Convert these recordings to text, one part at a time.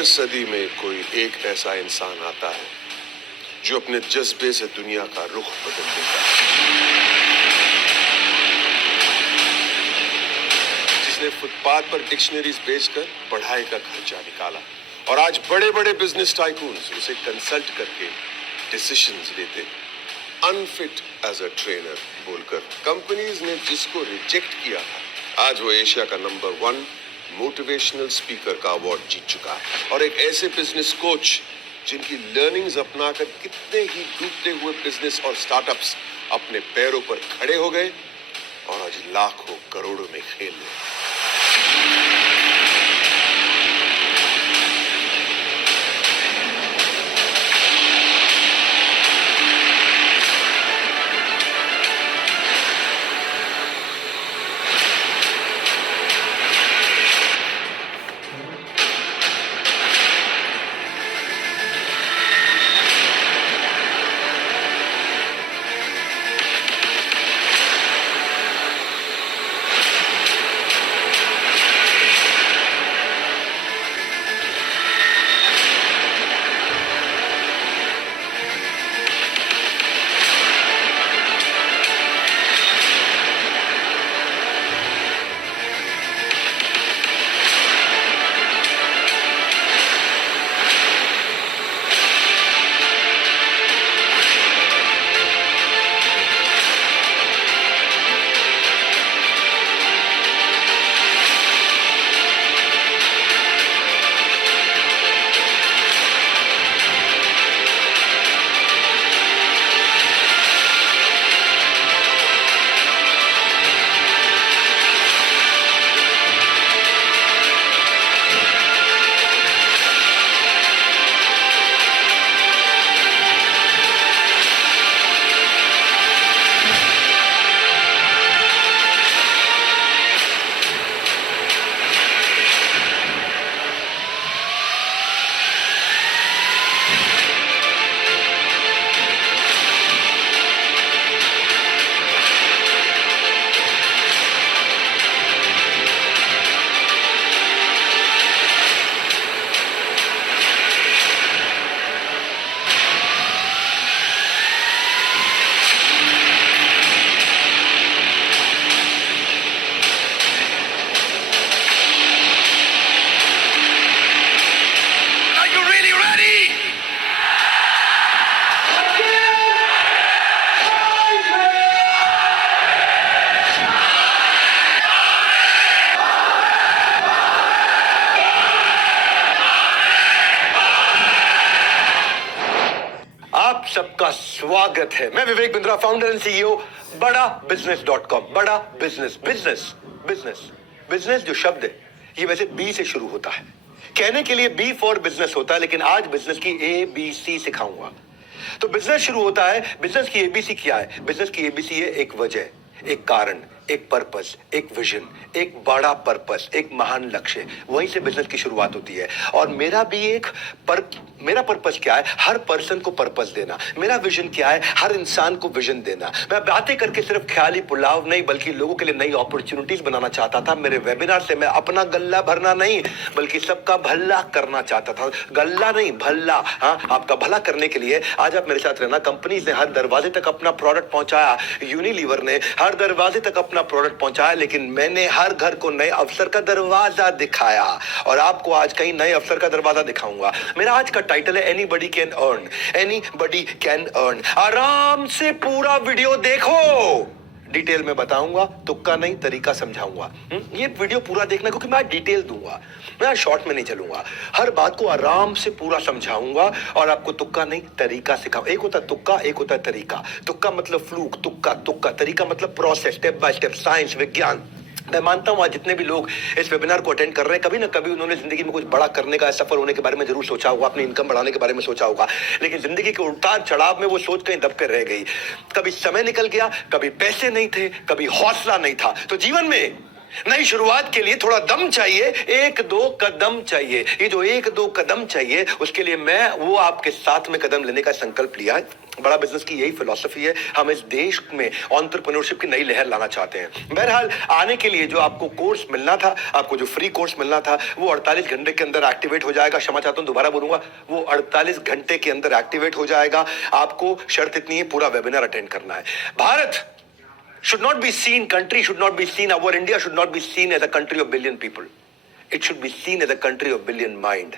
हर सदी में कोई एक ऐसा इंसान आता है जो अपने जज्बे से दुनिया का रुख बदल देता है, जिसने फुटपाथ पर डिक्शनरीज बेचकर पढ़ाई का खर्चा निकाला और आज बड़े बड़े बिजनेस टाइकून्स उसे कंसल्ट करके डिसीजंस देते, अनफिट एज अ ट्रेनर बोलकर कंपनीज ने जिसको रिजेक्ट किया था, आज वो एशिया का नंबर 1 मोटिवेशनल स्पीकर का अवार्ड जीत चुका है। और एक ऐसे बिजनेस कोच जिनकी लर्निंग्स अपनाकर कितने ही डूबते हुए बिजनेस और स्टार्टअप्स अपने पैरों पर खड़े हो गए और आज लाखों करोड़ों में खेल रहे। सबका स्वागत है। मैं Vivek Bindra, founder and CEO बड़ा बिजनेस.com। बड़ा बिजनेस बिजनेस बिजनेस बिजनेस जो शब्द है ये वैसे बी से शुरू होता है। कहने के लिए बी फॉर बिजनेस होता है, लेकिन आज बिजनेस की ABC सिखाऊंगा। तो बिजनेस शुरू होता है। बिजनेस की ABC क्या है? बिजनेस की ABC है एक वजह, एक कारण, एक पर्पस, एक विजन, एक बड़ा पर्पस, एक महान लक्ष्य। वहीं से बिजनेस की शुरुआत होती है। और मेरा भी मेरा पर्पस क्या है? हर पर्सन को पर्पस देना। मेरा विजन क्या है? हर इंसान को विजन देना। मैं बातें करके सिर्फ ख्याली पुलाव नहीं, बल्कि लोगों के लिए नई अपॉर्चुनिटीज बनाना चाहता था। मेरे वेबिनार से मैं अपना गल्ला भरना नहीं, बल्कि सबका भला करना चाहता था। गल्ला नहीं, भला। हाँ, आपका भला करने के लिए आज आप मेरे साथ रहना। कंपनीज ने हर दरवाजे तक अपना प्रोडक्ट पहुंचाया, यूनिलीवर ने हर दरवाजे तक अपना प्रोडक्ट पहुंचाया, लेकिन मैंने हर घर को नए अवसर का दरवाजा दिखाया। और आपको आज कहीं नए अवसर का दरवाजा दिखाऊंगा। मेरा आज का टाइटल है anybody can earn. Anybody can earn. आराम से पूरा वीडियो देखो, डिटेल में बताऊंगा, तुक्का नहीं, तरीका समझाऊंगा। ये वीडियो पूरा देखना, क्योंकि मैं डिटेल दूंगा, मैं शॉर्ट में नहीं चलूंगा। हर बात को आराम से पूरा समझाऊंगा और आपको तुक्का नहीं, तरीका सिखाऊंगा। एक होता है तुक्का, एक होता है तरीका। तुक्का मतलब फ्लूक, तुक्का तुक्का। तरीका मतलब process, step by step, science, विज्ञान। मैं मानता हूं आज जितने भी लोग इस वेबिनार को अटेंड कर रहे हैं, कभी ना कभी उन्होंने जिंदगी में कुछ बड़ा करने का, सफल होने के बारे में जरूर सोचा होगा, अपनी इनकम बढ़ाने के बारे में सोचा होगा, लेकिन जिंदगी के उतार चढ़ाव में वो सोच कहीं दब कर रह गई। कभी समय निकल गया, कभी पैसे नहीं थे, कभी हौसला नहीं था। तो जीवन में नई शुरुआत के लिए थोड़ा दम चाहिए, 1-2 कदम चाहिए। ये जो 1-2 कदम चाहिए, उसके लिए मैं वो आपके साथ में कदम लेने का संकल्प लिया है। बड़ा बिजनेस की यही फिलॉसफी है। हम इस देश में एंटरप्रेन्योरशिप की नई लहर लाना चाहते हैं। बहरहाल आने के लिए जो आपको कोर्स मिलना था, आपको जो फ्री कोर्स मिलना था, वो 48 घंटे के अंदर एक्टिवेट हो जाएगा। क्षमा चाहता हूं, दोबारा बोलूंगा, वो 48 घंटे के अंदर एक्टिवेट हो जाएगा। आपको शर्त इतनी है, पूरा वेबिनार अटेंड करना है। Bharat should not be seen, country should not be seen, our India should not be seen as a country of billion people. It should be seen as a country of billion mind.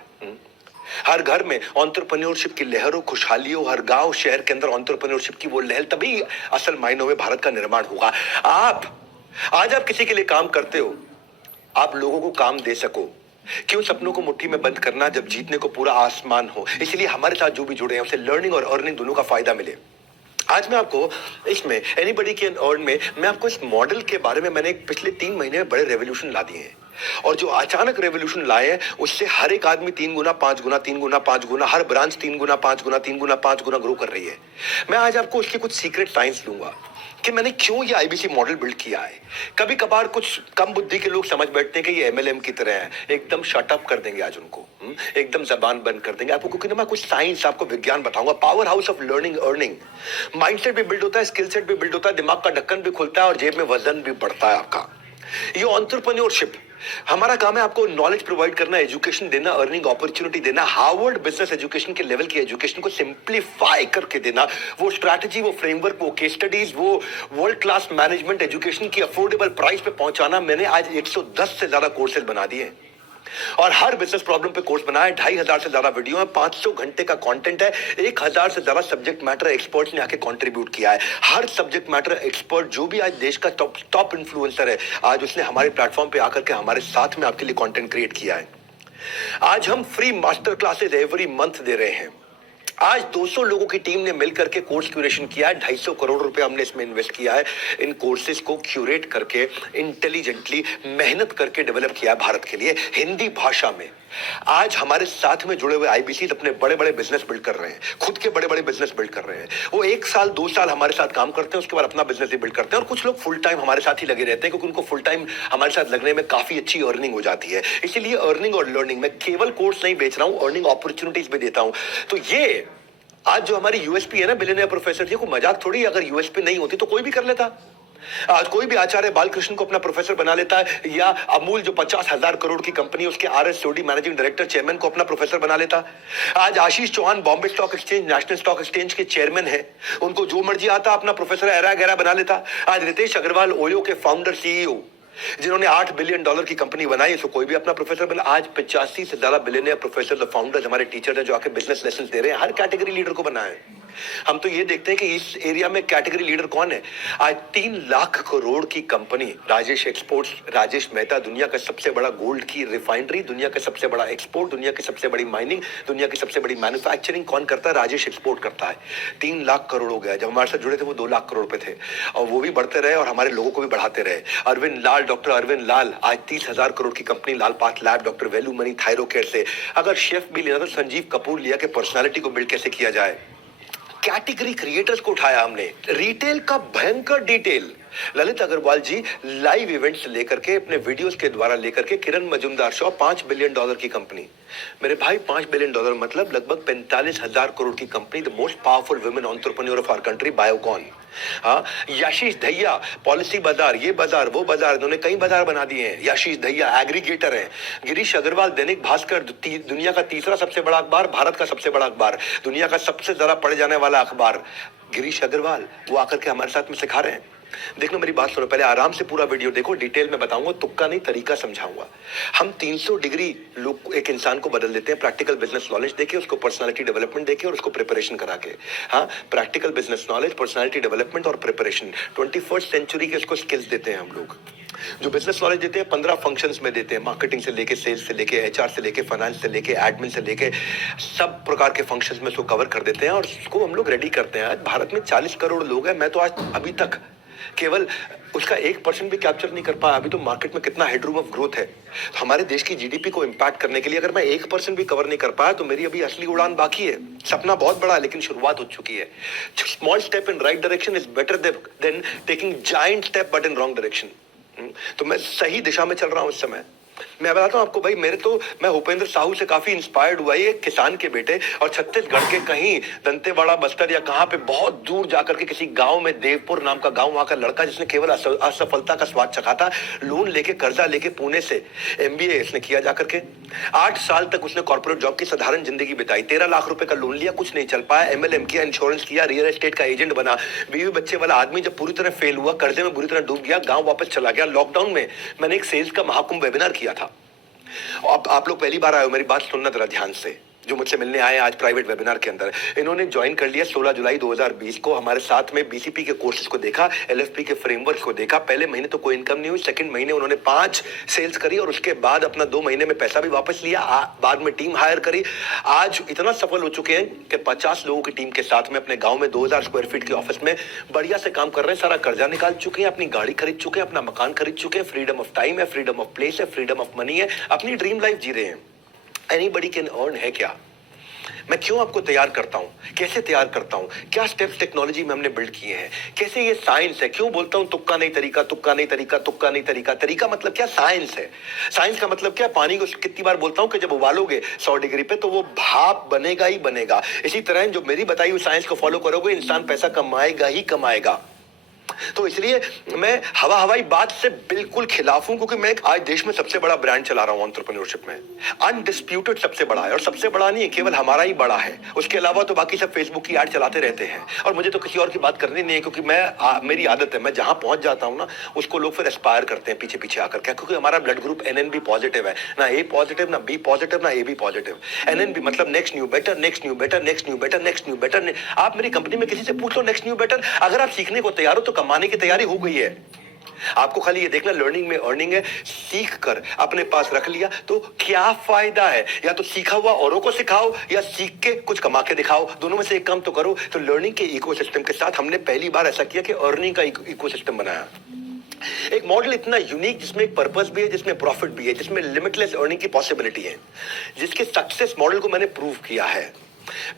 हर घर में entrepreneurship की लहरों, खुशहाली हो, हर गांव शहर के अंदर एंटरप्रेन्योरशिप की वो लहर, तभी असल मायनों में भारत का निर्माण होगा। आज आप किसी के लिए काम करते हो, आप लोगों को काम दे सको। क्यों सपनों को मुट्ठी में बंद करना जब जीतने को पूरा आसमान हो। इसलिए हमारे साथ जो भी जुड़े हैं उसे लर्निंग और अर्निंग दोनों का फायदा मिले। आज मैं आपको इसमें एनीबॉडी कैन अर्न में मैं आपको इस मॉडल के बारे में, मैंने पिछले 3 महीने में बड़े रेवोल्यूशन ला दिए हैं, और जो अचानक रेवोल्यूशन लाए हैं उससे हर एक आदमी 3 गुना 5 गुना 3 गुना 5 गुना, हर ब्रांच 3 गुना 5 गुना 3 गुना 5 गुना ग्रो कर रही है। मैं आज आपको उसकी कुछ सीक्रेट साइंस दूंगा कि मैंने क्यों ये आईबीसी मॉडल बिल्ड किया है। कभी कभार कुछ कम बुद्धि के लोग समझ बैठते हैं कि ये एमएलएम की तरह है, एकदम शटअप कर देंगे आज उनको, एकदम जबान बंद कर देंगे आपको, क्योंकि मैं कुछ साइंस, आपको विज्ञान बताऊंगा। Power house of learning earning, mindset भी बिल्ड होता है, स्किल सेट भी बिल्ड होता है, दिमाग का ढक्कन भी खुलता है और जेब में वजन भी बढ़ता है आपका। ये एंटरप्रेन्योरशिप, हमारा काम है आपको नॉलेज प्रोवाइड करना, एजुकेशन देना, अर्निंग अपॉर्चुनिटी देना, हार्वर्ड बिजनेस एजुकेशन के लेवल की एजुकेशन को सिंप्लीफाई करके देना, वो स्ट्रैटेजी, वो फ्रेमवर्क, वो केस स्टडीज, वो वर्ल्ड क्लास मैनेजमेंट एजुकेशन की अफोर्डेबल प्राइस पे पहुंचाना। मैंने आज 110 से ज्यादा कोर्सेज बना दिए हैं और हर बिजनेस प्रॉब्लम पे कोर्स बनाया है। 2500 से ज्यादा वीडियो है, 500 घंटे का कंटेंट है, 1000 से ज्यादा सब्जेक्ट मैटर एक्सपर्ट्स ने आके कंट्रीब्यूट किया है। हर सब्जेक्ट मैटर एक्सपर्ट जो भी आज देश का टॉप इन्फ्लुएंसर है, आज उसने हमारे प्लेटफॉर्म पे आकर के हमारे साथ में आपके लिए कंटेंट क्रिएट किया है। आज हम free master classes every month दे रहे हैं। आज 200 लोगों की टीम ने मिलकर के कोर्स क्यूरेशन किया है, 250 करोड़ रुपए हमने इसमें इन्वेस्ट किया है। इन कोर्सेज को क्यूरेट करके इंटेलिजेंटली मेहनत करके डेवलप किया है भारत के लिए, हिंदी भाषा में। आज हमारे साथ में जुड़े हुए आईबीसी अपने बड़े बड़े बिजनेस बिल्ड कर रहे हैं, खुद के बड़े बड़े बिजनेस बिल्ड कर रहे हैं। वो 1 साल 2 साल हमारे साथ काम करते हैं, उसके बाद अपना बिजनेस भी बिल्ड करते हैं। और कुछ लोग फुल टाइम हमारे साथ ही लगे रहते हैं, क्योंकि उनको फुल टाइम हमारे साथ लगने में काफी अच्छी अर्निंग हो जाती है। इसीलिए अर्निंग और लर्निंग, मैं केवल कोर्स नहीं बेच रहा हूं, अर्निंग अपॉर्चुनिटीज भी देता हूं। तो ये आज जो हमारी यूएसपी है ना, बिलियनियर प्रोफेसर जी, को मजाक थोड़ी, अगर यूएसपी नहीं होती तो कोई भी कर लेता। आज कोई भी आचार्य बालकृष्ण को अपना प्रोफेसर बना लेता है, या अमूल जो 50,000 करोड़ की कंपनी, उसके आरएस मैनेजिंग डायरेक्टर चेयरमैन को अपना प्रोफेसर बना लेता। आज Ashish Chauhan Bombay stock exchange, national stock exchange के चेयरमैन है, उनको जो मर्जी आता अपना प्रोफेसर ऐरा गैरा बना लेता। आज रितेश अग्रवाल ओयो के फाउंडर सीईओ, जिन्होंने $8 बिलियन की कंपनी बनाई, इसको कोई भी अपना प्रोफेसर बना। आज 85 से ज्यादा बिलियनियर प्रोफेसर और फाउंडर्स हमारे टीचर हैं जो आके बिजनेस लेसन दे रहे हैं, हर कैटेगरी लीडर को बनाए। हम तो ये देखते हैं कि इस एरिया में कैटेगरी लीडर कौन है। आज 3 लाख करोड़ की कंपनी राजेश एक्सपोर्ट्स, राजेश मेहता, दुनिया का सबसे बड़ा गोल्ड की रिफाइनरी, दुनिया का सबसे बड़ा एक्सपोर्ट, दुनिया की सबसे बड़ी माइनिंग, दुनिया की सबसे बड़ी मैन्युफैक्चरिंग कौन करता है? राजेश एक्सपोर्ट करता है। 3 लाख करोड़ हो गया। जब हमारे साथ जुड़े थे वो 2 लाख करोड़ पे थे, और वो भी बढ़ते रहे और हमारे लोगों को भी बढ़ाते रहे। अरविंद लाल, डॉक्टर अरविंद लाल, आज 30,000 करोड़ की कंपनी लाल पाथ लैब, डॉक्टर वेलू मनी थायरोकेयर से। अगर शेफ भी लेना तो संजीव कपूर लिया कि पर्सनालिटी को बिल्ड कैसे किया जाए। कैटेगरी क्रिएटर्स को उठाया हमने, रिटेल का भयंकर detail. Lalit Agarwal ji live events लेकर के, अपने वीडियोस के द्वारा लेकर के, किरण मजूमदार शो, $5 बिलियन की कंपनी। मेरे भाई, $5 बिलियन मतलब लगभग 45,000 करोड़ की company, the most powerful women entrepreneur of our country, Biocon. हाँ, याशीष दहिया, पॉलिसी बाजार, ये बाजार वो बाजार, इन्होंने कई बाजार बना दिए हैं। याशीष दहिया एग्रीगेटर है। गिरीश अग्रवाल, दैनिक भास्कर, दुनिया का 3रा सबसे बड़ा अखबार, भारत का सबसे बड़ा अखबार, दुनिया का सबसे ज्यादा पढ़े जाने वाला अखबार, गिरीश अग्रवाल, वो आकर के हमारे साथ में सिखा रहे हैं। देखो मेरी बात सुनो, पहले आराम से पूरा वीडियो देखो, डिटेल में बताऊंगा, तुक्का नहीं तरीका समझाऊंगा। हम 300 डिग्री लोग एक इंसान को बदल देते हैं, प्रैक्टिकल बिजनेस नॉलेज देके, उसको पर्सनालिटी डेवलपमेंट देके और उसको प्रिपरेशन करा के। हाँ, practical business knowledge, personality development और प्रिपरेशन, 21st सेंचुरी के उसको स्किल्स देते हैं हम लोग। जो बिजनेस नॉलेज देते हैं 15 फंक्शंस में देते हैं, मार्केटिंग से लेके, सेल्स से लेके, एचआर से लेके, फाइनेंस से लेके, एडमिन से लेके, सब प्रकार के फंक्शंस में उसको कवर कर देते हैं और उसको हम लोग रेडी करते हैं। आज भारत में 40 करोड़ लोग हैं, मैं तो आज अभी तक केवल उसका 1% भी कैप्चर नहीं कर पाया। अभी तो मार्केट में कितना हेडरूम ऑफ ग्रोथ है। हमारे देश की जीडीपी को इंपैक्ट करने के लिए अगर मैं 1% भी कवर नहीं कर पाया तो मेरी अभी असली उड़ान बाकी है। सपना बहुत बड़ा है लेकिन शुरुआत हो चुकी है। Small step in right direction is better than taking giant step but in wrong direction. तो मैं सही दिशा में चल रहा हूं इस समय। मैं बताता हूं आपको भाई, मैं भूपेंद्र साहू से काफी इंस्पायर्ड हुआ। ये किसान के बेटे और छत्तीसगढ़ के कहीं दंतेवाड़ा, बस्तर या कहां पे बहुत दूर जाकर के किसी गांव में, देवपुर नाम का गांव, वहां का लड़का जिसने केवल असफलता का स्वाद चखा था, लोन लेके, कर्जा लेके पुणे से एमबीए इसने किया जाकर के। 8 साल तक उसने कॉर्पोरेट जॉब की साधारण जिंदगी बिताई। 13 लाख रुपए का लोन लिया, कुछ नहीं चल पाया। एमएलएम किया, इंश्योरेंस किया, रियल एस्टेट का एजेंट बना। बीवी बच्चे वाला आदमी जब पूरी तरह फेल हुआ, कर्जे में बुरी तरह डूब गया, गांव वापस चला गया। लॉकडाउन में मैंने एक सेल्स का महाकुंभ वेबिनार किया था। अब आप लोग पहली बार आए हो, मेरी बात सुनना जरा ध्यान से, जो मुझसे मिलने आए आज प्राइवेट वेबिनार के अंदर। इन्होंने ज्वाइन कर लिया 16 जुलाई 2020 को। हमारे साथ में बीसीपी के कोर्सेज को देखा, एलएफपी के फ्रेमवर्क को देखा। पहले महीने तो कोई इनकम नहीं हुई, सेकंड महीने उन्होंने 5 सेल्स करी और उसके बाद अपना 2 महीने में पैसा भी वापस लिया। बाद में टीम हायर करी। आज इतना सफल हो चुके हैं कि 50 लोगों की टीम के साथ में अपने गांव में 2000 स्क्वायर फीट के ऑफिस में बढ़िया से काम कर रहे हैं। सारा कर्जा निकाल चुके हैं, अपनी गाड़ी खरीद चुके हैं, अपना मकान खरीद चुके हैं। फ्रीडम ऑफ टाइम है, फ्रीडम ऑफ प्लेस है, फ्रीडम ऑफ मनी है, अपनी ड्रीम लाइफ जी रहे हैं। एनीबडी कैन अर्न है क्या? मैं क्यों आपको तैयार करता हूं, कैसे तैयार करता हूं, क्या स्टेप्स टेक्नोलॉजी में हमने बिल्ड किए हैं, कैसे ये साइंस है। क्यों बोलता हूं तुक्का नहीं तरीका, तुक्का नहीं तरीका, तुक्का नहीं तरीका? तरीका मतलब क्या? साइंस है। साइंस का मतलब क्या? पानी को कितनी बार बोलता हूं कि जब उबालोगे 100 डिग्री पे तो वो भाप बनेगा ही बनेगा। इसी तरह जो मेरी बताई हुई साइंस को फॉलो करोगे, इंसान पैसा कमाएगा ही कमाएगा। तो इसलिए मैं हवाई बात से बिल्कुल खिलाफ हूं, क्योंकि मैं आज देश में सबसे बड़ा ब्रांड चला रहा हूं एंटरप्रेन्योरशिप में। अनडिस्प्यूटेड सबसे बड़ा है, और सबसे बड़ा नहीं है, केवल हमारा ही बड़ा है। उसके अलावा तो बाकी सब फेसबुक की ऐड चलाते रहते हैं, और मुझे तो किसी और की बात करनी नहीं है, क्योंकि मेरी आदत है, मैं जहां पहुंच जाता हूं ना, उसको लोग फिर एस्पायर करते हैं पीछे पीछे आकर के, क्योंकि हमारा ब्लड ग्रुप एनएनबी पॉजिटिव है। ना ए पॉजिटिव, ना बी पॉजिटिव, ना ए बी पॉजिटिव। एनएनबी मतलब next new better, next new better, next new better, next new better. आप मेरी कंपनी में किसी से पूछ लो नेक्स्ट न्यू बेटर, अगर आप सीखने को तैयार हो तो कमाने की तैयारी हो गई है। आपको खाली ये देखना लर्निंग में अर्निंग है। सीख कर अपने पास रख लिया तो क्या फायदा है? या तो सीखा हुआ औरों को सिखाओ, या सीख के कुछ कमा के दिखाओ। दोनों में से एक काम तो करो। तो लर्निंग के इकोसिस्टम के साथ हमने पहली बार ऐसा किया कि अर्निंग का इकोसिस्टम बनाया। एक मॉडल इतना यूनिक, जिसमें एक पर्पस भी है, जिसमें प्रॉफिट भी है, जिसमें लिमिटलेस अर्निंग की पॉसिबिलिटी है, जिसके सक्सेस मॉडल को मैंने प्रूव किया है।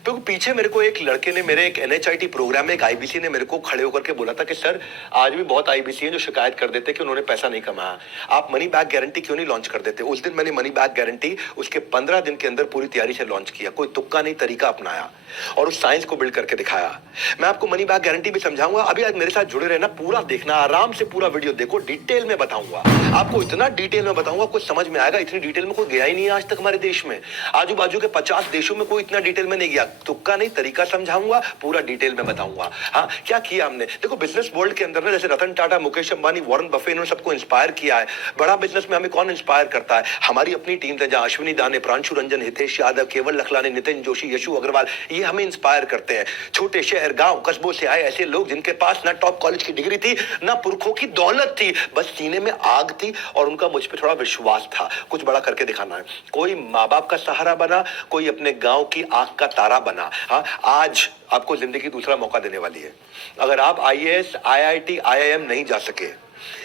तो पीछे मेरे को एक लड़के ने, मेरे एक एनएचआईटी प्रोग्राम में एक आईबीसी ने मेरे को खड़े होकर के बोला था कि सर, आज भी बहुत आईबीसी हैं जो शिकायत कर देते कि उन्होंने पैसा नहीं कमाया, आप मनी बैक गारंटी क्यों नहीं लॉन्च कर देते? उस दिन मैंने मनी बैक गारंटी उसके 15 दिन के अंदर पूरी तैयारी से लॉन्च किया। कोई तुक्का नहीं तरीका अपनाया और उस साइंस को बिल्ड करके दिखाया। मैं आपको मनी बैक गारंटी भी समझाऊंगा। अभी आज मेरे साथ जुड़े रहना, पूरा देखना, आराम से पूरा वीडियो देखो, डिटेल में बताऊंगा आपको, इतना डिटेल में बताऊंगा कुछ समझ में आएगा। इतनी डिटेल में कोई गया ही नहीं है आज तक हमारे देश में। आजू बाजू के 50 देशों में कोई इतना डिटेल में नहीं गया। तुक्का नहीं तरीका समझाऊंगा, पूरा डिटेल में बताऊंगा। हाँ, क्या किया हमने? देखो, बिजनेस वर्ल्ड के अंदर ना, जैसे रतन टाटा, मुकेश अंबानी, वॉरेन बफे, इन्होंने सबको इंस्पायर किया है। बड़ा बिजनेस में हमें कौन इंस्पायर करता है? हमारी अपनी टीम है, जहां अश्विनी दाने, प्रांशु रंजन, हितेश यादव, केवल लखलानी, नितिन जोशी, यशु अग्रवाल, ये हमें इंस्पायर करते हैं। छोटे शहर, गांव, कस्बों से आए ऐसे लोग जिनके पास ना टॉप कॉलेज की डिग्री थी, ना पुरखों की दौलत थी, बस सीने में आग थी और उनका मुझ पे थोड़ा विश्वास था, कुछ बड़ा करके दिखाना है। कोई माँ बाप का सहारा बना, कोई अपने गांव की आंख का तारा बना। हाँ, आज आपको जिंदगी दूसरा मौका देने वाली है। अगर आप आईएएस, आईआईटी, आईआईएम नहीं जा सके,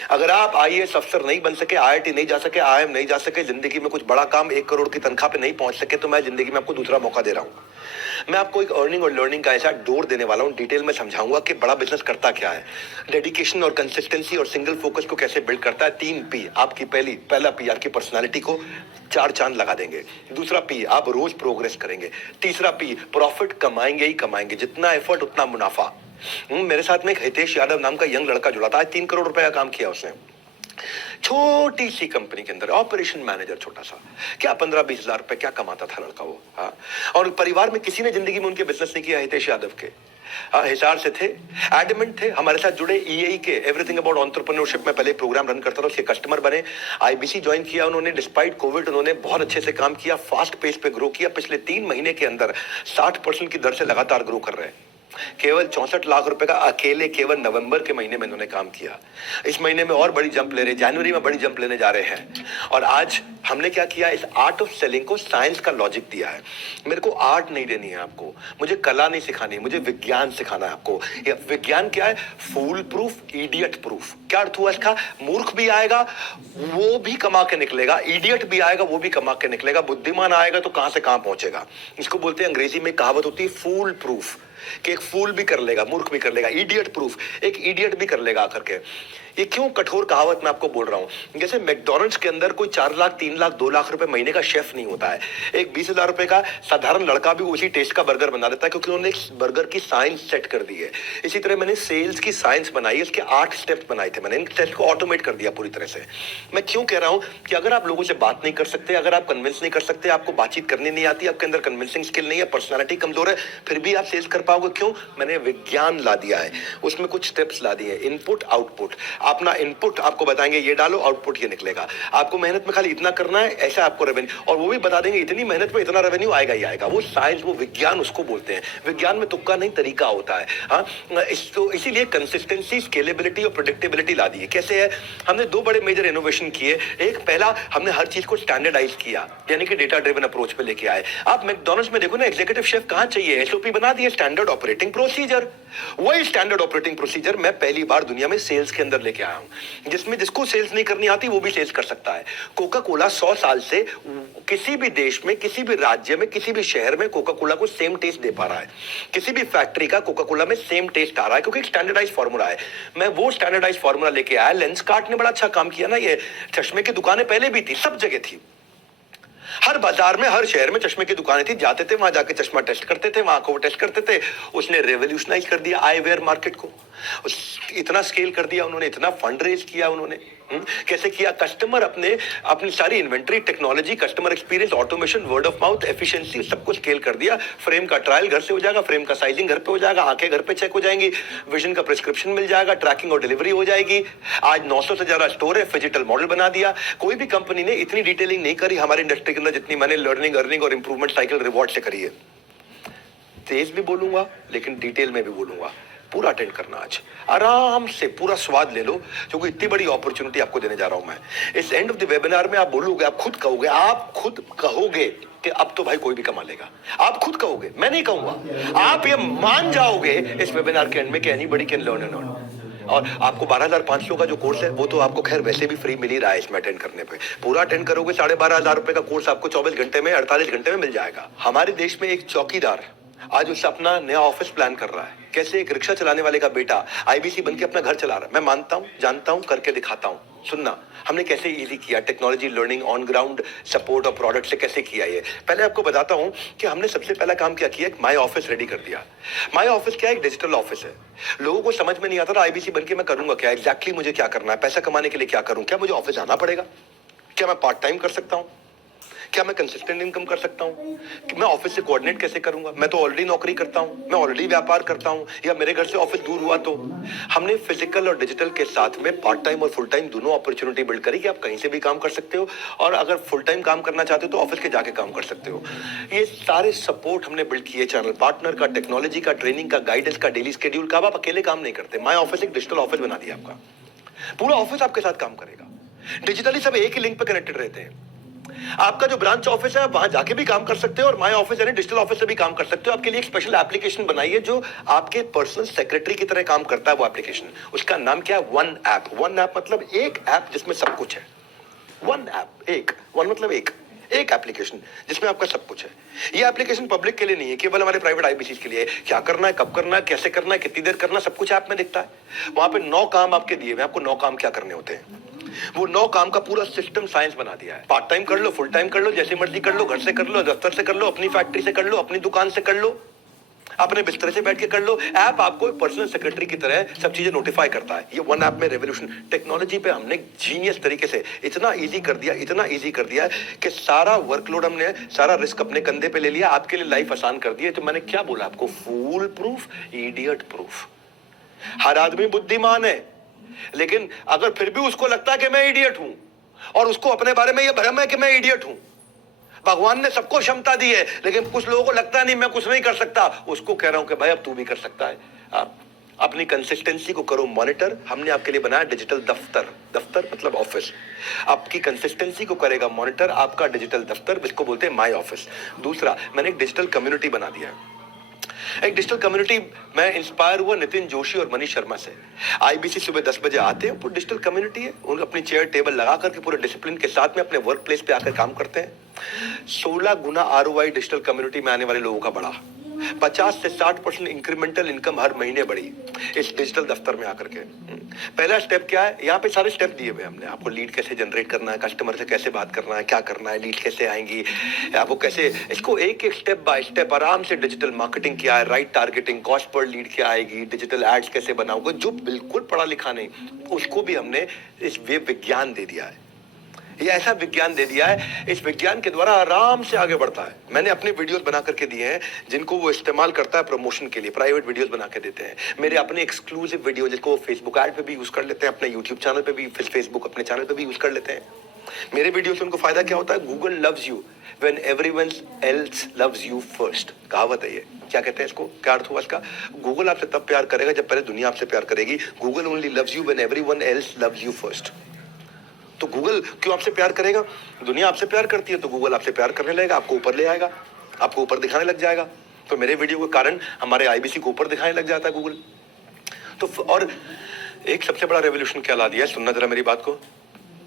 अगर आप आईएएस अफसर नहीं बन सके, आईआईटी नहीं जा सके, आईआईएम नहीं जा सके, जिंदगी में कुछ बड़ा काम 1 करोड़ की तनख्वाह पे नहीं पहुंच सके, तो मैं जिंदगी में आपको दूसरा मौका दे रहा हूं। मैं आपको एक अर्निंग और लर्निंग का ऐसा डोर देने वाला हूं, डिटेल में समझाऊंगा कि बड़ा बिजनेस करता क्या है, डेडिकेशन और कंसिस्टेंसी और सिंगल फोकस को कैसे बिल्ड करता है। 3 पी आपकी, पहला पी आपकी पर्सनालिटी को 4 चांद लगा देंगे। दूसरा पी, आप रोज प्रोग्रेस करेंगे। तीसरा पी, प्रॉफिट कमाएंगे ही कमाएंगे, जितना एफर्ट उतना मुनाफा। मेरे साथ में एक हितेश यादव नाम का यंग लड़का जुड़ा था, आज 3 करोड़ रुपए का काम किया उसने। छोटी सी कंपनी के अंदर ऑपरेशन मैनेजर, छोटा सा, क्या 15-20 हजार रुपए क्या कमाता था लड़का वो। हाँ, और परिवार में किसी ने जिंदगी में उनके बिजनेस नहीं किया। हितेश यादव के हिसार से थे, एडमेंट थे, हमारे साथ जुड़े। ईएई के एवरीथिंग अबाउट एंटरप्रेन्योरशिप में पहले प्रोग्राम रन करता था, उसके कस्टमर बने। आईबीसी ज्वाइन किया उन्होंने, डिस्पाइट कोविड उन्होंने बहुत अच्छे से काम किया, फास्ट पेस पे ग्रो किया। पिछले 3 महीने के अंदर 60% की दर से लगातार ग्रो कर रहे हैं। केवल 64 लाख रुपए का अकेले केवल नवंबर के महीने में इन्होंने काम किया। इस महीने में और बड़ी जंप ले रहे, जनवरी में बड़ी जंप लेने जा रहे हैं। और आज हमने क्या किया, इस आर्ट ऑफ सेलिंग को साइंस का लॉजिक दिया है। मेरे को आर्ट नहीं देनी है आपको, मुझे कला नहीं सिखानी, मुझे विज्ञान सिखाना है आपको। ये विज्ञान क्या है? फूल प्रूफ, इडियट प्रूफ। क्या अर्थ हुआ इसका? मूर्ख भी आएगा वो भी कमा के निकलेगा, इडियट भी आएगा वो भी कमा के निकलेगा, बुद्धिमान आएगा तो कहां से कहां पहुंचेगा। इसको बोलते हैं, अंग्रेजी में कहावत होती है, फूल प्रूफ। कि एक फूल भी कर लेगा, मूर्ख भी कर लेगा, इडियट प्रूफ, एक इडियट भी कर लेगा आकर के। ये क्यों कठोर कहावत मैं आपको बोल रहा हूं? जैसे मैकडॉनल्ड्स के अंदर कोई 4 लाख, 3 लाख, 2 लाख रुपए महीने का शेफ नहीं होता है। एक 20,000 रुपए का साधारण लड़का भी उसी टेस्ट का बर्गर बना देता है, क्योंकि उन्होंने एक बर्गर की साइंस सेट कर दी है। इसी तरह मैंने सेल्स की साइंस बनाई है, इसके 8 स्टेप्स बनाए थे मैंने, इन स्टेप्स को ऑटोमेट कर दिया पूरी तरह से। मैं क्यों कह रहा हूं कि अगर आप लोगों से बात नहीं कर सकते, अगर आप कन्विंस नहीं कर सकते, आपको बातचीत करनी नहीं आती, आपके अंदर कन्विंसिंग स्किल नहीं है, पर्सनालिटी कमजोर है, फिर भी आप सेल्स कर पाओगे क्यों? मैंने विज्ञान ला दिया है, उसमें कुछ स्टेप्स ला दिए, इनपुट आउटपुट। अपना इनपुट आपको बताएंगे ये डालो, आउटपुट ये निकलेगा। आपको मेहनत में खाली इतना करना है, ऐसा आपको रेवेन्यू, और वो भी बता देंगे इतनी मेहनत में इतना रेवेन्यू आएगा ही आएगा। वो साइंस, वो विज्ञान उसको बोलते हैं। विज्ञान में तुक्का नहीं, तरीका होता है। हाँ, इसीलिए कंसिस्टेंसी, स्केलेबिलिटी और प्रेडिक्टेबिलिटी ला दी है। कैसे है? हमने 2 बड़े मेजर इनोवेशन किए। एक, पहला हमने हर चीज को स्टैंडर्डाइज किया, यानी कि डेटा ड्रिवन अप्रोच पे लेके आए। आप मैकडॉनल्ड्स में देखो ना, एग्जीक्यूटिव शेफ कहां चाहिए? एसओपी बना दिए, स्टैंडर्ड ऑपरेटिंग प्रोसीजर। वही स्टैंडर्ड ऑपरेटिंग प्रोसीजर मैं पहली बार दुनिया में सेल्स के अंदर लेके आया हूं, जिसमें जिसको सेल्स नहीं करनी आती वो भी सेल्स कर सकता है। कोका कोला 100 साल से किसी भी देश में, किसी भी राज्य में, किसी भी शहर में कोका कोला को सेम टेस्ट दे पा रहा है। किसी भी फैक्ट्री का कोका कोला में सेम टेस्ट आ रहा है, क्योंकि एक स्टैंडर्डाइज फार्मूला है। मैं वो स्टैंडर्डाइज फार्मूला लेके आया। लेंसकार्ट ने बड़ा अच्छा काम किया ना। ये चश्मे की दुकानें पहले भी थी, सब जगह थी, हर बाजार में, हर शहर में चश्मे की दुकानें थी। जाते थे वहां, जाके चश्मा टेस्ट करते थे, वहां को टेस्ट करते थे। उसने रेवोल्यूशनाइज कर दिया आई वेयर मार्केट को। इतना स्केल कर दिया उन्होंने, इतना फंड रेज किया उन्होंने। कैसे किया? कस्टमर अपनी सारी inventory, technology, customer experience, automation, word of mouth, efficiency, सबको स्केल कर दिया। फ्रेम का ट्रायल घर से हो जाएगा, फ्रेम का साइजिंग घर पे हो जाएगा, आंखें घर पे चेक हो जाएंगी, विजन का प्रिस्क्रिप्शन मिल जाएगा, ट्रैकिंग और डिलीवरी हो जाएगी। आज 900 से ज्यादा स्टोर है, डिजिटल मॉडल बना दिया। कोई भी कंपनी ने इतनी डिटेलिंग नहीं करी हमारी इंडस्ट्री के अंदर जितनी मैंने लर्निंग, अर्निंग और इंप्रूवमेंट साइकिल रिवॉर्ड से करी है। तेज भी बोलूंगा लेकिन डिटेल में भी बोलूंगा। पूरा अटेंड करना, आज आराम से पूरा स्वाद ले लो, क्योंकि इतनी बड़ी अपॉर्चुनिटी आपको देने जा रहा हूं मैं। इस एंड ऑफ द वेबिनार में आप बोलोगे, आप खुद कहोगे कि अब तो भाई कोई भी कमा लेगा। आप खुद कहोगे, मैं नहीं कहूंगा। आप ये मान जाओगे इस वेबिनार के एंड में कि anybody can learn and earn. और आपको 12,500 का जो कोर्स है वो तो आपको खैर वैसे भी फ्री मिल ही रहा है इसमें अटेंड करने पे। पूरा अटेंड करोगे 12,500 रुपए का कोर्स आपको 24 घंटे में, 48 घंटे में मिल जाएगा। हमारे देश में एक चौकीदार आज उससे अपना नया ऑफिस प्लान कर रहा है। कैसे? एक रिक्शा चलाने वाले का बेटा आईबीसी बनके अपना घर चला रहा है। मैं मानता हूं, जानता हूं, करके दिखाता हूं। सुनना, हमने कैसे इजी किया, technology, learning, on ground support और प्रोडक्ट से कैसे किया ये। पहले आपको बताता हूं कि हमने सबसे पहला काम क्या किया, माई ऑफिस रेडी कर दिया। माई ऑफिस क्या है? एक डिजिटल ऑफिस है। लोगों को समझ में नहीं आता था आईबीसी बनके मैं करूंगा क्या, एग्जैक्टली मुझे क्या करना है, पैसा कमाने के लिए क्या करूं, क्या मुझे ऑफिस आना पड़ेगा, क्या मैं पार्ट टाइम कर सकता हूं, क्या मैं कंसिस्टेंट इनकम कर सकता हूं, कि मैं ऑफिस से कोऑर्डिनेट कैसे करूंगा, मैं तो ऑलरेडी नौकरी करता हूं, मैं ऑलरेडी व्यापार करता हूं, या मेरे घर से ऑफिस दूर हुआ तो। हमने फिजिकल और डिजिटल के साथ में पार्ट टाइम और फुल टाइम दोनों अपॉर्चुनिटी बिल्ड करी कि आप कहीं से भी काम कर सकते हो, और अगर फुल टाइम काम करना चाहते हो तो ऑफिस के जाके काम कर सकते हो। ये सारे सपोर्ट हमने बिल्ड किए, चैनल पार्टनर का, टेक्नोलॉजी का, ट्रेनिंग का, गाइडेंस का, डेली शेड्यूल का। आप अकेले काम नहीं करते। माई ऑफिस एक डिजिटल ऑफिस बना दिया आपका। पूरा ऑफिस आपके साथ काम करेगा, डिजिटली सब एक ही लिंक पे कनेक्टेड रहते हैं। आपका जो ब्रांच ऑफिस है वहां जाके भी काम कर सकते हो, और माय ऑफिस यानी डिजिटल ऑफिस से भी काम कर सकते हो। आपके लिए एक स्पेशल एप्लीकेशन बनाई है जो आपके पर्सनल सेक्रेटरी की तरह काम करता है। वो एप्लीकेशन, उसका नाम क्या है? One app. वन ऐप मतलब एक ऐप जिसमें सब कुछ है। वन ऐप, एक, वन मतलब एक एप्लीकेशन जिसमें आपका सब कुछ है। ये एप्लीकेशन पब्लिक के लिए नहीं है, केवल हमारे प्राइवेट आईबीसी के लिए है। क्या करना है, कब करना है, कैसे करना है, कितनी देर करना, सब कुछ ऐप में दिखता है। वहां पे 9 काम आपके दिए हुए, आपको 9 काम क्या करने होते हैं। वो 9 काम का पूरा सिस्टम साइंस बना दिया है। पार्ट टाइम कर लो, फुल टाइम कर लो, जैसे मर्जी कर लो, घर से कर लो, दफ्तर से कर लो, अपनी फैक्ट्री से कर लो, अपनी दुकान से कर लो, अपने बिस्तर से बैठ के कर लो। ऐप आपको एक पर्सनल सेक्रेटरी की तरह सब चीजें नोटिफाई करता है। ये वन ऐप में रेवोल्यूशन टेक्नोलॉजी पे हमने जीनियस तरीके से इतना इजी कर दिया, इतना इजी कर दिया कि सारा वर्कलोड हमने, सारा रिस्क अपने कंधे पे ले लिया, आपके लिए लाइफ आसान कर दी है। तो मैंने क्या बोला आपको? फूल प्रूफ, इडियट प्रूफ। हर आदमी बुद्धिमान है, लेकिन अगर फिर भी उसको लगता है कि मैं इडियट हूं, और उसको अपने बारे में यह भ्रम है कि मैं इडियट हूं। भगवान ने सबको क्षमता दी है, लेकिन कुछ लोगों को लगता नहीं मैं कुछ नहीं कर सकता। उसको कह रहा हूं कि भाई अब तू भी कर सकता है। आप अपनी कंसिस्टेंसी को करो मॉनिटर। हमने आपके लिए बनाया डिजिटल दफ्तर। दफ्तर मतलब ऑफिस। आपकी कंसिस्टेंसी को करेगा मॉनिटर आपका डिजिटल दफ्तर, जिसको बोलते हैं माई ऑफिस। दूसरा, मैंने एक डिजिटल कम्युनिटी बना दिया है। एक डिजिटल कम्युनिटी, मैं इंस्पायर हुआ नितिन जोशी और मनीष शर्मा से। आईबीसी सुबह 10 बजे आते हैं, पूरी डिजिटल कम्युनिटी है, उन अपनी चेयर टेबल लगा करके पूरे डिसिप्लिन के साथ में अपने वर्क प्लेस पे आकर काम करते हैं। 16 गुना ROI डिजिटल कम्युनिटी में आने वाले लोगों का बढ़ा। 50 से 60% इंक्रीमेंटल इनकम हर महीने बढ़ी इस डिजिटल दफ्तर में आकर के। पहला स्टेप क्या है, यहाँ पे सारे स्टेप दिए हुए हमने आपको। लीड कैसे जनरेट करना है, कस्टमर से कैसे बात करना है, क्या करना है, लीड कैसे आएंगी, आपको कैसे इसको एक एक स्टेप बाय स्टेप आराम से डिजिटल मार्केटिंग क्या है, right targeting, cost per lead क्या आएगी, डिजिटल एड्स कैसे बनाओगे। जो बिल्कुल पढ़ा लिखा नहीं उसको भी हमने इस वे विज्ञान दे दिया है। ये ऐसा विज्ञान दे दिया है, इस विज्ञान के द्वारा आराम से आगे बढ़ता है। मैंने अपने वीडियोस बना करके दिए हैं जिनको वो इस्तेमाल करता है प्रमोशन के लिए, प्राइवेट वीडियोस बना के देते हैं। मेरे अपने एक्सक्लूसिव वीडियो जिसको वो फेसबुक ऐड पे भी यूज कर लेते हैं, अपने यूट्यूब चैनल पे भी, फेसबुक अपने चैनल पे भी यूज कर लेते हैं। मेरे वीडियो से उनको फायदा क्या होता है, Google loves you when everyone else loves you first. कहावत है ये, क्या कहते हैं इसको, क्या अर्थ हुआ इसका? गूगल आपसे तब प्यार करेगा जब पहले दुनिया आपसे प्यार करेगी। Google only loves you when everyone else loves you first. तो गूगल क्यों आपसे प्यार करेगा? दुनिया आपसे प्यार करती है तो गूगल आपसे प्यार करने लगेगा, आपको ऊपर ले आएगा, आपको ऊपर दिखाने लग जाएगा। तो मेरे वीडियो के कारण हमारे आईबीसी को ऊपर दिखाने लग जाता है गूगल। तो और एक सबसे बड़ा रेवोल्यूशन क्या ला दिया है, सुनना जरा मेरी बात को।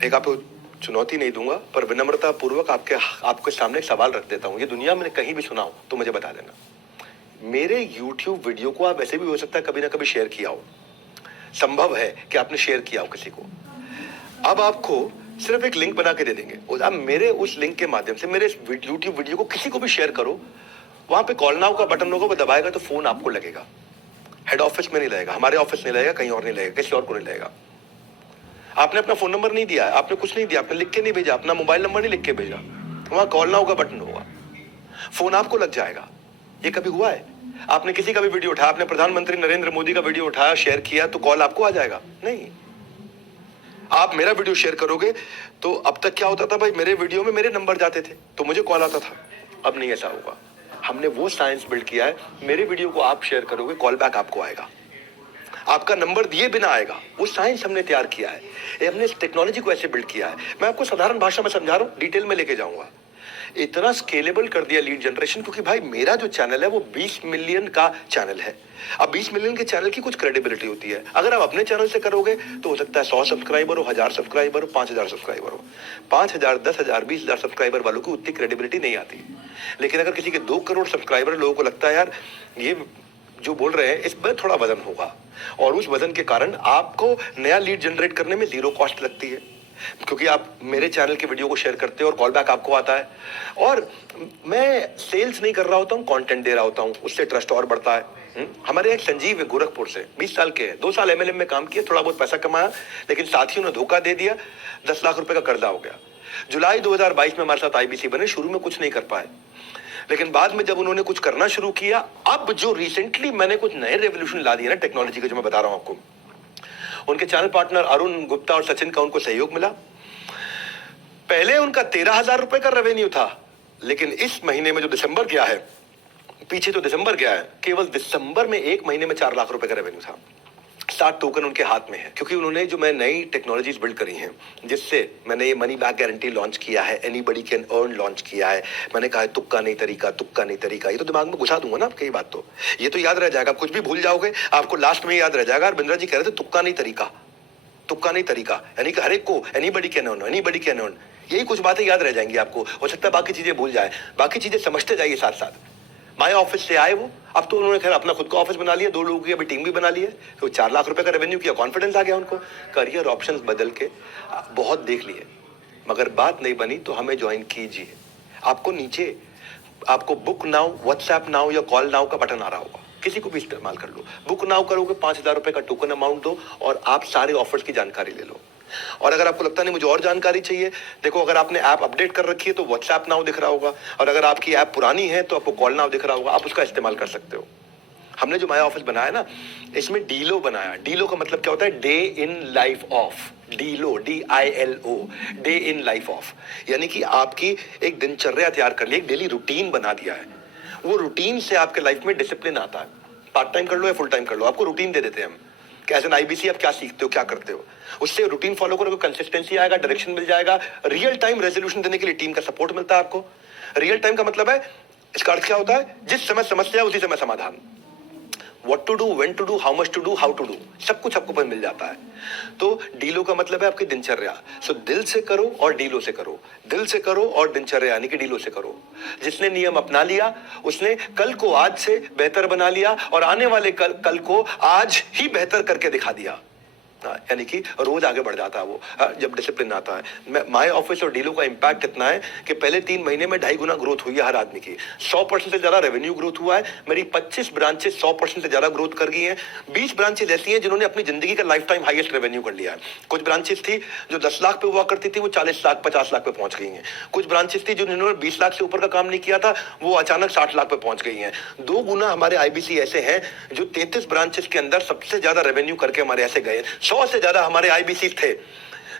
एक आपको चुनौती नहीं दूंगा पर विनम्रता पूर्वक आपके सामने एक सवाल रख देता हूं। ये दुनिया में कहीं भी सुना हो तो मुझे बता देना। मेरे यूट्यूब वीडियो को आप ऐसे भी हो सकता है कभी ना कभी शेयर किया हो, संभव है कि आपने शेयर किया हो किसी को। अब आपको सिर्फ एक लिंक बना के दे देंगे और आप मेरे उस लिंक के माध्यम से मेरे यूट्यूब वीडियो को किसी को भी शेयर करो। वहां पे कॉल नाउ का बटन होगा, वो दबाएगा तो फोन आपको लगेगा। हेड ऑफिस में नहीं लगेगा, हमारे ऑफिस नहीं लगेगा, कहीं और नहीं लगेगा, किसी और को नहीं लगेगा। आपने अपना फोन नंबर नहीं दिया है, आपने कुछ नहीं दिया, आपने लिख के नहीं भेजा, अपना मोबाइल नंबर नहीं लिख के भेजा, वहां कॉल नाउ का बटन होगा, फोन आपको लग जाएगा। ये कभी हुआ है? आपने किसी का भी वीडियो उठाया, आपने प्रधानमंत्री नरेंद्र मोदी का वीडियो उठाया, शेयर किया तो कॉल आपको आ जाएगा? नहीं। आप मेरा वीडियो शेयर करोगे तो अब तक क्या होता था भाई, मेरे वीडियो में मेरे नंबर जाते थे तो मुझे कॉल आता था। अब नहीं ऐसा होगा। हमने वो साइंस बिल्ड किया है, मेरे वीडियो को आप शेयर करोगे कॉल बैक आपको आएगा, आपका नंबर दिए बिना आएगा। वो साइंस हमने तैयार किया है, ये हमने इस टेक्नोलॉजी को ऐसे बिल्ड किया है। मैं आपको साधारण भाषा में समझा रहा हूं, डिटेल में लेके जाऊंगा। इतना स्केलेबल कर दिया लीड जनरेशन, क्योंकि भाई मेरा जो चैनल है वो 20 मिलियन का चैनल है। अब 20 मिलियन के चैनल की कुछ क्रेडिबिलिटी होती है। अगर आप अपने चैनल से करोगे तो हो सकता है 100 सब्सक्राइबर हो, 1000 सब्सक्राइबर हो, 5000 सब्सक्राइबर हो। 5000, 10,000, 20,000 सब्सक्राइबर वालों की उतनी क्रेडिबिलिटी नहीं आती। लेकिन अगर किसी के 2 करोड़ सब्सक्राइबर, लोगों को लगता है यार ये जो बोल रहे हैं इसमें थोड़ा वजन होगा, और उस वजन के कारण आपको नया लीड जनरेट करने में 0 कॉस्ट लगती है, क्योंकि आप मेरे चैनल के वीडियो को शेयर करते हो और कॉल बैक आपको आता है। और मैं सेल्स नहीं कर रहा होता हूँ, कंटेंट दे रहा होता हूँ, उससे ट्रस्ट और बढ़ता है। हमारे एक संजीव है गोरखपुर से, 20 साल के हैं, 2 साल एमएलएम में काम किया, थोड़ा बहुत पैसा कमाया, लेकिन साथियों ने धोखा दे दिया, 10 लाख रुपए का कर्जा हो गया। जुलाई 2022 में हमारे साथ आईबीसी बने, शुरू में कुछ नहीं कर पाए, लेकिन बाद में जब उन्होंने कुछ करना शुरू किया, अब जो रिसेंटली मैंने कुछ नए रेवोल्यूशन ला दिए ना टेक्नोलॉजी के, जो मैं बता रहा हूं आपको, उनके चैनल पार्टनर अरुण गुप्ता और सचिन का उनको सहयोग मिला। पहले उनका 13,000 रुपए का रेवेन्यू था, लेकिन इस महीने में जो दिसंबर गया है, पीछे तो दिसंबर गया है, केवल दिसंबर में 1 महीने में 4 लाख रुपए का रेवेन्यू था। 7 टोकन उनके हाथ में है, क्योंकि उन्होंने जो मैं नई टेक्नोलॉजीज बिल्ड करी हैं, जिससे मैंने ये मनी बैक गारंटी लॉन्च किया है, एनीबडी कैन अर्न लॉन्च किया है। मैंने कहा है तुक्का नहीं तरीका, तुक्का नहीं तरीका, ये तो दिमाग में घुसा दूंगा ना आपके, ये बात तो ये तो याद रह जाएगा। आप कुछ भी भूल जाओगे, आपको लास्ट में याद रह जाएगा। और बिंद्रा जी कह रहे थे तुक्का नहीं तरीका, तुक्का नहीं तरीका, यानी कि हर एक को anybody can earn, anybody can earn, यही कुछ बातें याद रह जाएंगी आपको। हो सकता है बाकी चीजें भूल जाए, बाकी चीजें समझते जाइए साथ साथ। माय ऑफिस से आए वो, अब तो उन्होंने खैर अपना खुद का ऑफिस बना लिया, 2 लोगों की अभी टीम भी बना ली है, तो 4 लाख रुपए का रेवेन्यू किया, कॉन्फिडेंस आ गया उनको। करियर ऑप्शंस बदल के बहुत देख लिए, मगर बात नहीं बनी तो हमें ज्वाइन कीजिए। आपको नीचे आपको बुक नाउ, व्हाट्सएप नाउ या कॉल नाउ का बटन आ रहा होगा, किसी को भी इस्तेमाल कर लो। बुक नाउ करोगे, 5,000 रुपए का टोकन अमाउंट दो और आप सारे ऑफर्स की जानकारी ले लो। और अगर आपको लगता नहीं मुझे और जानकारी चाहिए, देखो अगर आपने ऐप अपडेट कर रखी है तो व्हाट्सएप नाउ दिख रहा होगा, और अगर आपकी ऐप पुरानी है तो आपको कॉल नाउ दिख रहा होगा, आप उसका इस्तेमाल कर सकते हो। हमने जो माया ऑफिस बनाया ना, इसमें डीलो बनाया। डीलो का मतलब क्या होता है, डे इन लाइफ ऑफ, डीलो, DILO, day in life of, यानी कि आपकी एक दिनचर्या तैयार कर ली, एक डेली रूटीन बना दिया है। वो रूटीन से आपके लाइफ में डिसिप्लिन आता है। पार्ट टाइम कर लो या फुल टाइम कर लो, आपको रूटीन दे देते हैं हम कि एज एन आईबीसी आप क्या सीखते हो, क्या करते हो, उससे रूटीन फॉलो करोगे, कंसिस्टेंसी आएगा, डायरेक्शन मिल जाएगा। रियल टाइम रेजोल्यूशन देने के लिए टीम का सपोर्ट मिलता है आपको। रियल टाइम का मतलब है, इसका अर्थ क्या होता है, जिस समय समस्या उसी समय समाधान। What to do, when to do, how much to do, how to do, सब कुछ आपको पता मिल जाता है। तो डीलो का मतलब है आपकी दिनचर्या। सो दिल से करो और डीलो से करो, दिल से करो और दिनचर्या यानी कि डीलो से करो। जिसने नियम अपना लिया उसने कल को आज से बेहतर बना लिया और आने वाले कल को आज ही बेहतर करके दिखा दिया। यानी कि रोज आगे बढ़ जाता है वो जब डिसिप्लिन आता है। माय ऑफिस और डीलो का इंपैक्ट इतना है कि पहले 3 महीने में 2.5 गुना ग्रोथ हुई है हर आदमी की। 100% से ज्यादा रेवेन्यू ग्रोथ हुआ है। मेरी 25 ब्रांचेस 100% से ज्यादा ग्रोथ कर गई हैं। 20 ब्रांचेस ऐसी हैं जिन्होंने अपनी जिंदगी का लाइफ टाइम हाईएस्ट रेवेन्यू कर लिया है। कुछ ब्रांचेस थी जो 10 लाख पे हुआ करती थी, वो 40 लाख 50 लाख पे पहुंच गई हैं। कुछ ब्रांचेस थी जो जिन्होंने 20 लाख से ऊपर का काम नहीं किया था, वो अचानक 60 लाख पे पहुंच गई हैं। 2 गुना हमारे आईबीसी ऐसे हैं जो 33 ब्रांचेस के अंदर सबसे ज्यादा रेवेन्यू करके हमारे ऐसे गए। 100 से ज्यादा हमारे आईबीसी थे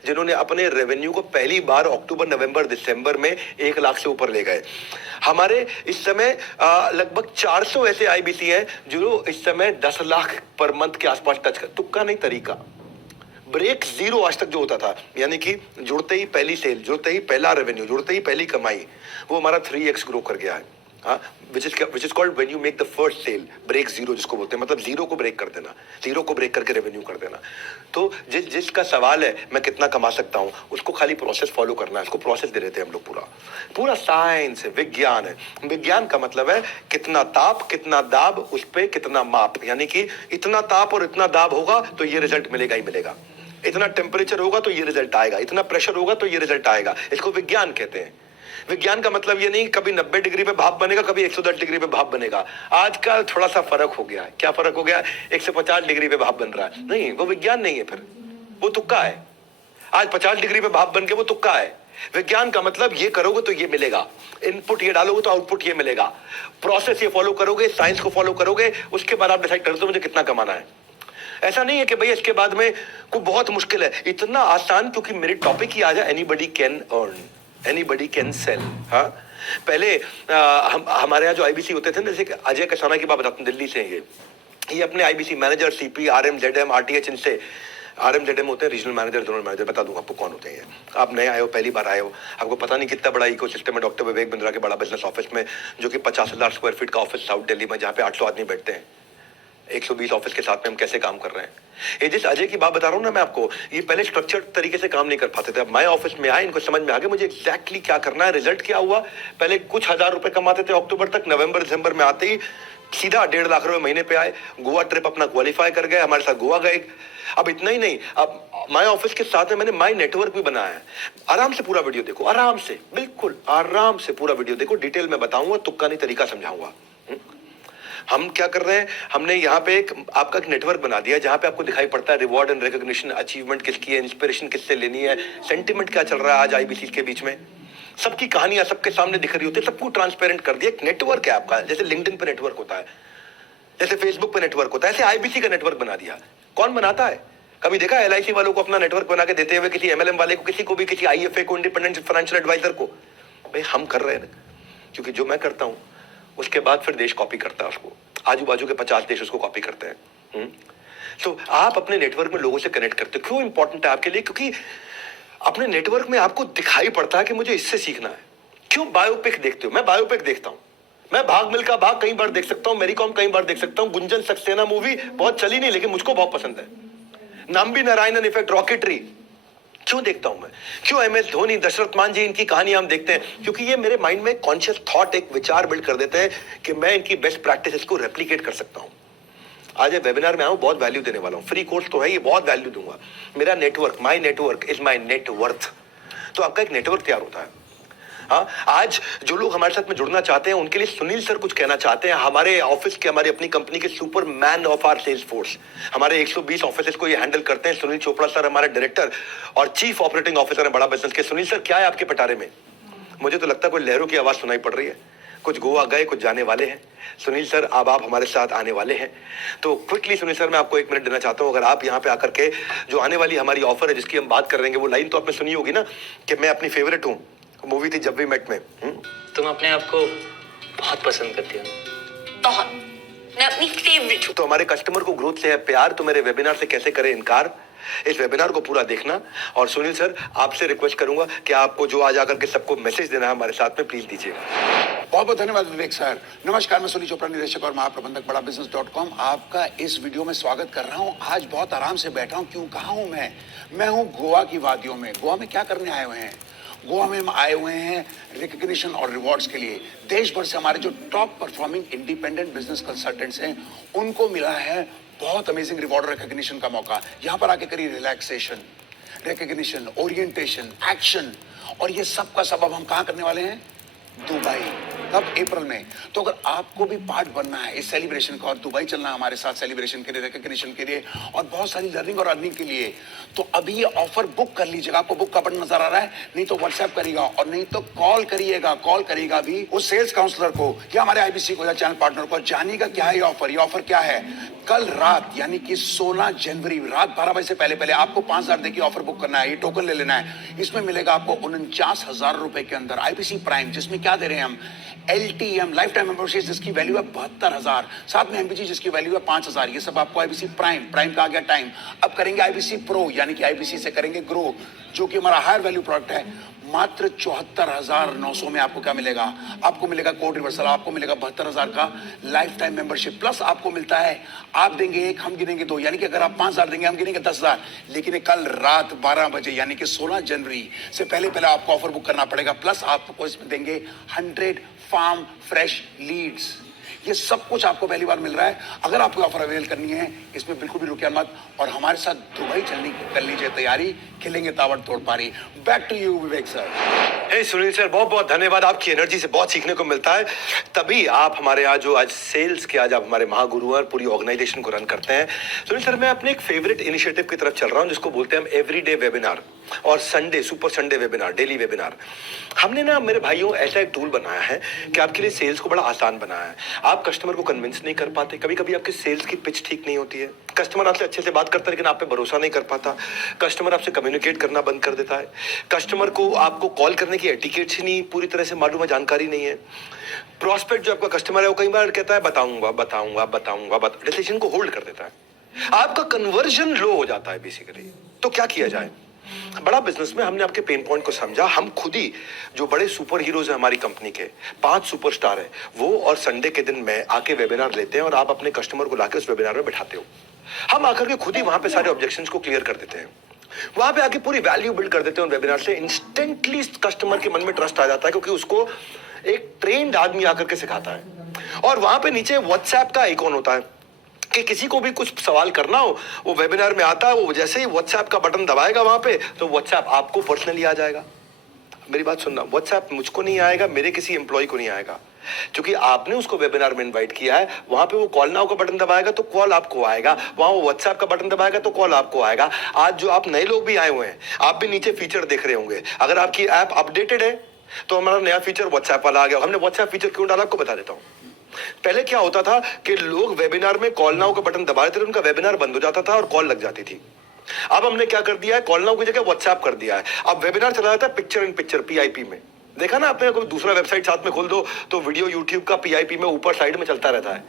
जिन्होंने अपने रेवेन्यू को पहली बार अक्टूबर नवंबर दिसंबर में 1 लाख से ऊपर ले गए। हमारे इस समय लगभग 400 ऐसे आईबीसी हैं जो इस समय 10 लाख पर मंथ के आसपास टच कर। तुक्का नहीं, तरीका। ब्रेक जीरो आज तक जो होता था, यानी कि जुड़ते ही पहली सेल, जुड़ते ही पहला रेवेन्यू, जुड़ते ही पहली कमाई, वो हमारा 3x ग्रो कर गया है। which is called when you make the first sale, break zero जिसको बोलते हैं, मतलब जीरो को ब्रेक कर देना, जीरो को ब्रेक करके रेवेन्यू कर देना। तो जिसका सवाल है मैं कितना कमा सकता हूं, उसको खाली प्रोसेस फॉलो करना है। इसको प्रोसेस दे देते हैं हम लोग। पूरा साइंस है, विज्ञान है। विज्ञान का मतलब है कितना ताप, कितना दाब, उस पर कितना माप, यानी कि इतना ताप और इतना दाब होगा तो ये रिजल्ट मिलेगा ही मिलेगा, इतना टेम्परेचर होगा तो ये रिजल्ट आएगा, इतना प्रेशर होगा तो ये रिजल्ट आएगा। इसको विज्ञान कहते हैं। विज्ञान का मतलब ये नहीं कभी 90 डिग्री पे भाप बनेगा, कभी 110 डिग्री पे भाप बनेगा। आजकल थोड़ा सा फर्क हो गया है। क्या फर्क हो गया? 150 डिग्री पे भाप बन रहा है। नहीं, वो विज्ञान नहीं है, फिर वो तुक्का है। आज 50 डिग्री पे भाप बन के वो तुक्का है। विज्ञान का मतलब ये करोगे तो ये मिलेगा, इनपुट ये डालोगे तो आउटपुट ये मिलेगा, प्रोसेस ये फॉलो करोगे, साइंस को फॉलो करोगे, उसके बाद आप डिसाइड कर दो मुझे कितना कमाना है। ऐसा नहीं है कि भाई इसके बाद में कोई बहुत मुश्किल है। इतना आसान, क्योंकि मेरी टॉपिक ही आज है anybody can earn, anybody can sell. हाँ, पहले हमारे यहाँ जो आईबीसी होते थे ना, जैसे अजय कसाना की बात बताता हूँ, दिल्ली से ये अपने IBC manager, CP, RM, ZM, RTH, इनसे, आरएम जेडएम होते हैं रीजनल मैनेजर, जोनल मैनेजर, बता दूंगा आपको कौन होते हैं। आप नए आए हो, पहली बार आए हो, आपको पता नहीं कितना बड़ा इकोसिस्टम है डॉक्टर विवेक बिंद्रा के बड़ा बिजनेस ऑफिस में, जो कि 50,000 स्क्वायर फीट का ऑफिस साउथ दिल्ली में, जहाँ पे 800 आदमी बैठते हैं। 120 ऑफिस के साथ में हम कैसे काम कर रहे हैं। ये जिस अजय की बात बता रहा हूँ ना मैं आपको, ये पहले स्ट्रक्चर्ड तरीके से काम नहीं कर पाते थे। अब माय ऑफिस में आए, इनको समझ में आ गया मुझे एग्जैक्टली क्या करना है। रिजल्ट क्या हुआ? पहले कुछ हजार रुपए कमाते थे अक्टूबर तक, नवंबर दिसंबर में आते ही सीधा 1.5 लाख रुपए महीने पे आए। गोवा ट्रिप अपना क्वालिफाई कर गए, हमारे साथ गोवा गए। अब इतना ही नहीं, अब माय ऑफिस के साथ में मैंने माय नेटवर्क भी बनाया है। आराम से पूरा वीडियो देखो, आराम से, बिल्कुल आराम से पूरा वीडियो देखो, डिटेल में बताऊंगा, तुक्का नहीं तरीका समझाऊंगा। हम क्या कर रहे हैं, हमने यहाँ पे आपका एक नेटवर्क बना दिया जहाँ पे आपको दिखाई पड़ता है रिवॉर्ड एंड रिकॉग्निशन, अचीवमेंट किसकी है, इंस्पिरेशन किससे लेनी है, सेंटिमेंट क्या चल रहा है आज आईबीसी के बीच में। सबकी कहानियां सबके सामने दिख रही होती है, सबको ट्रांसपेरेंट कर दिया। एक नेटवर्क है आपका, जैसे लिंक्डइन पे नेटवर्क होता है, जैसे फेसबुक पे नेटवर्क होता है, ऐसे आईबीसी का नेटवर्क बना दिया। कौन बनाता है? कभी देखा है एलआईसी वालों को अपना नेटवर्क बना के देते हुए, किसी एमएलएम वाले को, किसी को भी, किसी आईएफए को, इंडिपेंडेंट फाइनेंशियल एडवाइजर को? भाई हम कर रहे हैं, क्योंकि जो मैं करता हूं उसके बाद फिर देश कॉपी करता है उसको, आजू बाजू के 50 देश उसको कॉपी करते हैं। तो आप अपने नेटवर्क में लोगों से कनेक्ट करते हो। क्यों इंपॉर्टेंट है आपके लिए? क्योंकि अपने नेटवर्क में आपको दिखाई पड़ता है कि मुझे इससे सीखना है। क्यों बायोपिक देखते हो? मैं बायोपिक देखता हूं। मैं भाग मिल्खा भाग कई बार देख सकता हूं, मेरी कॉम कई बार देख सकता हूं, गुंजन सक्सेना मूवी बहुत चली नहीं लेकिन मुझको बहुत पसंद है, नाम्बी नारायणन इफेक्ट, रॉकेटरी। क्यों देखता हूं मैं? क्यों एमएस धोनी, दशरथ मान जी, इनकी कहानी हम देखते हैं? क्योंकि ये मेरे माइंड में कॉन्शियस थॉट, एक विचार बिल्ड कर देते हैं कि मैं इनकी बेस्ट प्रैक्टिसेस को रेप्लिकेट कर सकता हूं। आज वेबिनार में आऊं, बहुत वैल्यू देने वाला हूं, फ्री कोर्स तो है, ये बहुत वैल्यू दूंगा। मेरा network, my network is my net worth. तो आपका एक नेटवर्क तैयार होता है। हाँ, आज जो लोग हमारे साथ में जुड़ना चाहते हैं उनके लिए सुनील सर कुछ कहना चाहते हैं। हमारे ऑफिस के, हमारी अपनी कंपनी के super man of our sales force, हमारे 120 ऑफिस को ये हैंडल करते हैं। सुनील चोपड़ा सर हमारे डायरेक्टर और चीफ ऑपरेटिंग ऑफिसर है बड़ा बिजनेस के। सुनील सर, क्या है आपके पटारे में? मुझे तो लगता है कोई लहरों की आवाज सुनाई पड़ रही है। कुछ गोवा गए, कुछ जाने वाले हैं। सुनील सर, अब आप हमारे साथ आने वाले हैं, तो क्विकली सुनील सर मैं आपको 1 मिनट देना चाहता हूं। अगर आप यहाँ पे आकर के जो आने वाली हमारी ऑफर है जिसकी हम बात कर रहे हैं, वो लाइन तो आपने सुनी होगी ना कि मैं अपनी फेवरेट हूँ, मूवी थी जब वी मेट में। तुम अपने आप को बहुत पसंद करती हो। बहुत, मैं अपनी फेवरेट हूँ। तो हमारे कस्टमर को ग्रोथ से है प्यार, तो मेरे वेबिनार से कैसे करे इनकार? इस वेबिनार को पूरा देखना। और सुनील सर, आपसे रिक्वेस्ट करूंगा कि आपको जो आज आकर के सबको मैसेज देना है हमारे साथ में, प्लीज दीजिएगा। बहुत बहुत धन्यवाद विवेक सर। नमस्कार, मैं सुनील चोपड़ा, निदेशक और महाप्रबंधक बड़ा बिजनेस.com। आपका इस वीडियो में स्वागत कर रहा हूं। आज बहुत आराम से बैठा हूं। क्यों, कहाँ हूं मैं हूं गोवा की वादियों में। गोवा में क्या करने आए हुए हैं? गोवा में हम आए हुए हैं रिकग्निशन और रिवॉर्ड्स के लिए। देश भर से हमारे जो top performing independent business consultants हैं, उनको मिला है बहुत अमेजिंग रिवॉर्ड रिकग्निशन का मौका। यहाँ पर आके करिए रिलैक्सेशन, रिकग्निशन, ओरिएंटेशन, एक्शन। और ये सब का सब अब हम कहाँ करने वाले हैं? दुबई। कब? अप्रैल में। तो अगर आपको भी पार्ट बनना है इस सेलिब्रेशन का और दुबई चलना है हमारे साथ सेलिब्रेशन के लिए, रिकग्निशन के लिए और बहुत सारी लर्निंग और अर्निंग के लिए, तो अभी ये ऑफर बुक कर लीजिएगा। आपको बुक का बटन नजर आ रहा है, नहीं तो व्हाट्सएप करिएगा और नहीं तो कॉल करिएगा भी उस सेल्स काउंसलर को या हमारे आईबीसी को या चैनल पार्टनर को। जानिएगा क्या है ये ऑफर। ये ऑफर क्या है? कल रात यानी कि 16 जनवरी रात 12 बजे से पहले आपको 5,000 देके ऑफर बुक करना है। ये टोकन ले लेना है। इसमें मिलेगा आपको 49,000 रुपए के अंदर आईबीसी प्राइम, जिसमें क्या दे रहे हैं हम? LTM लाइफ टाइम मेंबरशिप जिसकी वैल्यू है 72,000, साथ में एमबीजी जिसकी वैल्यू है 5,000। ये सब आपको आईबीसी प्राइम का आ गया टाइम। अब करेंगे आईबीसी प्रो यानी कि आईबीसी से करेंगे ग्रो, जो कि हमारा हायर वैल्यू प्रोडक्ट है। मात्र 74,900 में आपको क्या मिलेगा? आपको मिलेगा कोड रिवर्सल, आपको मिलेगा 72,000 का लाइफ टाइम मेंबरशिप, प्लस आपको मिलता है, आप देंगे 1, हम गिनेंगे 2, यानी कि अगर आप 5,000 देंगे हम गिनेंगे 10,000। लेकिन कल रात 12 बजे यानी कि 16 जनवरी से पहले आपको ऑफर बुक करना पड़ेगा। प्लस आपको इसमें देंगे 100 फार्म फ्रेश लीड्स। ये सब कुछ आपको पहली बार मिल रहा है। अगर आपको ऑफर अवेल करनी है, इसमें बिल्कुल भी रुकिए मत और हमारे साथ दुबई चलने की कर लीजिए तैयारी। खेलेंगे ताबड़तोड़ पारी। Back to you Vivek sir. Hey Sunil sir, बहुत बहुत धन्यवाद। आपकी एनर्जी से बहुत सीखने को मिलता है। तभी आप हमारे यहाँ जो आज सेल्स के, आज आप हमारे महागुरु हैं, पूरी ऑर्गेनाइजेशन को रन करते हैं। सुनील सर, मैं अपने एक फेवरेट इनिशिएटिव की तरफ चल रहा हूँ, जिसको बोलते हैं हम एवरीडे वेबिनार और Sunday, super Sunday webinar, daily webinar. हमने ना मेरे भाइयों ऐसा एक टूल बनाया है कि आपके लिए सेल्स को बड़ा आसान बनाया है। आप कस्टमर को कन्विंस नहीं कर पाते, कभी कभी आपकी सेल्स की पिच ठीक नहीं होती है, कस्टमर आपसे अच्छे से बात करता है लेकिन आप पे भरोसा नहीं कर पाता, कस्टमर आपसे कम्युनिकेट करना बंद कर देता है, कस्टमर को आपको कॉल करने की एटिकेट्स ही नहीं पूरी तरह से मालूम है, जानकारी नहीं है। प्रोस्पेक्ट जो आपका कस्टमर है वो कई बार कहता है बताऊंगा, डिसीजन को होल्ड कर देता है, आपका कन्वर्जन लो हो जाता है बेसिकली। तो क्या किया जाए? बड़ा बिजनेस में हमने आपके पेन पॉइंट को समझा। हम खुद ही जो बड़े सुपर हीरोज हैं हमारी कंपनी के, 5 सुपरस्टार है वो, और संडे के दिन में आके वेबिनार लेते हैं और आप अपने कस्टमर को लाके उस वेबिनार में बैठाते हो। हम आकर के खुद ही वहां पे सारे ऑब्जेक्शंस को क्लियर कर देते हैं, वहां पे आके पूरी वैल्यू बिल्ड कर देते हैं। वेबिनार से इंस्टेंटली कस्टमर के मन में ट्रस्ट आ जाता है, क्योंकि उसको एक ट्रेन्ड आदमी आकर के सिखाता है। और वहां पे नीचे व्हाट्सएप का आइकॉन होता है कि किसी को भी कुछ सवाल करना हो, वो वेबिनार में आता है, वो जैसे ही व्हाट्सएप का बटन दबाएगा वहां पे, तो व्हाट्सएप आपको पर्सनली आ जाएगा। मेरी बात सुनना, व्हाट्सएप मुझको नहीं आएगा, मेरे किसी एम्प्लॉय को नहीं आएगा, क्योंकि आपने उसको वेबिनार में इनवाइट किया है। वहां पे वो कॉल नाउ का बटन दबाएगा तो कॉल आपको आएगा, वहां वो व्हाट्सएप का बटन दबाएगा तो कॉल आपको आएगा। आज जो आप नए लोग भी आए हुए हैं, आप भी नीचे फीचर देख रहे होंगे। अगर आपकी ऐप अपडेटेड है तो हमारा नया फीचर व्हाट्सएप वाला आ गया। हमने व्हाट्सएप फीचर क्यों डाला आपको बता देता हूँ। पहले क्या होता था कि लोग वेबिनार में कॉल नाउ का बटन दबा देते थे, उनका वेबिनार बंद हो जाता था और कॉल लग जाती थी। अब हमने क्या कर दिया है, कॉल नाउ की जगह व्हाट्सएप कर दिया है। अब वेबिनार चला जाता है पिक्चर इन पिक्चर, PIP में। देखा ना आपने, कोई दूसरा वेबसाइट साथ में खोल दो तो वीडियो यूट्यूब का PIP में ऊपर साइड में चलता रहता है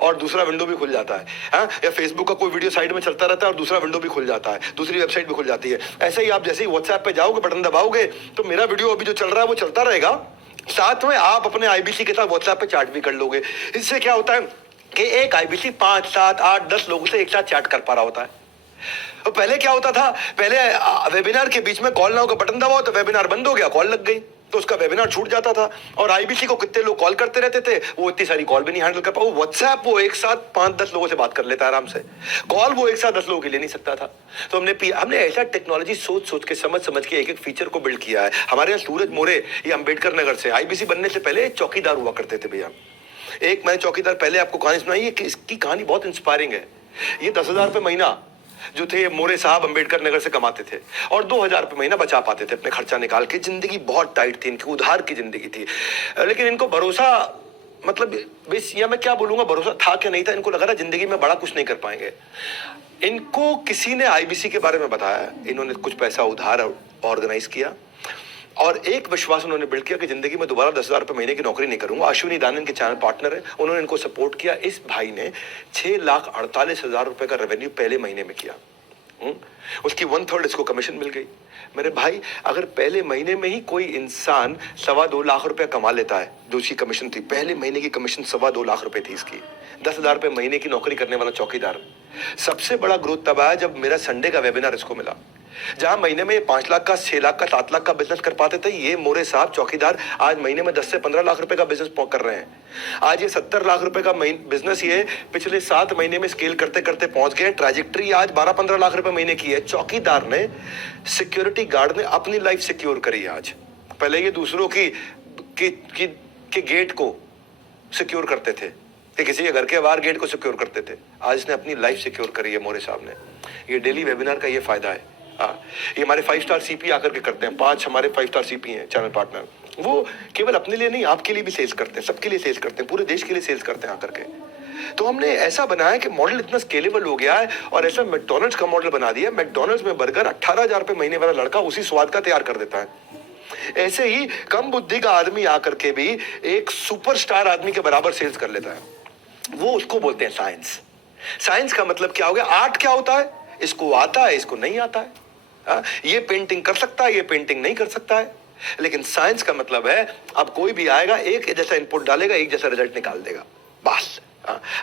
और दूसरा विंडो भी खुल जाता है। हाँ? या फेसबुक का कोई वीडियो साइड में चलता रहता है और दूसरा विंडो भी खुल जाता है, दूसरी वेबसाइट भी खुल जाती है। ऐसे ही आप जैसे ही व्हाट्सएप पे जाओगे, बटन दबाओगे, तो मेरा वीडियो अभी जो चल रहा है वो चलता रहेगा, साथ में आप अपने आईबीसी के साथ व्हाट्सएप पे चैट भी कर लोगे। इससे क्या होता है कि एक आईबीसी 5, 7, 8, 10 लोगों से एक साथ चैट कर पा रहा होता है। तो पहले क्या होता था, पहले वेबिनार के बीच में कॉल नाउ का बटन दबाओ तो वेबिनार बंद हो गया, कॉल लग गई तो उसका वेबिनार छूट जाता था। और आईबीसी को कितने लोग कॉल करते रहते थे, वो इतनी सारी कॉल भी नहीं हैंडल कर पाओ। व्हाट्सएप वो एक साथ 5-10 लोगों से बात कर लेता है आराम से, कॉल वो एक साथ 10 लोगों के लिए नहीं सकता था। तो हमने ऐसा टेक्नोलॉजी सोच के समझ के एक फीचर को बिल्ड किया है। हमारे यहाँ सूरज मोरे, ये अंबेडकर नगर से, आईबीसी बनने से पहले चौकीदार हुआ करते थे भैया। एक मैंने चौकीदार पहले आपको कहानी सुनाई है कि इसकी कहानी बहुत इंस्पायरिंग है। ये 10,000 रुपये महीना जो थे मोरे साहब अंबेडकर नगर से कमाते थे और 2,000 रुपये महीना बचा पाते थे अपने खर्चा निकाल के। जिंदगी बहुत टाइट थी इनकी, उधार की जिंदगी थी। लेकिन इनको भरोसा, मतलब बस या मैं क्या बोलूंगा, भरोसा था क्या नहीं था, इनको लगा था जिंदगी में बड़ा कुछ नहीं कर पाएंगे। इनको किसी ने आईबीसी के बारे में बताया, इन्होंने कुछ पैसा उधार ऑर्गेनाइज किया और एक विश्वास उन्होंने बिल्ड किया कि जिंदगी में दोबारा 10,000 रुपये महीने की नौकरी नहीं करूंगा। अश्विनी दानन के चैनल पार्टनर है, उन्होंने इनको सपोर्ट किया। इस भाई ने 6,48,000 रुपए का रेवेन्यू पहले महीने में किया। उसकी 1/3 इसको कमीशन मिल गई। मेरे भाई, अगर पहले महीने में ही कोई इंसान 2.25 लाख रुपए कमा लेता है, जो उसकी कमीशन थी, पहले महीने की कमीशन 2.25 लाख रुपए थी इसकी, 10,000 रुपए महीने की नौकरी करने वाला चौकीदार। सबसे बड़ा ग्रोथ तब आया जब मेरा संडे का वेबिनार इसको मिला, जहां महीने में 5 लाख का, 6 लाख का, 7 लाख का बिजनेस कर पाते थे, ये मोरे साहब चौकीदार आज महीने में 10 से 15 लाख रुपए का बिजनेस कर रहे हैं। आज ये 70 लाख रुपए का बिजनेस ये पिछले 7 महीने में स्केल करते करते पहुंच गए। ट्रैजेक्टरी आज 12-15 लाख रुपए महीने की है। चौकीदार ने, सिक्योरिटी गार्ड ने अपनी लाइफ सिक्योर करी आज। पहले ये दूसरों की गेट को सिक्योर करते थे, कि किसी के घर के बाहर गेट को सिक्योर करते थे, आज इसने अपनी लाइफ सिक्योर करी है मोरे साहब ने। ये डेली वेबिनार का ये फायदा है। ये हमारे 5 स्टार सीपी आकर के करते हैं, 5 हमारे 5 स्टार सीपी हैं चैनल पार्टनर। वो केवल अपने लिए नहीं, आपके लिए भी सेल्स करते हैं, सबके लिए सेल्स करते हैं, पूरे देश के लिए सेल्स करते हैं आकर के। तो हमने ऐसा बनाया कि मॉडल इतना स्केलेबल हो गया है, और ऐसा मैकडॉनल्ड्स का मॉडल बना दिया। मैकडॉनल्ड्स में बर्गर 18,000 रुपए महीने वाला लड़का उसी स्वाद का तैयार कर देता है। ऐसे ही कम बुद्धि का आदमी आकर के भी एक सुपरस्टार आदमी के बराबर सेल्स कर लेता है। वो उसको बोलते हैं साइंस। साइंस का मतलब क्या हो गया? आर्ट क्या होता है? इसको आता है, इसको नहीं आता है। ये पेंटिंग कर सकता है, ये पेंटिंग नहीं कर सकता है। लेकिन साइंस का मतलब है, अब कोई भी आएगा, एक जैसा इनपुट डालेगा, एक जैसा रिजल्ट निकाल देगा, बस।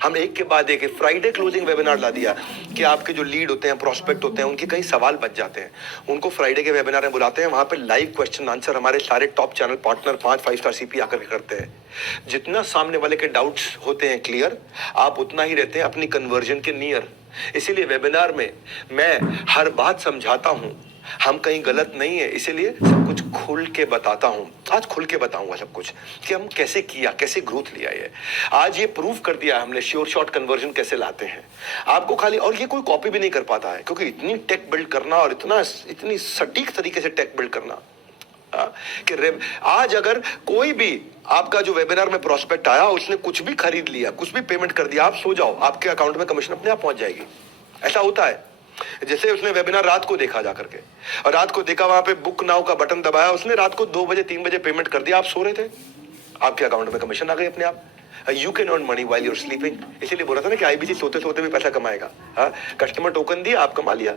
हम एक के बाद एक फ्राइडे क्लोजिंग वेबिनार ला दिया कि आपके जो लीड होते हैं, प्रोस्पेक्ट होते हैं, उनके कई सवाल बच जाते हैं, उनको फ्राइडे के वेबिनार में बुलाते हैं। वहां पे लाइव क्वेश्चन आंसर हमारे सारे top channel partner 5 star CP आकर के करते हैं। जितना सामने वाले के डाउट्स होते हैं क्लियर, आप उतना ही रहते हैं अपनी कन्वर्जन के नियर। इसीलिए वेबिनार में मैं हर बात समझाता हूं, हम कहीं गलत नहीं है, इसीलिए सब कुछ खुल के बताता हूं। आज खुल के बताऊंगा सब कुछ कि हम कैसे किया, कैसे ग्रोथ लिया। ये आज ये प्रूव कर दिया हमने, श्योर शॉट कन्वर्जन कैसे लाते हैं आपको खाली। और ये कोई कॉपी भी नहीं कर पाता है, क्योंकि इतनी टेक बिल्ड करना और इतनी सटीक तरीके से टेक बिल्ड करना कि आज अगर कोई भी आपका जो वेबिनार में प्रोस्पेक्ट आया, उसने कुछ भी खरीद लिया, कुछ भी पेमेंट कर दिया, आप सो जाओ, आपके अकाउंट में कमीशन अपने आप पहुंच जाएगी। ऐसा होता है। जैसे उसने वेबिनार रात को देखा जाकर के, और रात को देखा, वहां पे बुक नाउ का बटन दबाया, उसने रात को 2 बजे 3 बजे पेमेंट कर दिया, आप सो रहे थे, आपके अकाउंट में कमीशन आ गई अपने आप। You can earn money while you are sleeping. इसीलिए बोला था ना कि आईबीसी सोते सोते भी पैसा कमाएगा। कस्टमर टोकन दिया, आप कमा लिया।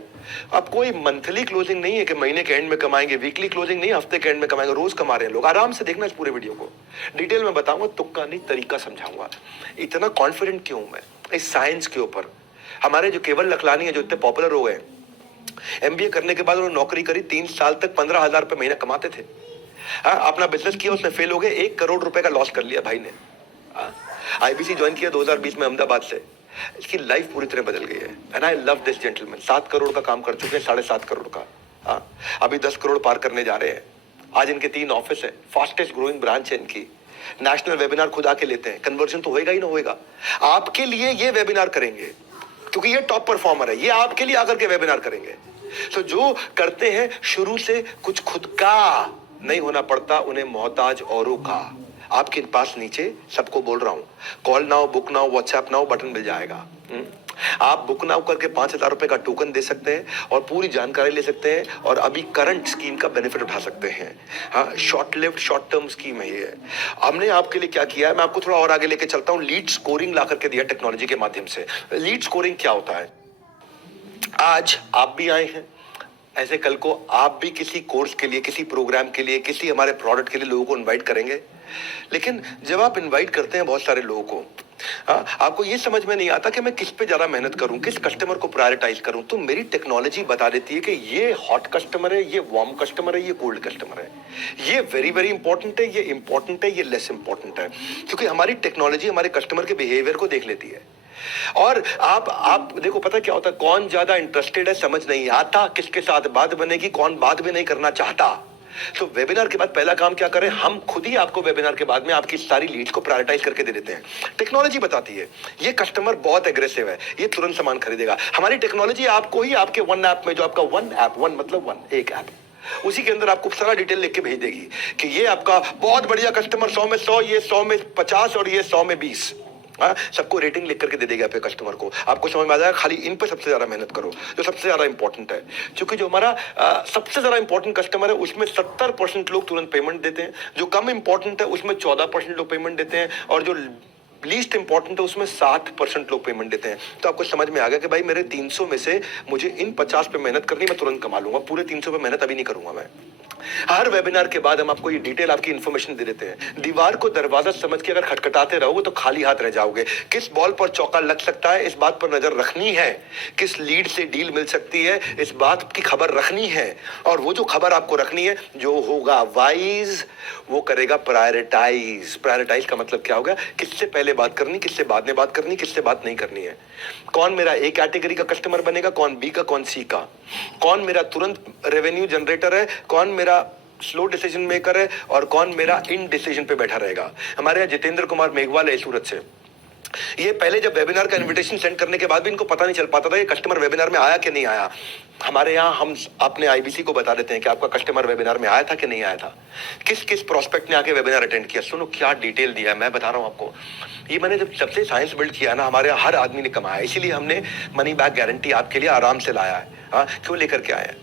अब कोई मंथली क्लोजिंग नहीं है कि महीने के एंड में कमाएंगे, वीकली क्लोजिंग नहीं, हफ्ते के एंड में कमाएंगे, रोज कमा रहे हैं लोग। आराम से देखना इस पूरे वीडियो को, डिटेल में बताऊंगा, तुक्का नहीं, तरीका समझाऊंगा। इतना कॉन्फिडेंट क्यों मैं इस साइंस के ऊपर? हमारे जो केवल लखलानी है, जो इतने पॉपुलर हो गए, एमबीए करने के बाद उन्होंने नौकरी करी, 3 साल तक 15,000 रुपए महीना कमाते थे। अपना बिजनेस किया, उसमें फेल हो गए, 1 करोड़ रुपए का लॉस कर लिया भाई ने। आईबीसी ज्वाइन किया 2020 में अहमदाबाद से। इसकी लाइफ पूरी तरह बदल गई है। And I love this gentleman. 7 crore का काम कर चुके हैं, 7.5 करोड़ का। अभी 10 करोड़ पार करने जा रहे हैं। आज इनके 3 ऑफिस है, फास्टेस्ट ग्रोइंग ब्रांच है इनकी। नेशनल वेबिनार खुद आके लेते हैं। कन्वर्जन तो होएगा ही ना होएगा। आपके लिए ये वेबिनार करेंगे, क्योंकि ये टॉप परफॉर्मर है, ये आपके लिए आकर के वेबिनार करेंगे। तो जो करते हैं शुरू से, कुछ खुद का नहीं होना पड़ता, उन्हें मोहताज औरों का। आपके पास नीचे सबको बोल रहा हूं, call now, book now, WhatsApp now button मिल जाएगा। आप बुक नाउ करके 5,000 रुपए का टोकन दे सकते हैं और पूरी जानकारी ले सकते हैं, और अभी करंट स्कीम का बेनिफिट उठा सकते हैं। हाँ, short lived short term scheme है ये। हमने आपके लिए क्या किया है, मैं आपको थोड़ा और आगे लेके चलता हूं। लीड स्कोरिंग ला करके दिया टेक्नोलॉजी के माध्यम से। लीड स्कोरिंग क्या होता है? आज आप भी आए हैं, ऐसे कल को आप भी किसी कोर्स के लिए, किसी प्रोग्राम के लिए, किसी हमारे प्रोडक्ट के लिए लोगों को इनवाइट करेंगे। लेकिन जब आप इनवाइट करते हैं बहुत सारे लोगों को, आपको ये समझ में नहीं आता कि मैं किस पे ज्यादा मेहनत करूं, किस कस्टमर को प्रायोरिटाइज करूं। तो मेरी टेक्नोलॉजी बता देती है कि ये हॉट कस्टमर है, ये वार्म कस्टमर है, ये कोल्ड कस्टमर है, ये वेरी वेरी इंपॉर्टेंट है, ये इंपॉर्टेंट है, ये लेस इंपॉर्टेंट है। क्योंकि हमारी टेक्नोलॉजी हमारे कस्टमर के बिहेवियर को देख लेती है। और आप देखो, पता क्या होता है, कौन ज्यादा इंटरेस्टेड है समझ नहीं आता, किसके साथ बात बनेगी, कौन बात भी नहीं करना चाहता। तो वेबिनार के बाद पहला काम क्या करें, हम खुद ही आपको वेबिनार के बाद में आपकी सारी लीड्स को प्रायोरिटाइज करके दे देते हैं। टेक्नोलॉजी बताती है ये कस्टमर बहुत एग्रेसिव है, ये तुरंत सामान खरीदेगा। हमारी टेक्नोलॉजी आपको ही आपके वन ऐप में, जो आपका वन ऐप, वन मतलब वन, एक ऐप, उसी के अंदर आपको सारा डिटेल लिख के भेज देगी कि ये आपका बहुत बढ़िया कस्टमर, 100 में 100, ये 100 में 50 और ये 100 में 20। सबको रेटिंग लिख करके दे देगा आपके कस्टमर को। आपको समझ में आ जाएगा, खाली इन पर सबसे ज्यादा मेहनत करो, जो सबसे ज्यादा इंपॉर्टेंट है। क्योंकि जो हमारा सबसे ज्यादा इंपॉर्टेंट कस्टमर है, उसमें 70% लोग तुरंत पेमेंट देते हैं। जो कम इंपॉर्टेंट है उसमें 14% लोग पेमेंट देते हैं। और जो लीस्ट इंपॉर्टेंट है उसमें 60% लोग पेमेंट देते हैं। तो आपको समझ में आ गया कि भाई मेरे 300 में से मुझे इन 50 पे मेहनत करनी, मैं तुरंत कमा लूंगा, पूरे 300 पे मेहनत अभी नहीं करूंगा मैं। हर वेबिनार के बाद हम आपको ये डिटेल आपकी इंफॉर्मेशन दे देते हैं। दीवार को दरवाजा समझ के अगर खटखटाते रहोगे तो खाली हाथ रह जाओगे। किस बॉल पर चौका लग सकता है इस बात पर नजर रखनी है, किस लीड से डील मिल सकती है इस बात की खबर रखनी है, और वो जो खबर आपको रखनी है, जो होगा वाइज वो करेगा प्रायोरिटाइज। प्रायोरिटाइज का मतलब क्या होगा, किससे पहले बात करनी, किससे बाद में बात करनी, किससे बात नहीं करनी है। कौन मेरा ए कैटेगरी का कस्टमर बनेगा, कौन बी का, कौन सी का, कौन मेरा तुरंत रेवेन्यू जनरेटर है, कौन मेरा स्लो डिसीजन मेकर है, और कौन मेरा इन डिसीजन पे बैठा रहेगा। हमारे यहाँ जितेंद्र कुमार मेघवाल है सूरत से। ये पहले जब वेबिनार का इनविटेशन सेंड करने के बाद भी इनको पता नहीं चल पाता था ये कस्टमर वेबिनार में आया कि नहीं आया। हमारे यहाँ हम अपने आईबीसी को बता देते हैं कि आपका कस्टमर वेबिनार में आया था कि नहीं आया था, किस किस प्रोस्पेक्ट ने आके वेबिनार अटेंड किया। सुनो क्या डिटेल दिया है, मैं बता रहा हूँ आपको। ये मैंने जब से साइंस बिल्ड किया ना, हमारे यहाँ हर आदमी ने कमाया, इसीलिए हमने मनी बैक गारंटी आपके लिए आराम से लाया है। हाँ, क्यों लेकर के आए हैं,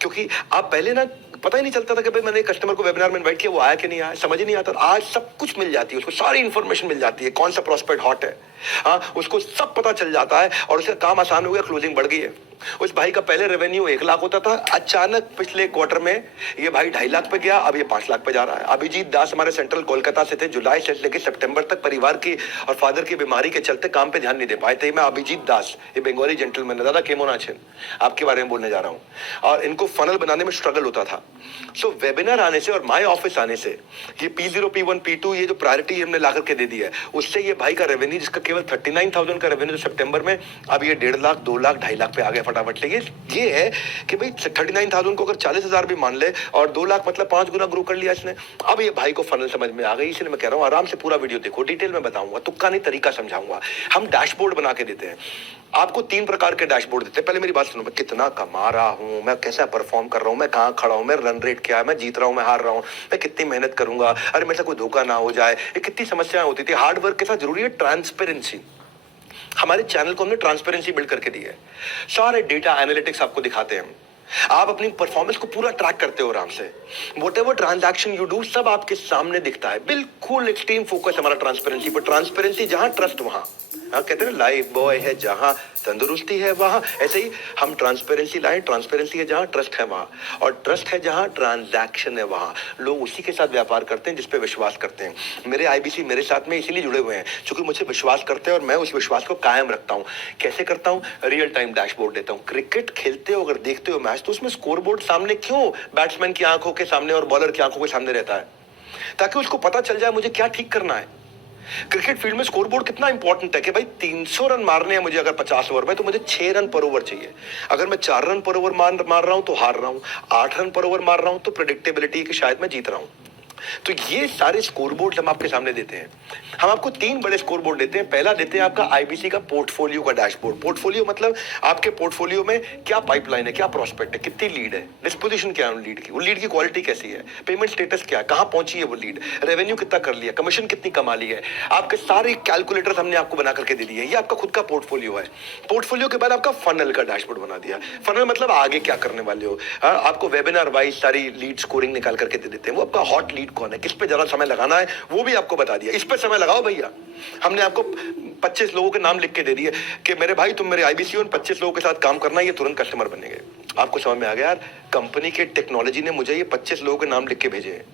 क्योंकि आप पहले ना पता ही नहीं चलता था कि भाई मैंने कस्टमर को वेबिनार में इनवाइट किया, वो आया कि नहीं आया, समझ ही नहीं आता। आज सब कुछ मिल जाती है उसको, सारी इंफॉर्मेशन मिल जाती है, कौन सा प्रोस्पेक्ट हॉट है, हाँ उसको सब पता चल जाता है, और उसका काम आसान हो गया, क्लोजिंग बढ़ गई है। उस भाई का पहले रेवेन्यू 1 लाख होता था, अचानक पिछले क्वार्टर में ये भाई 2.5 लाख पे गया, अब ये 5 लाख पे जा रहा है। अभिजीत दास हमारे सेंट्रल कोलकाता से थे, जुलाई से लेकर सितंबर तक परिवार की और फादर की बीमारी के चलते काम पे ध्यान नहीं दे पाए थे। मैं अभिजीत दास, ये बंगाली जेंटलमैन है, दादा केमोन आछेन, आपके बारे में बोलने जा रहा हूँ। और इनको फनल बनाने में स्ट्रगल होता था। सो वेबिनार आने से और माई ऑफिस आने से ये P0 P1 P2 ये जो प्रायोरिटी हमने ला करके दे दी है, उससे ये भाई का रेवेन्यू जिसका केवल 39,000 का रेवेन्यू सितंबर में, अब ये 1.5 लाख 2 लाख 2.5 लाख पे आ गया फटाफट। लेकिन ये है कि भाई 39,000 को अगर 40,000 भी मान ले और 2 लाख मतलब 5 गुना ग्रो कर लिया इसने। अब ये भाई को फनल समझ में आ गई, इसलिए मैं कह रहा हूँ आराम से पूरा वीडियो देखो, डिटेल में बताऊंगा, तुक्का नहीं तरीका समझाऊंगा। हम डैशबोर्ड बना के देते हैं आपको, 3 प्रकार के डैशबोर्ड देते हैं। पहले मेरी बात सुनो, मैं कितना कमा रहा हूं, मैं कैसा परफॉर्म कर रहा हूं, मैं कहां खड़ा हूं, मेरा रन रेट क्या है, मैं जीत रहा हूं, मैं हार रहा हूं, मैं कितनी मेहनत करूंगा, अरे मेरे से कोई धोखा ना हो जाए, ये कितनी समस्याएं होती थी। हार्ड वर्क के साथ जरूरी है ट्रांसपेरेंसी। हमारे चैनल को हमने ट्रांसपेरेंसी बिल्ड करके दी है, सारे डेटा एनालिटिक्स आपको दिखाते हैं हम, आप अपनी परफॉर्मेंस को पूरा ट्रैक करते हो आराम से। व्हाटएवर ट्रांजैक्शन यू डू सब आपके सामने दिखता है, बिल्कुल एक्सट्रीम फोकस हमारा ट्रांसपेरेंसी पर। ट्रांसपेरेंसी जहां ट्रस्ट वहां, हाँ कहते हैं लाइफ बॉय है जहां तंदुरुस्ती है वहां, ऐसे ही हम ट्रांसपेरेंसी लाए। ट्रांसपेरेंसी है जहां ट्रस्ट है वहां, और ट्रस्ट है जहां ट्रांजैक्शन है वहां। लोग उसी के साथ व्यापार करते हैं जिस पे विश्वास करते हैं। मेरे आईबीसी मेरे साथ में इसीलिए जुड़े हुए हैं क्योंकि मुझे विश्वास करते हैं और मैं उस विश्वास को कायम रखता हूं। कैसे करता हूं, रियल टाइम डैशबोर्ड देता हूं। क्रिकेट खेलते हो अगर देखते हो मैच, तो उसमें स्कोर बोर्ड सामने क्यों बैट्समैन की आंखों के सामने और बॉलर की आंखों के सामने रहता है, ताकि उसको पता चल जाए मुझे क्या ठीक करना है। क्रिकेट फील्ड में स्कोर बोर्ड कितना इंपॉर्टेंट है कि भाई 300 रन मारने हैं मुझे अगर 50 ओवर में, तो मुझे 6 रन पर ओवर चाहिए। अगर मैं 4 रन पर ओवर मार रहा हूं तो हार रहा हूं, 8 रन पर ओवर मार रहा हूं तो प्रेडिक्टेबिलिटी कि शायद मैं जीत रहा हूं। तो ये सारे स्कोर बोर्ड हम आपके सामने देते हैं। हम आपको 3 बड़े स्कोर बोर्ड देते हैं। पहला देते हैं आपका आईबीसी का पोर्टफोलियो का डैशबोर्ड। पोर्टफोलियो मतलब आपके पोर्टफोलियो में क्या पाइपलाइन है, क्या प्रोस्पेक्ट है, कितनी लीड है, डिस्पोजिशन क्या है उन लीड की, वो लीड की क्वालिटी कैसी है, पेमेंट स्टेटस क्या है, कहां पहुंची है वो लीड, रेवेन्यू कितना कर लिया, कमीशन कितनी कमा ली है, आपके सारे कैलकुलेटर्स हमने आपको बना करके दे दिए। ये आपका खुद का पोर्टफोलियो है। पोर्टफोलियो के बाद आपका फनल का डैशबोर्ड बना दिया। फनल मतलब आगे क्या करने वाले हो। आपको वेबिनार वाइज सारी लीड स्कोरिंग निकाल करके दे देते हैं। वो आपका हॉट लीड कौन है, किस पे ज्यादा समय लगाना है, वो भी आपको बता दिया। इस पे समय लगाओ भैया। हमने आपको 25 लोगों के नाम लिख के दे दिए कि मेरे भाई तुम मेरे आईबीसी हो, 25 लोगों के साथ काम करना है, ये तुरंत कस्टमर बनेंगे। आपको समझ में आ गया यार, कंपनी के टेक्नोलॉजी ने मुझे ये 25 लोगों के नाम लिख के भेजे हैं।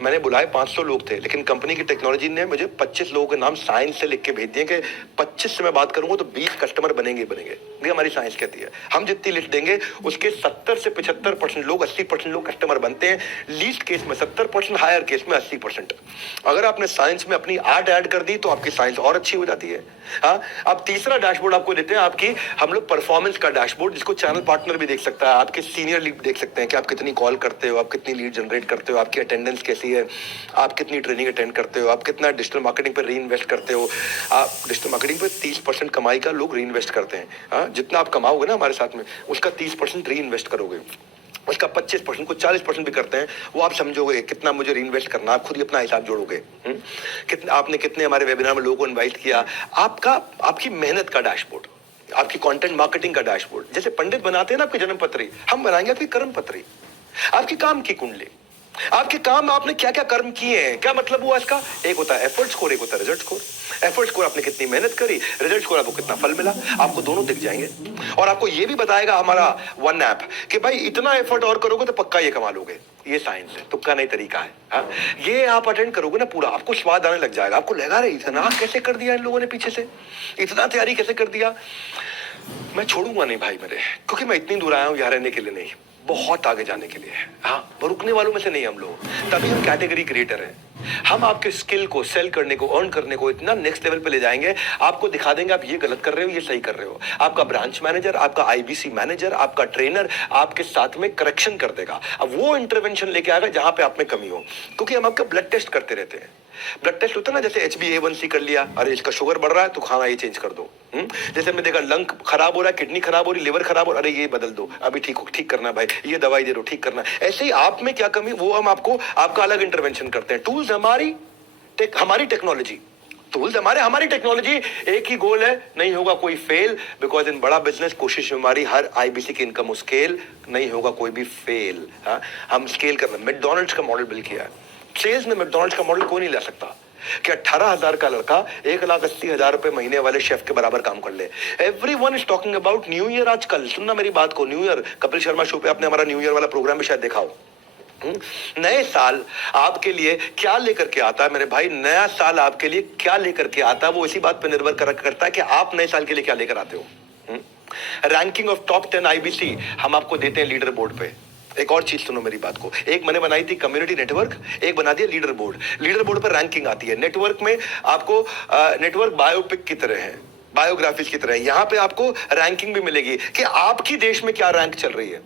मैंने बुलाए 500 लोग थे, लेकिन कंपनी की टेक्नोलॉजी ने मुझे 25 लोगों के नाम साइंस से लिख के भेज दिए कि 25 से मैं बात करूंगा तो 20 कस्टमर बनेंगे बनेंगे। ये हमारी साइंस कहती है। हम जितनी लिस्ट देंगे उसके 70 से 75% लोग, 80% लोग कस्टमर बनते हैं। लीस्ट केस में 70%, हायर केस में 80%। अगर आपने साइंस में अपनी आर्ट ऐड कर दी तो आपकी साइंस और अच्छी हो जाती है। हाँ, अब तीसरा डैशबोर्ड आपको देते हैं आपकी हम लोग परफॉर्मेंस का डैशबोर्ड, जिसको चैनल पार्टनर भी देख सकता है। आपके सीनियर लीड देख सकते हैं कि आप कितनी कॉल करते हो, आप कितनी लीड जनरेट करते हो, आपकी अटेंडेंस कैसी है, आप कितनी ट्रेनिंग अटेंड करते हो, आप कितना डिजिटल मार्केटिंग पर री इन्वेस्ट करते हो। आप डिजिटल मार्केटिंग पर 30% कमाई का लोग री इन्वेस्ट करते हैं। हाँ, जितना आप कमाओगे ना हमारे साथ में, उसका 30% री इन्वेस्ट करोगे, उसका 25% को 40% भी करते हैं। वो आप समझोगे कितना मुझे री इन्वेस्ट करना, आप खुद ही अपना हिसाब जोड़ोगे। कितने आपने कितने हमारे वेबिनार में लोगों को इन्वाइट किया, आपकी मेहनत का डैशबोर्ड, आपकी कंटेंट मार्केटिंग का डैशबोर्ड। जैसे पंडित बनाते हैं ना आपकी जन्म पत्री, हम बनाएंगे आपकी कर्म पत्री, आपकी काम की कुंडली। आपके काम आपने क्या क्या कर्म किए हैं, क्या मतलब हुआ इसका? एक होता है एफर्ट स्कोर, एक होता है रिजल्ट स्कोर। एफर्ट स्कोर आपने कितनी मेहनत करी, रिजल्ट स्कोर आपको कितना फल मिला, आपको दोनों दिख जाएंगे। और आपको ये भी बताएगा हमारा वन ऐप कि भाई इतना एफर्ट और करोगे तो पक्का ये कमा लोगे। ये साइंस है, तुक्का नहीं तरीका है। हाँ? ये आप अटेंड करोगे ना पूरा, आपको स्वाद आने लग जाएगा। आपको लगा रही इतना कैसे कर दिया इन लोगों ने पीछे से, इतना तैयारी कैसे कर दिया। मैं छोड़ूंगा नहीं भाई मेरे, क्योंकि मैं इतनी दूर आया हूं यहाँ रहने के लिए नहीं, बहुत आगे जाने के लिए। हाँ, वो रुकने वालों में से नहीं हम लोग, तभी हम कैटेगरी क्रिएटर हैं। हम आपके स्किल को सेल करने को, अर्न करने को इतना नेक्स्ट लेवल पे ले जाएंगे, आपको दिखा देंगे आप ये गलत कर रहे हो, ये सही कर रहे हो। आपका ब्रांच मैनेजर, आपका आईबीसी मैनेजर, आपका ट्रेनर आपके साथ में करेक्शन कर देगा। अब वो इंटरवेंशन लेके आएगा जहां पे आप में कमी हो, क्योंकि हम आपका ब्लड टेस्ट करते रहते हैं। ब्लड टेस्ट होता है ना, जैसे HbA1c कर लिया, अरे इसका शुगर बढ़ रहा है तो खाना ये चेंज कर दो। जैसे हमने देखा लंग खराब हो रहा है, किडनी खराब हो रही, लिवर खराब हो रहा है, अरे ये बदल दो, अभी ठीक करना भाई, ये दवाई दे दो, ठीक करना। ऐसे ही आप में क्या कमी, वो हम आपको आपका अलग इंटरवेंशन करते हैं। टूल्स हमारी टेक्नोलॉजी, टूल्स हमारी टेक्नोलॉजी, एक ही गोल है, नहीं होगा कोई फेल। बिकॉज इन बड़ा बिजनेस कोशिश हमारी हर आईबीसी की इनकम स्केल, नहीं होगा कोई भी फेल। हम स्केल कर रहे हैं, मैकडॉनल्ड्स का मॉडल बिल्ड किया है। सेल्स में मैकडॉनल्ड्स का मॉडल कोई नहीं ला सकता कि 18,000 का लड़का 1,80,000 रुपए महीने वाले शेफ के बराबर काम कर ले। Everyone is talking about new year. आजकल सुनना मेरी बात को, new year, Kapil Sharma show पे आपने हमारा न्यू ईयर वाला प्रोग्राम भी शायद देखा हो। नए साल आपके लिए क्या लेकर के आता है मेरे भाई, नया साल आपके लिए क्या लेकर के आता है, वो इसी बात पर निर्भर करता है कि आप नए साल के लिए क्या लेकर आते हो। रैंकिंग ऑफ टॉप 10 आईबीसी हम आपको देते हैं लीडर बोर्ड पे। एक और चीज सुनो मेरी बात को, एक मैंने बनाई थी कम्युनिटी नेटवर्क, एक बना दिया लीडर बोर्ड। लीडर बोर्ड पर रैंकिंग आती है, नेटवर्क में आपको नेटवर्क बायोपिक की तरह है, बायोग्राफीज की तरह है। यहां पे आपको रैंकिंग भी मिलेगी कि आपकी देश में क्या रैंक चल रही है,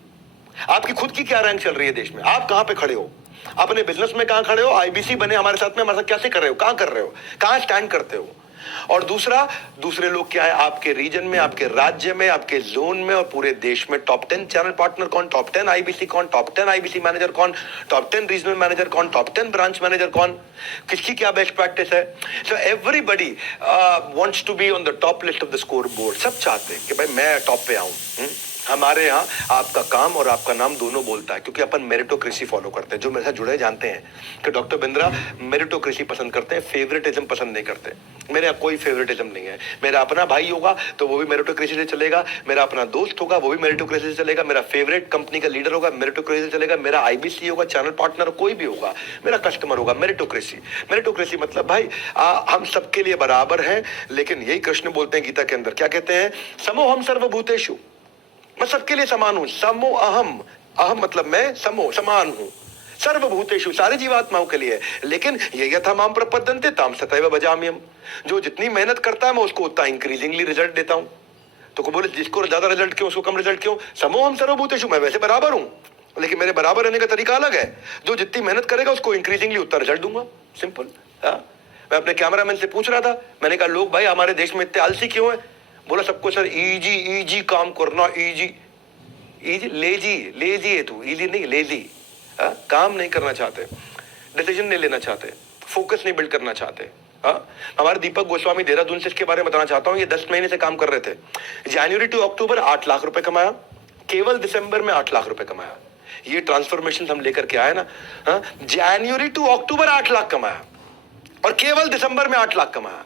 आपकी खुद की क्या रैंक चल रही है देश में, आप कहां पे खड़े हो, अपने बिजनेस में कहां खड़े हो, आईबीसी बने हमारे साथ में, हमारे साथ कैसे कर रहे हो, कहां कर रहे हो, कहां स्टैंड करते हो। और दूसरा, दूसरे लोग क्या है आपके रीजन में, आपके राज्य में, आपके जोन में और पूरे देश में टॉप 10 चैनल पार्टनर कौन, टॉप 10 आईबीसी कौन, टॉप 10 आईबीसी मैनेजर कौन, टॉप 10 रीजनल मैनेजर कौन, टॉप 10 ब्रांच मैनेजर कौन, किसकी क्या बेस्ट प्रैक्टिस है। So everybody wants to be on the top list of the scoreboard. सब चाहते हैं कि भाई मैं टॉप पे आऊं। हमारे यहाँ आपका काम और आपका नाम दोनों बोलता है, क्योंकि अपन मेरिटोक्रेसी फॉलो करते हैं। जो मेरे साथ जुड़े जानते हैं कि डॉक्टर बिंद्रा मेरिटोक्रेसी पसंद करते हैं, फेवरेटिज्म पसंद नहीं करते। मेरे यहाँ कोई फेवरेटिज्म नहीं है। मेरा अपना भाई होगा तो वो भी मेरिटोक्रेसी से चलेगा, मेरा अपना दोस्त होगा वो भी मेरिटोक्रेसी से चलेगा, मेरा फेवरेट कंपनी का लीडर होगा मेरिटोक्रेसी से चलेगा, मेरा आईबीसी होगा, चैनल पार्टनर कोई भी होगा, मेरा कस्टमर होगा, मेरिटोक्रेसी। मेरिटोक्रेसी मतलब भाई हम सबके लिए बराबर हैं, लेकिन यही कृष्ण बोलते हैं गीता के अंदर, क्या कहते हैं, समोहम सर्वभूतेषु, मैं सबके लिए समान हूं। समो अहम, अहम मतलब मैं, समो समान हूं, सर्वभूतेषु सारे जीवात्माओं के लिए। लेकिन ये यथा माम प्रपद्यन्ते ताम सतैव भजाम्यहम्, जो जितनी मेहनत करता है मैं उसको उतना इंक्रीजिंगली रिजल्ट देता हूं। तो को बोले जिसको ज्यादा रिजल्ट क्यों, उसको कम रिजल्ट क्यों, समोहम सर्वभूतेषु, मैं वैसे बराबर हूं, लेकिन मेरे बराबर रहने का तरीका अलग है। जो जितनी मेहनत करेगा उसको इंक्रीजिंगली उतना रिजल्ट दूंगा, सिंपल। मैं अपने कैमरामैन से पूछ रहा था, मैंने कहा लोग भाई हमारे देश में इतने आलसी क्यों है। बोला सबको सर इजी इजी काम करना, इजी इजी, लेजी है तू, इजी नहीं लेजी। काम नहीं करना चाहते, डिसीजन नहीं लेना चाहते, फोकस नहीं बिल्ड करना चाहते। हमारे दीपक गोस्वामी देहरादून से इसके बारे में बताना चाहता हूं, ये 10 महीने से काम कर रहे थे। जनवरी टू अक्टूबर 8 लाख रुपए कमाया, केवल दिसंबर में 8 लाख रुपए कमाया। ये ट्रांसफॉर्मेशन हम लेकर के आए ना। जनवरी टू अक्टूबर 8 लाख कमाया और केवल दिसंबर में 8 लाख कमाया।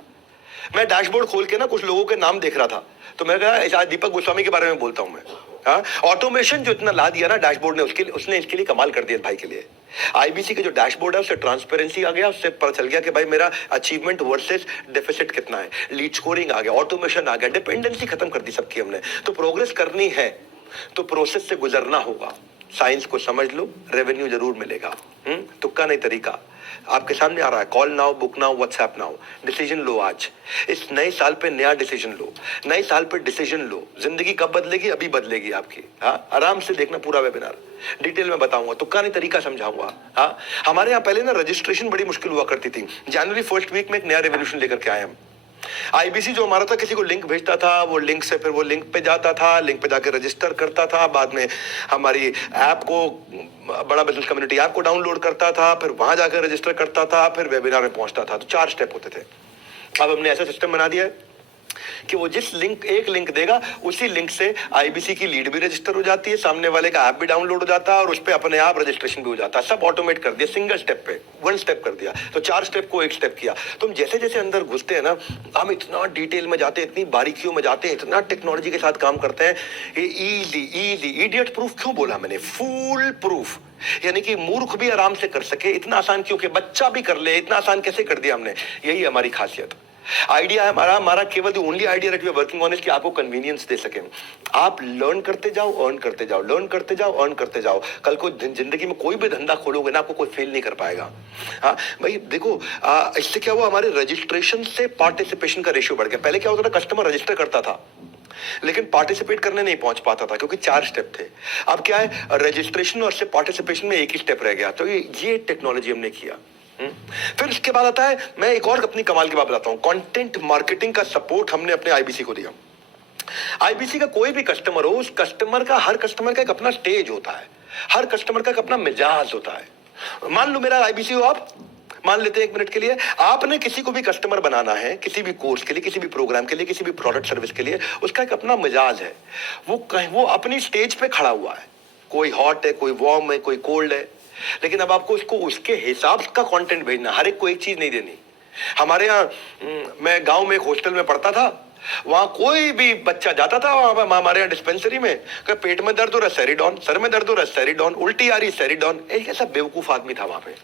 मैं डैशबोर्ड खोल के ना कुछ लोगों के नाम देख रहा था, तो मैं कहा दीपक गोस्वामी के बारे में बोलता हूं मैं। ऑटोमेशन जो इतना ला दिया ना डैशबोर्ड ने, उसने इसके लिए कमाल कर दिया भाई के लिए। आईबीसी के जो डैशबोर्ड है उससे ट्रांसपेरेंसी आ गया, उससे पता चल गया कि भाई मेरा अचीवमेंट वर्सेस डेफिसिट कितना है, लीड स्कोरिंग आ गया, ऑटोमेशन आ गया, डिपेंडेंसी खत्म कर दी सबकी हमने। तो प्रोग्रेस करनी है तो प्रोसेस से गुजरना होगा। साइंस को समझ लो, रेवेन्यू जरूर मिलेगा। तुक्का नहीं तरीका आपके सामने आ रहा है। Call now, book now, WhatsApp now, decision लो आज। इस नए साल पे नया डिसीजन लो, नए साल पे डिसीजन लो। जिंदगी कब बदलेगी, अभी बदलेगी आपकी। आराम से देखना पूरा वेबिनार, डिटेल में बताऊंगा, तुक्का नहीं तरीका समझाऊंगा। हमारे यहाँ पहले ना रजिस्ट्रेशन बड़ी मुश्किल हुआ करती थी। जनवरी फर्स्ट वीक में एक नया रेवोल्यूशन लेकर के आए हम। आईबीसी जो हमारा था, किसी को लिंक भेजता था, वो लिंक से फिर वो लिंक पे जाता था, लिंक पे जाकर रजिस्टर करता था, बाद में हमारी ऐप को, बड़ा बिजनेस कम्युनिटी ऐप को डाउनलोड करता था, फिर वहां जाकर रजिस्टर करता था, फिर वेबिनार में पहुंचता था। तो 4 स्टेप होते थे। अब हमने ऐसा सिस्टम बना दिया है कि वो जिस एक लिंक देगा उसी लिंक से आईबीसी की लीड भी रजिस्टर हो जाती है, सामने वाले का ऐप भी डाउनलोड हो जाता है और उस पर अपने आप रजिस्ट्रेशन भी हो जाता है। सब ऑटोमेट कर दिया, सिंगल स्टेप पे, वन स्टेप कर दिया। तो 4 स्टेप को 1 स्टेप किया। तुम जैसे जैसे अंदर घुसते हैं ना, हम इतना डिटेल में जाते हैं, इतनी बारीकियों में जाते हैं, इतना टेक्नोलॉजी के साथ काम करते हैं। इजी इजी इडियट प्रूफ क्यों बोला मैंने? फूल प्रूफ, यानी कि मूर्ख भी आराम से कर सके, इतना आसान क्यों कि बच्चा भी कर ले, इतना आसान कैसे कर दिया हमने? यही हमारी खासियत। आइडिया है हमारा केवल the only idea that we are working on is कि आपको कन्वीनियंस दे सकें। आप लर्न करते जाओ, अर्न करते जाओ, लर्न करते जाओ, अर्न करते जाओ। कल को जिंदगी में कोई भी धंधा खोलोगे ना, आपको कोई फेल नहीं कर पाएगा। हाँ भाई देखो, इससे क्या हुआ, हमारे रजिस्ट्रेशन से पार्टिसिपेशन का रेशियो बढ़ गया। पहले क्या होता था, कस्टमर रजिस्टर करता था लेकिन पार्टिसिपेट करने नहीं पहुंच पाता था क्योंकि 4 स्टेप थे। अब क्या है, रजिस्ट्रेशन और से पार्टिसिपेशन में एक ही स्टेप रह गया। तो ये टेक्नोलॉजी हमने किया। फिर इसके बाद आता है, मैं एक और अपनी कमाल की बात बताता हूं, कंटेंट मार्केटिंग का सपोर्ट हमने अपने आईबीसी को दिया। आईबीसी का कोई भी कस्टमर हो, उस कस्टमर का, हर कस्टमर का एक अपना स्टेज होता है, हर कस्टमर का एक अपना मिजाज होता है। मान लो मेरा आईबीसी हो आप, मान लेते हैं 1 मिनट के लिए, आपने किसी को भी कस्टमर बनाना है, किसी भी कोर्स के लिए, किसी भी प्रोग्राम के लिए, किसी भी प्रोडक्ट सर्विस के लिए, उसका एक अपना मिजाज है। वो अपनी स्टेज पे खड़ा हुआ है, कोई हॉट है, कोई वार्म है, कोई कोल्ड है। लेकिन अब आपको उसको उसके हिसाब का कंटेंट भेजना, हर एक को एक चीज नहीं देनी। हमारे यहाँ, मैं गांव में एक हॉस्टल में पढ़ता था, वहां कोई भी बच्चा जाता था, वहां हमारे यहाँ डिस्पेंसरी में, पेट में दर्द हो रहा है सेरिडॉन, सर में दर्द हो रहा है सेरिडॉन, उल्टी आ रही सेरिडॉन। एक ऐसा बेवकूफ आदमी था वहां पे,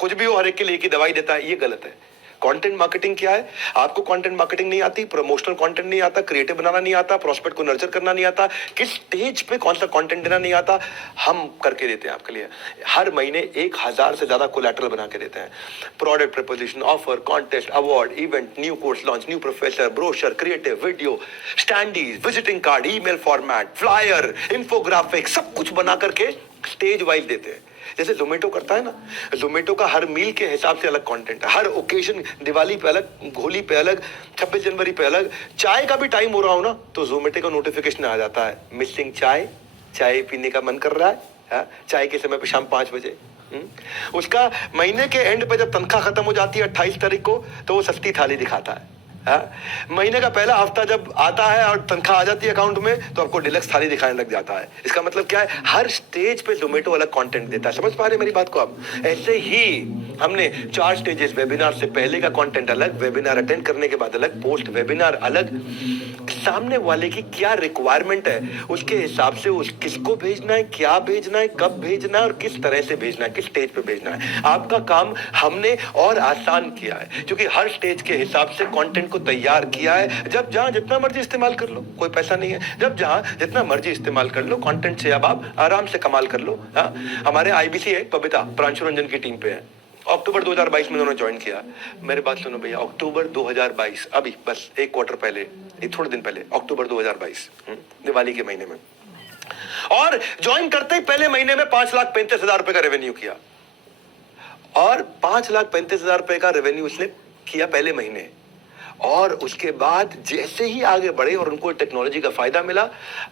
कुछ भी हो हर एक के लिए एक ही दवाई देता है। ये गलत है। कंटेंट मार्केटिंग क्या है? आपको कंटेंट मार्केटिंग नहीं आती, प्रमोशनल कंटेंट नहीं आता, क्रिएटिव बनाना नहीं आता, प्रोस्पेक्ट को नर्चर करना नहीं आता, किस स्टेज पे कौन सा कंटेंट देना नहीं आता, हम करके देते हैं आपके लिए। हर महीने 1000 से ज्यादा कोलैटरल बना के देते हैं। Product proposition, offer, contest, award, event, new course launch, new professor, brochure, creative video, standees, visiting card, email format, flyer, infographic, सब कुछ बना करके स्टेज वाइज देते हैं। जैसे जोमेटो करता है ना, जोमेटो का हर मील के हिसाब से अलग कंटेंट है, हर ओकेजन, दिवाली पे अलग, होली पे अलग, 26 जनवरी पे अलग। चाय का भी टाइम हो रहा हो ना, तो जोमेटो का नोटिफिकेशन आ जाता है, मिसिंग चाय, चाय पीने का मन कर रहा है, चाय के समय पे शाम 5 बजे। उसका महीने के एंड पे जब तनख्वाह खत्म हो जाती है 28 तारीख को, तो वो सस्ती थाली दिखाता है। महीने का पहला हफ्ता जब आता है और तनख्वाह आ जाती है अकाउंट में, तो आपको डिलक्स थाली दिखाने लग जाता है। इसका मतलब क्या है, हर स्टेज पे जोमेटो अलग कंटेंट देता है। समझ पा रहे मेरी बात को आप? ऐसे ही हमने 4 स्टेजेस, वेबिनार से पहले का कंटेंट अलग, वेबिनार अटेंड करने के बाद अलग, पोस्ट वेबिनार अलग, सामने वाले की क्या रिक्वायरमेंट है उसके हिसाब से उस किसको भेजना है, क्या भेजना है, कब भेजना है और किस तरह से भेजना है, किस स्टेज पे भेजना है। आपका काम हमने और आसान किया है क्योंकि हर स्टेज के हिसाब से कंटेंट को तैयार किया है। जब जहां जितना मर्जी इस्तेमाल कर लो, कोई पैसा नहीं है। जब जहां जितना मर्जी इस्तेमाल कर लो, कंटेंट से अब आप आराम से कमाल कर लो। हमारे आईबीसी है, बबीता प्रांशु रंजन की टीम पे है। अक्टूबर 2022 में उन्होंने ज्वाइन किया। मेरे बात सुनो भैया, अक्टूबर 2022, अभी बस 1 क्वार्टर पहले, थोड़े दिन पहले, अक्टूबर 2022, दिवाली के महीने में, और ज्वाइन करते ही पहले महीने में 5,35,000 रुपए का रेवेन्यू किया। और 5,35,000 रुपए का रेवेन्यू उसने किया पहले महीने। और उसके बाद जैसे ही आगे बढ़े और उनको टेक्नोलॉजी का फायदा मिला,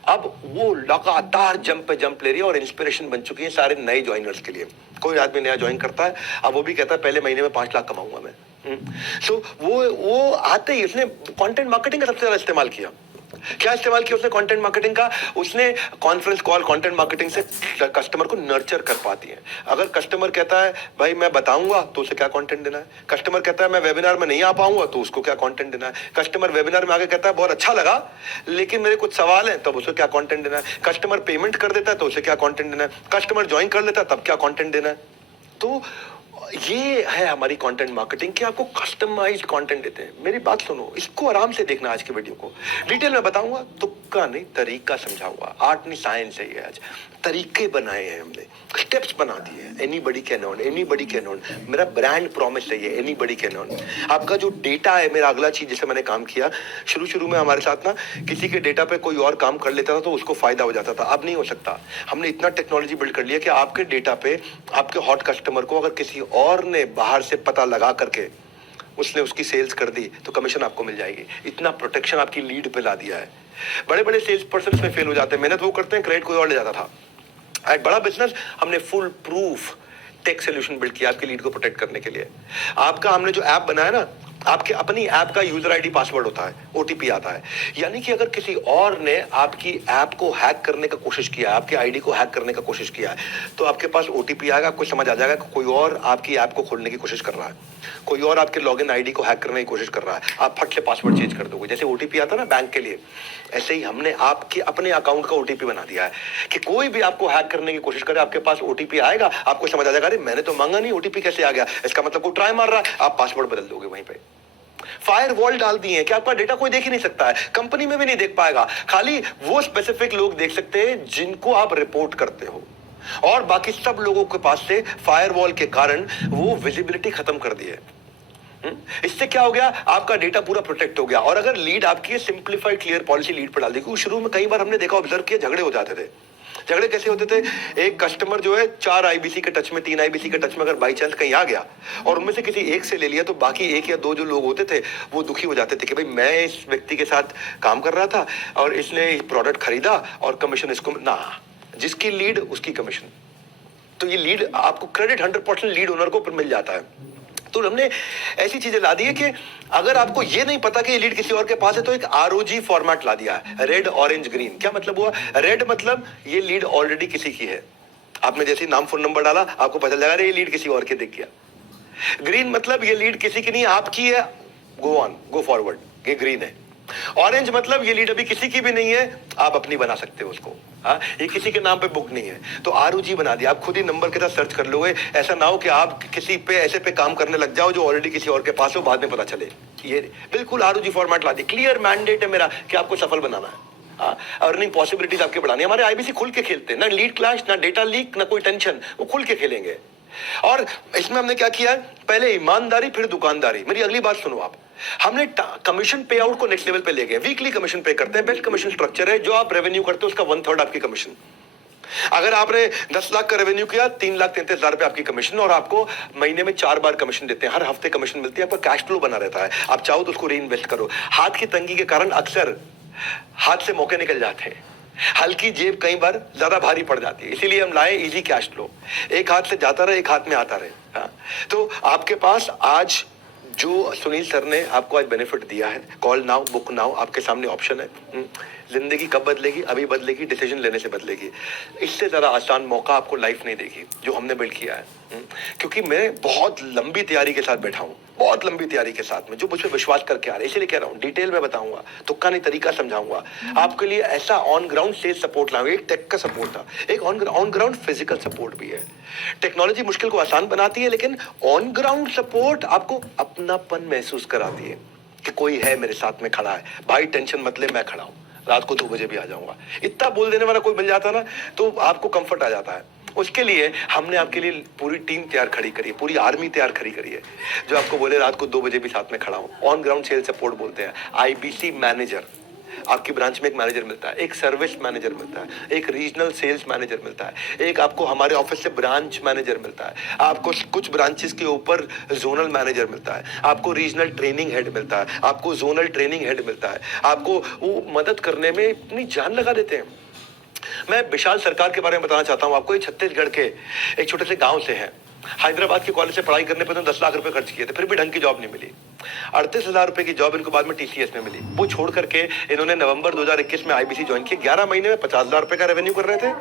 अब वो लगातार जंप पे जंप ले रही है और इंस्पिरेशन बन चुकी है सारे नए ज्वाइनर्स के लिए। कोई आदमी नया ज्वाइन करता है, अब वो भी कहता है पहले महीने में 5 लाख कमाऊंगा मैं। सो वो आते ही उसने कंटेंट मार्केटिंग का सबसे ज्यादा इस्तेमाल किया। क्या इस्तेमाल किया उसने कंटेंट मार्केटिंग का? उसने कॉन्फ्रेंस कॉल कंटेंट मार्केटिंग से कस्टमर को नर्चर कर पाती है। अगर कस्टमर कहता है भाई मैं बताऊंगा, तो उसे क्या कंटेंट देना है। कस्टमर कहता है मैं वेबिनार में नहीं आ पाऊंगा, तो उसको क्या कंटेंट देना है। कस्टमर वेबिनार में आके कहता है बहुत अच्छा लगा लेकिन मेरे कुछ सवाल हैं, तब उसे क्या कंटेंट देना है। कस्टमर पेमेंट कर देता है तो उसे क्या कंटेंट देना है। कस्टमर ज्वाइन कर लेता है तब क्या कंटेंट देना है। तो ये है हमारी कंटेंट मार्केटिंग कि आपको कस्टमाइज्ड कंटेंट देते हैं। मेरी बात सुनो, इसको आराम से देखना, आज की वीडियो को डिटेल में बताऊंगा, तुक्का नहीं तरीका समझाऊंगा। आर्ट नहीं साइंस है ये। आज तरीके बनाए हैं हमने, स्टेप्स बना दिए हैं। Anybody can earn, anybody can earn, मेरा ब्रांड प्रॉमिस है ये, एनीबॉडी कैन अर्न। आपका जो डेटा है, मेरा अगला चीज जिसे मैंने काम किया, शुरू में हमारे साथ ना किसी के डेटा पे कोई और काम कर लेता था तो उसको फायदा हो जाता था। अब नहीं हो सकता। हमने इतना टेक्नोलॉजी बिल्ड कर लिया कि आपके डेटा पे आपके हॉट कस्टमर को अगर किसी और ने बाहर से पता लगा करके उसने उसकी सेल्स कर दी तो कमीशन आपको मिल जाएगी। इतना प्रोटेक्शन आपकी लीड पे ला दिया है। बड़े बड़े सेल्स पर्सन में फेल हो जाते हैं, मेहनत वो करते हैं, क्रेडिट कोई और ले जाता था। एक बड़ा बिजनेस, हमने full proof tech solution build किया आपकी लीड को प्रोटेक्ट करने के लिए। आपका हमने जो ऐप बनाया ना, आपके अपनी ऐप का यूजर आईडी पासवर्ड होता है, ओटीपी आता है। यानी कि अगर किसी और ने आपकी ऐप को हैक करने का कोशिश किया है, आपके आईडी को हैक करने का कोशिश किया है, तो आपके पास ओटीपी आएगा, आपको समझ आ जाएगा कि कोई और आपकी ऐप को खोलने की कोशिश कर रहा है, कोई और आपके लॉगिन आईडी को हैक करने की कोशिश कर रहा है। आप फट से पासवर्ड चेंज कर दोगे। जैसे ओटीपी आता है ना बैंक के लिए, ऐसे ही हमने आपके अपने अकाउंट का ओटीपी बना दिया है कि कोई भी आपको हैक करने की कोशिश करे, आपके पास ओटीपी आएगा, आपको समझ आ जाएगा अरे मैंने तो मांगा नहीं, ओटीपी कैसे आ गया, इसका मतलब कोई ट्राई मार रहा है। आप पासवर्ड बदल दोगे वहीं पे। फायरवॉल डाल दिए हैं कि आपका डेटा कोई देख ही नहीं सकता है, कंपनी में भी नहीं देख पाएगा, खाली वो स्पेसिफिक लोग देख सकते हैं जिनको आप रिपोर्ट करते हो, और बाकी सब लोगों के पास से फायरवॉल के कारण वो विजिबिलिटी खत्म कर दी है। इससे क्या हो गया, आपका डेटा पूरा प्रोटेक्ट हो गया। और अगर लीड आपकी सिंप्लीफाइड क्लियर पॉलिसी लीड पर डाल दी, क्योंकि शुरू में कई बार हमने देखा, ऑब्जर्व किया, झगड़े हो जाते थे। झगड़े कैसे होते थे, एक कस्टमर जो है 4 आईबीसी के टच में, 3 आईबीसी के टच में अगर बाई चांस कहीं आ गया और उनमें से किसी एक से ले लिया, तो बाकी 1 या 2 जो लोग होते थे वो दुखी हो जाते थे कि भाई मैं इस व्यक्ति के साथ काम कर रहा था और इसने प्रोडक्ट खरीदा और कमीशन इसको ना, जिसकी लीड उसकी कमीशन। तो ये लीड आपको क्रेडिट 100% लीड ओनर को मिल जाता है। तो हमने ऐसी चीजें ला दी है कि अगर आपको ये नहीं पता कि ये लीड किसी और के पास है, तो एक आरओजी फॉर्मेट ला दिया है, रेड ऑरेंज ग्रीन। क्या मतलब हुआ, रेड मतलब ये लीड ऑलरेडी किसी की है, आपने जैसे नाम फोन नंबर डाला आपको पता लगा ये लीड किसी और के दिख गया। ग्रीन मतलब ये लीड किसी की नहीं, आपकी है, गो ऑन, गो फॉरवर्ड, ये ग्रीन है। ऑरेंज मतलब ये लीड अभी किसी की भी नहीं है, आप अपनी बना सकते हो उसको, हाँ, ये किसी के नाम पे बुक नहीं है। तो आरओजी बना दिया, आप खुद ही नंबर के साथ सर्च कर लोगे। ऐसा ना हो कि आप किसी पे ऐसे पे काम करने लग जाओ जो ऑलरेडी किसी और के पास हो, बाद में पता चले। ये बिल्कुल आरओजी फॉर्मेट ला दी, क्लियर मैंडेट है मेरा कि आपको सफल बनाना है, अर्निंग पॉसिबिलिटीज आपके बढ़ानी है। हमारे आईबीसी खुल के खेलते हैं, ना लीड क्लैश, ना डेटा लीक, ना कोई टेंशन, वो खुल के खेलेंगे। और इसमें हमने क्या किया है, पहले ईमानदारी फिर दुकानदारी। मेरी अगली बात सुनो आप, हमने कमीशन पे आउट को नेक्स्ट लेवल पे ले गए। वीकली कमीशन पे करते हैं, बेस्ट कमीशन स्ट्रक्चर है, जो आप रेवेन्यू करते हो उसका 1/3 आपकी कमीशन। अगर आपने 10 लाख का रेवेन्यू किया, 3,33,000 रुपए आपकी कमीशन, और आपको महीने में 4 बार कमीशन देते हैं, हर हफ्ते कमीशन मिलती है, आपका कैश फ्लो बना रहता है। आप चाहो तो उसको री इन्वेस्ट करो। हाथ की तंगी के कारण अक्सर हाथ से मौके निकल जाते हैं, हल्की जेब कई बार ज्यादा भारी पड़ जाती है, इसीलिए हम लाए इजी कैश फ्लो, एक हाथ से जाता रहे, एक हाथ में आता रहे। हाँ? तो आपके पास आज जो सुनील सर ने आपको आज बेनिफिट दिया है, कॉल नाउ, बुक नाउ, आपके सामने ऑप्शन है। जिंदगी कब बदलेगी, अभी बदलेगी, डिसीजन लेने से बदलेगी। इससे ज़्यादा आसान मौका आपको लाइफ नहीं देगी जो हमने बिल्ड किया है। क्योंकि मैं बहुत लंबी तैयारी के साथ बैठा हूँ, बहुत लंबी तैयारी के साथ में, जो मुझ पर विश्वास करके आ रहे हैं, इसीलिए कह रहा हूँ डिटेल में बताऊंगा, तुक्का नहीं तरीका समझाऊंगा आपके लिए। ऐसा ऑन ग्राउंड सेल्स सपोर्ट लाऊंगा, एक टेक का सपोर्ट था, एक ऑन ग्राउंड फिजिकल सपोर्ट भी है। टेक्नोलॉजी मुश्किल को आसान बनाती है, लेकिन ऑन ग्राउंड सपोर्ट आपको अपनापन महसूस कराती है कि कोई है मेरे साथ में खड़ा है, भाई टेंशन मत ले, मैं खड़ा हूँ, रात को 2 बजे भी आ जाऊंगा। इतना बोल देने वाला कोई मिल जाता ना, तो आपको कंफर्ट आ जाता है। उसके लिए हमने आपके लिए पूरी टीम तैयार खड़ी करी है, पूरी आर्मी तैयार खड़ी करी है, जो आपको बोले रात को 2 बजे भी साथ में खड़ा हूं। ऑन ग्राउंड सेल्स सपोर्ट बोलते हैं। आईबीसी मैनेजर, आपकी ब्रांच में एक मैनेजर मिलता है, एक सर्विस मैनेजर मिलता है, एक रीजनल सेल्स मैनेजर मिलता है, एक आपको हमारे ऑफिस से ब्रांच मैनेजर मिलता है, आपको कुछ ब्रांचेस के ऊपर जोनल मैनेजर मिलता है, आपको रीजनल ट्रेनिंग हेड मिलता है, आपको जोनल ट्रेनिंग हेड मिलता है। आपको वो मदद करने में इतनी जान लगा देते हैं। मैं विशाल सरकार के बारे में बताना चाहता हूं आपको। ये छत्तीसगढ़ के एक छोटे से गांव से है। हैदराबाद के कॉलेज से पढ़ाई करने पर तो 10 लाख रुपए खर्च किए थे, फिर भी ढंग की जॉब नहीं मिली। 38,000 रुपए की जॉब इनको बाद में टीसीएस में मिली। वो छोड़ करके इन्होंने नवंबर 2021 में आईबीसी ज्वाइन किया। 11 महीने में 50,000 रुपए का रेवेन्यू कर रहे थे।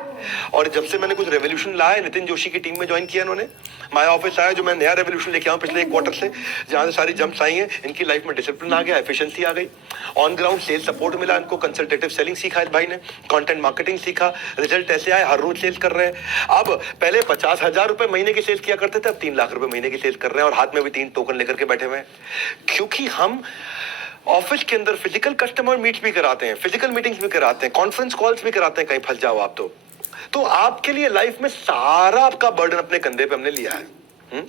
और जब से मैंने कुछ रेवोल्यूशन लाया, नितिन जोशी की टीम में ज्वाइन किया इन्होंने, माया ऑफिस आया, जो मैं नया रेवोल्यूशन लेके आऊँ पिछले 1 क्वार्टर से, जहाँ से सारी जंप्स आई हैं, इनकी लाइफ में डिसिप्लिन आ गया, एफिशिएंसी आ गई, ऑन ग्राउंड सेल्स सपोर्ट मिला इनको, कंसल्टेटिव सेलिंग सीखा इस भाई ने, कंटेंट मार्केटिंग सीखा, रिजल्ट ऐसे आए, हर रोज सेल्स कर रहे हैं। अब पहले 50,000 रुपए महीने की सेल्स किया करते थे, अब 3 लाख रुपए महीने की सेल्स कर रहे हैं, और हाथ में भी 3 टोकन लेकर के बैठे हुए हैं। क्योंकि हम ऑफिस के अंदर फिजिकल कस्टमर मीट्स भी कराते हैं, फिजिकल मीटिंग्स भी कराते हैं, कॉन्फ्रेंस कॉल्स भी कराते हैं, कहीं फंस जाओ आप तो आपके लिए लाइफ में सारा आपका बर्डन अपने कंधे पे हमने लिया है।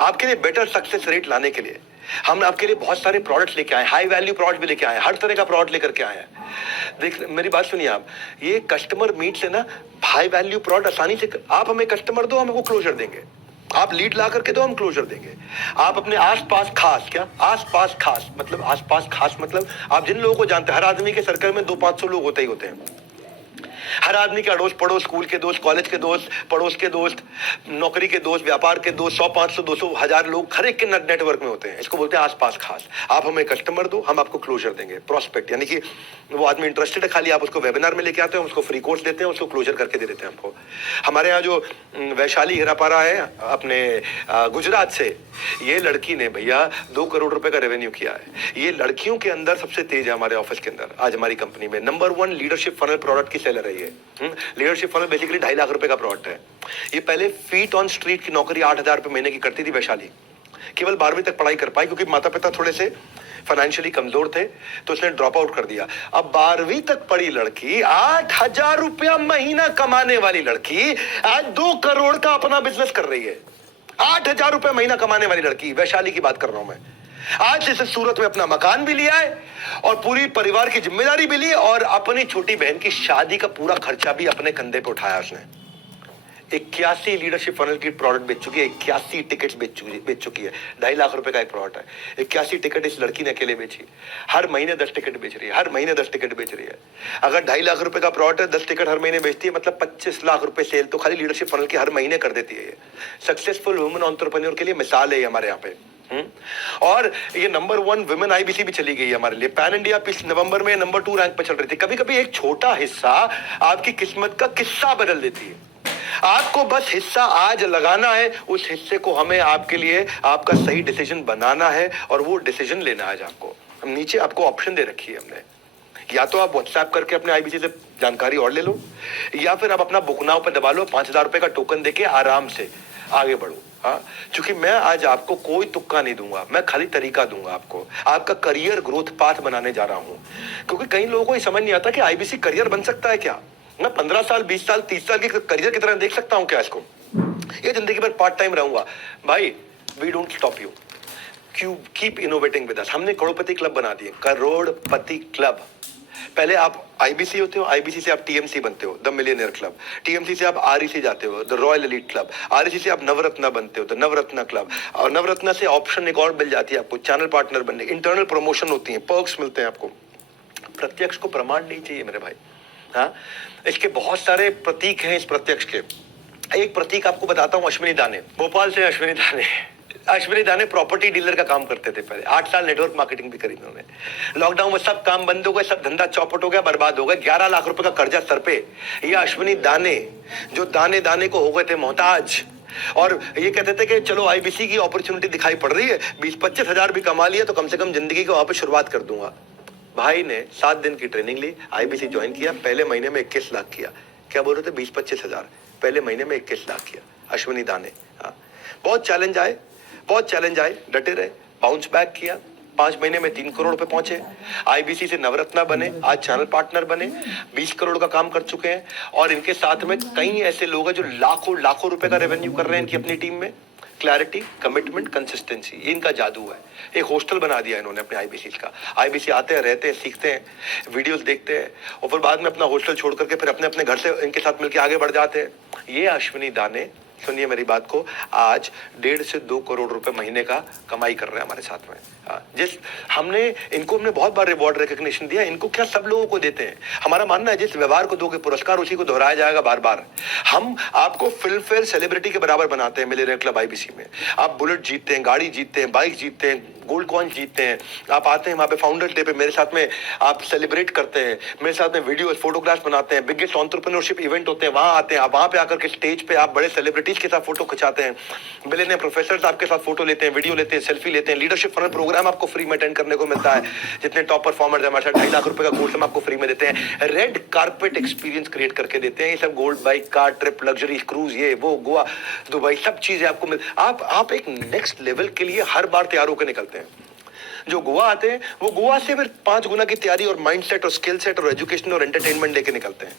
आपके लिए बेटर सक्सेस रेट लाने के लिए हम आपके लिए बहुत सारे प्रोडक्ट्स लेके आए, हाई वैल्यू प्रोडक्ट भी लेके आए, हर तरह का प्रोडक्ट लेकर के आए हैं। देख, मेरी बात सुनिए आप, ये कस्टमर मीट से ना हाई वैल्यू प्रोडक्ट आसानी से, आप हमें कस्टमर दो, हम आपको क्लोजर देंगे, आप लीड ला करके दो, हम क्लोजर देंगे। आप अपने आसपास खास, क्या आसपास खास मतलब, आसपास खास मतलब आप जिन लोगों को जानते हैं, हर आदमी के सर्कल में 200-500 लोग होते ही होते हैं। हर आदमी के अड़ोस पड़ोस, स्कूल के दोस्त, कॉलेज के दोस्त, पड़ोस के दोस्त, नौकरी के दोस्त, व्यापार के दोस्त, 100, 500, 200, 1000 लोग हर एक के नेटवर्क में होते हैं। इसको बोलते हैं आसपास खास। आप हमें कस्टमर दो, हम आपको क्लोजर देंगे, प्रोस्पेक्ट, यानी कि वो आदमी इंटरेस्टेड है, खाली आप उसको वेबिनार में लेके आते हैं, उसको फ्री कोर्स देते हैं, उसको क्लोजर करके दे देते हैं हमको। हमारे यहाँ जो वैशाली हीरापारा है अपने गुजरात से, ये लड़की ने भैया 2 करोड़ रुपए का रेवेन्यू किया है। ये लड़कियों के अंदर सबसे तेज है हमारे ऑफिस के अंदर। आज हमारी कंपनी में नंबर 1 लीडरशिप फनल प्रोडक्ट की सेलर है ये। लीडरशिप फनल बेसिकली 2.5 लाख रुपए का प्रोडक्ट है। ये पहले फीट ऑन स्ट्रीट की नौकरी 8,000 रुपए महीने की करती थी वैशाली। केवल 12वीं तक पढ़ाई कर पाई क्योंकि माता पिता थोड़े से फाइनेंशियली कमजोर थे, तो उसने ड्रॉप आउट कर दिया। अब 12वीं तक पढ़ी लड़की, 8,000 रुपया महीना कमाने वाली लड़की आज 2 करोड़ का अपना बिजनेस कर रही है। 8,000 रुपए महीना कमाने वाली लड़की, वैशाली की बात कर रहा हूं मैं। आज इसे सूरत में अपना मकान भी लिया है और पूरी परिवार की जिम्मेदारी भी ली और अपनी छोटी बहन की शादी का पूरा खर्चा भी अपने कंधे पे उठाया उसने। 81 लीडरशिप फनल की प्रोडक्ट बेच चुकी है, 81 टिकट्स बेच चुकी है। 2.5 लाख रुपए का एक प्रोडक्ट है। 81 टिकट इस लड़की ने अकेले बेची। हर महीने 10 टिकट बेच रही है, हर महीने 10 टिकट बेच रही है। अगर 2.5 लाख रुपए का प्रोडक्ट है, 10 टिकट हर महीने बेचती है, मतलब 25 लाख रुपए सेल तो खाली लीडरशिप फनल की हर महीने कर देती है। ये सक्सेसफुल वुमेन एंटरप्रेन्योर के लिए मिसाल है हमारे यहाँ पे। और ये नंबर 1 विमेन आईबीसी भी चली गई है हमारे लिए। पैन इंडिया पिछले नवंबर में नंबर 2 रैंक पे चल रही थी। कभी कभी एक छोटा हिस्सा आपकी किस्मत का किस्सा बदल देती है। आपको बस हिस्सा आज लगाना है, उस हिस्से को हमें आपके लिए आपका सही डिसीजन बनाना है और वो डिसीजन लेना है। आज आपको हम नीचे आपको ऑप्शन दे रखी है हमने, या तो आप व्हाट्सएप करके अपने आईबीसी से जानकारी और ले लो, या फिर आप अपना बुक नाउ पे दबा लो, 5,000 रुपए का टोकन देके आराम से आगे बढ़ो। हाँ, क्योंकि मैं आज आपको कोई तुक्का नहीं दूंगा, मैं खाली तरीका दूंगा आपको, आपका करियर ग्रोथ पाथ बनाने जा रहा हूं। क्योंकि कई लोगों को ये समझ नहीं आता कि आईबीसी करियर बन सकता है क्या। मैं 15 साल, 20 साल, 30 साल की करियर की तरह देख सकता हूं क्या इसको? ये जिंदगी भर पार्ट टाइम रहूंगा भाई। We don't stop you, keep innovating with us. हमने करोड़पति क्लब बना दिए, करोड़पति क्लब। पहले आप आईबीसी होते हो, आईबीसी से आप टीएमसी बनते हो, द मिलियनियर क्लब। टीएमसी से आप आरईसी जाते हो, the royal elite club. REC से आप नवरत्ना बनते हो, द नवरत्ना क्लब। और नवरत्ना से ऑप्शन एक और मिल जाती है आपको, चैनल पार्टनर बनने। इंटरनल प्रमोशन होती है, पर्क्स मिलते हैं आपको। प्रत्यक्ष को प्रमाण नहीं चाहिए मेरे भाई। हाँ, इसके बहुत सारे प्रतीक हैं इस प्रत्यक्ष के। एक प्रतीक आपको बताता हूं, अश्विनी दाने, भोपाल से अश्विनी दाने। अश्विनी दाने प्रॉपर्टी डीलर का काम करते थे पहले। 8 साल नेटवर्क मार्केटिंग भी करी उन्होंने। लॉकडाउन में सब काम बंद हो गए, सब धंधा चौपट हो गया, बर्बाद हो गया। 11 लाख रुपए का कर्जा सर पे। ये अश्विनी दाने जो दाने दाने को हो गए थे मोहताज, और ये कहते थे कि चलो आईबीसी की अपॉर्चुनिटी दिखाई पड़ रही है, 20-25 हजार भी कमा लिया तो कम से कम जिंदगी को वापस शुरुआत कर दूंगा। भाई ने 7 दिन की ट्रेनिंग ली, आईबीसी ज्वाइन किया, पहले महीने में 21 लाख किया। क्या बोल रहे थे? 20-25 हजार, पहले महीने में 21 लाख किया अश्विनी दाने। हाँ, बहुत चैलेंज आए, डटे रहे, बाउंस बैक किया। 5 महीने में 3 करोड़ पे पहुंचे। आईबीसी से नवरत्ना बने, आज चैनल पार्टनर बने, 20 करोड़ का काम कर चुके हैं। और इनके साथ में कई ऐसे लोग हैं जो लाखों रुपए का रेवेन्यू कर रहे हैं इनकी अपनी टीम में। क्लैरिटी, कमिटमेंट, कंसिस्टेंसी, ये इनका जादू है। एक हॉस्टल बना दिया इन्होंने अपने आईबीसी का। आईबीसी आते हैं, रहते हैं, सीखते हैं, वीडियोस देखते हैं और फिर बाद में अपना हॉस्टल छोड़ करके फिर अपने अपने घर से इनके साथ मिलकर आगे बढ़ जाते हैं। ये अश्विनी दाने, सुनिए मेरी बात को, आज 1.5 से 2 करोड़ रुपए महीने का कमाई कर रहे हैं हमारे साथ में। जिस हमने बहुत बार रिवॉर्ड रिकग्निशन दिया। इनको क्या सब लोगों को देते हैं। हमारा मानना है जिस व्यवहार को दोगे पुरस्कार उसी को दोहराया जाएगा बार बार। हम आपको फिल्म फेयर सेलिब्रिटी के बराबर बनाते हैं मिलियनियर क्लब आईबीसी में। आप बुलेट जीतते हैं, गाड़ी जीतते हैं, बाइक जीतते हैं, गोल्ड कॉइन जीतते हैं। आप आते हैं वहाँ पे फाउंडर्स डे पे मेरे साथ में आप सेलिब्रेट करते हैं, मेरे साथ में वीडियो फोटोग्राफ्स बनाते हैं। बिगेस्ट एंटरप्रेन्योरशिप इवेंट होते हैं, वहाँ आते हैं आप, वहाँ पे आकर के स्टेज पे आप बड़े सेलिब्रिटीज के साथ फोटो खिंचाते हैं। मिलियनियर प्रोफेसर्स आपके साथ फोटो लेते हैं, वीडियो लेते हैं, सेल्फी लेते हैं। लीडरशिप फनल प्रोग्राम आपको फ्री में अटेंड करने को मिलता है। जितने टॉप परफॉर्मर्स हमारे साथ 2.5 लाख रुपए का कोर्स हम आपको फ्री में देते हैं। रेड कारपेट एक्सपीरियंस क्रिएट करके देते हैं। ये सब gold bike, car trip, luxury cruise, ये वो, गोवा, दुबई, सब चीजें आपको मिल। आप एक नेक्स्ट लेवल के लिए हर बार तैयार होकर निकलते हैं। जो गोवा आते हैं वो गोवा से फिर 5 गुना की तैयारी और माइंडसेट और स्किल सेट और एजुकेशन और एंटरटेनमेंट लेके निकलते हैं।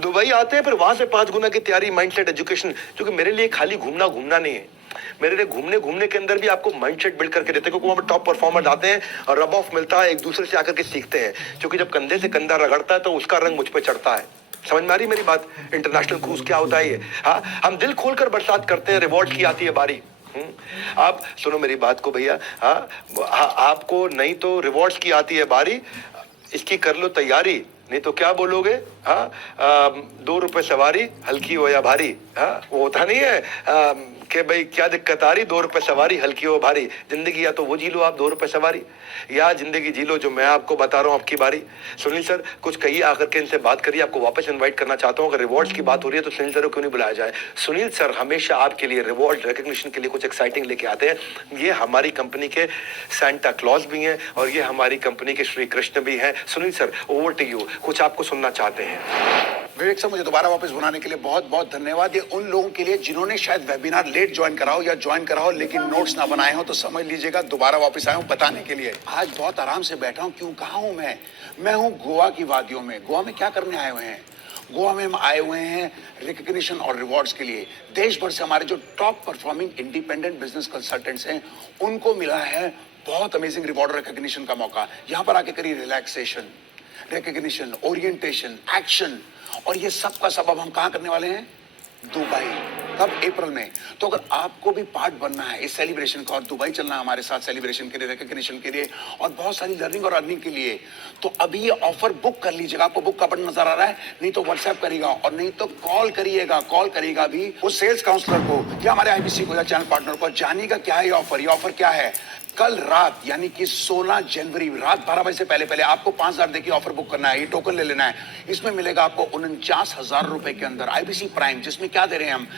दुबई आते हैं फिर वहां से 5 गुना की तैयारी, माइंडसेट, एजुकेशन। क्योंकि मेरे लिए खाली घूमना नहीं है, मेरे लिए घूमने के अंदर भी आपको माइंडसेट बिल्ड करके देते हैं। क्योंकि वहां पर टॉप परफॉर्मर्स आते हैं और रब ऑफ मिलता है, एक दूसरे से आकर के सीखते हैं। क्योंकि जब कंधे से कंधा रगड़ता है तो उसका रंग मुझ पर चढ़ता है। समझ में आ रही मेरी बात? इंटरनेशनल क्रूज क्या होता है ये? हाँ, हम दिल खोलकर बरसात करते हैं, रिवॉर्ड की आती है बारी। आप सुनो मेरी बात को भैया। हाँ, आपको नहीं तो रिवॉर्ड्स की आती है बारी, इसकी कर लो तैयारी। नहीं तो क्या बोलोगे? हाँ, 2 रुपए सवारी, हल्की हो या भारी। हाँ, वो होता नहीं है कि भाई क्या दिक्कत आ रही, 2 रुपए सवारी, हल्की हो भारी। जिंदगी या तो वो जी लो आप 2 रुपए सवारी, या जिंदगी जी लो जो मैं आपको बता रहा हूँ आपकी बारी। सुनील सर कुछ कहिए, आकर के इनसे बात करिए, आपको वापस इनवाइट करना चाहता हूँ। अगर रिवॉर्ड्स की बात हो रही है तो सुनील सर को क्यों नहीं बुलाया जाए? सुनील सर हमेशा आपके लिए रिवॉर्ड रिकग्निशन के लिए कुछ एक्साइटिंग लेके आते हैं। ये हमारी कंपनी के सांता क्लॉज भी हैं और ये हमारी कंपनी के श्री कृष्ण भी हैं। Sunil sir over to you, कुछ आपको सुनना चाहते हैं। विवेक सर, मुझे दोबारा वापस बुलाने के लिए बहुत बहुत धन्यवाद। ये उन लोगों के लिए जिन्होंने शायद वेबिनार लेट ज्वाइन करा हो या ज्वाइन करा हो लेकिन नोट्स ना बनाए हो, तो समझ लीजिएगा दोबारा वापस आया हूँ बताने के लिए। आज बहुत आराम से बैठा हूँ। क्यों? कहाँ हूँ मैं हूँ गोवा की वादियों में। गोवा में क्या करने आए हुए हैं? गोवा में हम आए हुए हैं रिकग्निशन और रिवॉर्ड्स के लिए। देश भर से हमारे जो top performing independent business consultants हैं उनको मिला है बहुत अमेजिंग रिवॉर्ड रिकग्निशन का मौका। यहाँ पर आके करिए रिलैक्सेशन, रिकग्निशन, ओरिएंटेशन, एक्शन। और ये सब का सब अब हम कहाँ करने वाले हैं? दुबई। कब? अप्रैल में। तो अगर आपको भी पार्ट बनना है इस सेलिब्रेशन का और दुबई चलना है हमारे साथ सेलिब्रेशन के लिए, रिकग्निशन के लिए और बहुत सारी लर्निंग और अर्निंग के लिए, तो अभी ये ऑफर बुक कर लीजिएगा। आपको बुक का बटन नजर आ रहा है? नहीं तो व्हाट्सएप करिएगा और नहीं तो कॉल करिएगा। कॉल करिएगा भी उस सेल्स काउंसलर को या हमारे आईबीसी को या चैनल पार्टनर को। जानिएगा क्या है ये ऑफर। ये ऑफर क्या है? कल रात यानी कि 16 जनवरी रात 12 बजे से पहले आपको 5,000 देके ऑफर बुक करना है। ये टोकन ले लेना है। इसमें मिलेगा आपको 49,000 रुपए के अंदर आईबीसी प्राइम, जिसमें क्या दे रहे हैं हम?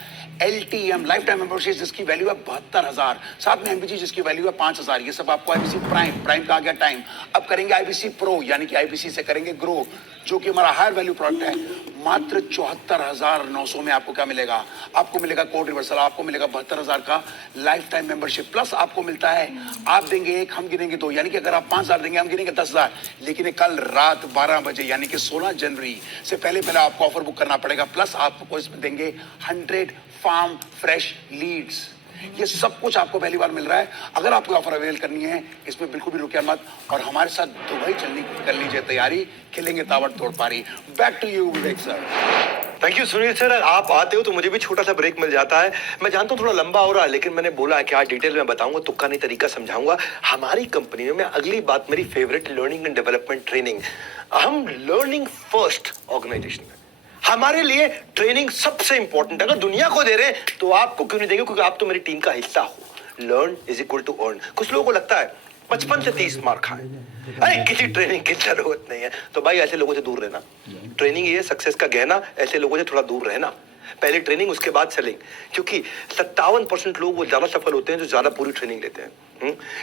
LTM लाइफ टाइम मेंबरशिप जिसकी वैल्यू है 72,000, साथ में एमबीजी जिसकी वैल्यू है 5,000। ये सब आपको आईबीसी प्राइम का आ गया टाइम। अब करेंगे आईबीसी प्रो यानी कि आईबीसी से करेंगे ग्रो, जो कि हमारा हायर वैल्यू प्रोडक्ट है। मात्र 74,900 में आपको क्या मिलेगा? आपको मिलेगा कोड रिवर्सल, आपको मिलेगा 72,000 का लाइफ टाइम मेंबरशिप, प्लस आपको मिलता है, आप देंगे 1 हम गिनेंगे 2, यानी कि अगर आप 5,000 देंगे हम गिनेंगे 10,000। लेकिन कल रात 12 बजे यानी कि 16 जनवरी से पहले आपको ऑफर बुक करना पड़ेगा। प्लस आपको इसमें देंगे 100 फार्म फ्रेश लीड्स। ये सब कुछ आपको पहली बार मिल रहा है। अगर आपको ऑफर अवेल करनी है इसमें बिल्कुल भी रुकिए मत और हमारे साथ दुबई चलने की कर लीजिए तैयारी। खेलेंगे ताबड़तोड़ पारी। Back to you Vivek sir. Thank you Sunil sir. आप आते हो तो मुझे भी छोटा सा ब्रेक मिल जाता है। मैं जानता हूँ थोड़ा लंबा हो रहा है लेकिन मैंने बोला है कि आज डिटेल में बताऊंगा, तुक्का नहीं तरीका समझाऊंगा। हमारी कंपनी में मैं अगली बात मेरी favourite learning and development training. हम लर्निंग फर्स्ट ऑर्गेनाइजेशन है। हमारे लिए ट्रेनिंग सबसे इंपॉर्टेंट है। अगर दुनिया को दे रहे हैं तो आपको क्यों नहीं देंगे? क्योंकि आप तो मेरी टीम का हिस्सा हो। Learn is equal to earn. कुछ लोगों को लगता है 55 से 30 मार्क खाए, अरे किसी ट्रेनिंग की जरूरत नहीं है। तो भाई ऐसे लोगों से दूर रहना। ट्रेनिंग ये सक्सेस का गहना, ऐसे लोगों से थोड़ा दूर रहना। पहले ट्रेनिंग उसके बाद सेलिंग, क्योंकि 57% लोग वो ज्यादा सफल होते हैं जो ज्यादा पूरी ट्रेनिंग लेते हैं।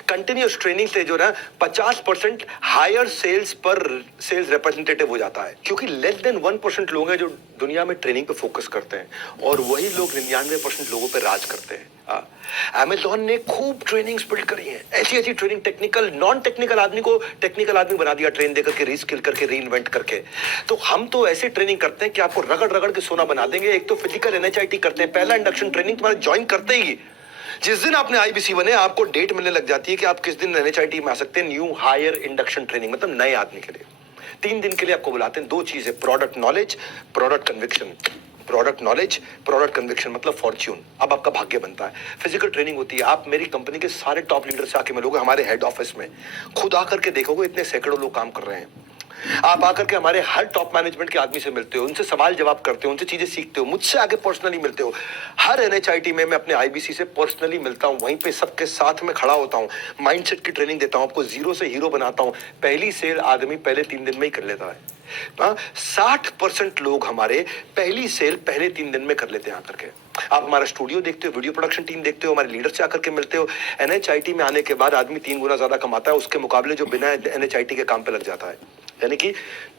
कंटिन्यूस ट्रेनिंग से जो ना 50% हायर सेल्स पर सेल्स रिप्रेजेंटेटिव हो जाता है, क्योंकि लेस देन 1% लोग हैं जो दुनिया में ट्रेनिंग पे फोकस करते हैं और वही लोग 99% लोगों पे राज करते हैं। अमेज़न ने खूब ट्रेनिंग्स बिल्ड करी हैं, ऐसी ऐसी ट्रेनिंग, टेक्निकल नॉन टेक्निकल आदमी को टेक्निकल आदमी बना दिया, ट्रेन देकर के, रीस्किल करके, रीइन्वेंट करके। तो हम तो ऐसी ट्रेनिंग करते हैं कि आपको रगड़ रगड़ के सोना बना देंगे। एक तो फिजिकल NHIT करते हैं, पहला इंडक्शन ट्रेनिंग तुम्हारे ज्वाइन करते ही जिस दिन आपने आईबीसी बने आपको डेट मिलने लग जाती है कि आप किस दिन NHIT में आ सकते हैं। न्यू हायर इंडक्शन ट्रेनिंग, मतलब नए आदमी के लिए 3 दिन के लिए आपको बुलाते हैं। 2 चीजें, product knowledge, product conviction. Product knowledge, product conviction मतलब फॉर्च्यून। अब आपका भाग्य बनता है। फिजिकल ट्रेनिंग होती है। आप मेरी कंपनी के सारे टॉप लीडर से आके मिलोगे हमारे हेड ऑफिस में, खुद आकर के देखोगे इतने सैकड़ों लोग काम कर रहे हैं। आप आकर के हमारे हर टॉप मैनेजमेंट के आदमी से मिलते हो, उनसे सवाल जवाब करते हो, उनसे चीजें सीखते हो, मुझसे आगे पर्सनली मिलते हो। हर NHIT में मैं अपने IBC से पर्सनली मिलता हूं, वहीं पे सबके साथ में खड़ा होता हूं, माइंडसेट की ट्रेनिंग देता हूं, आपको जीरो से हीरो बनाता हूं। पहली सेल आदमी पहले 3 दिन में ही कर लेता है। 60% लोग हमारे पहली सेल पहले 3 दिन में कर लेते हैं आकर के। आप हमारा स्टूडियो देखते हो, वीडियो प्रोडक्शन टीम देखते हो, हमारे लीडर से आकर के मिलते हो। NHIT में आने के बाद आदमी 3 गुना ज्यादा कमाता है उसके मुकाबले जो बिना NHIT के काम पे लग जाता है। यानी कि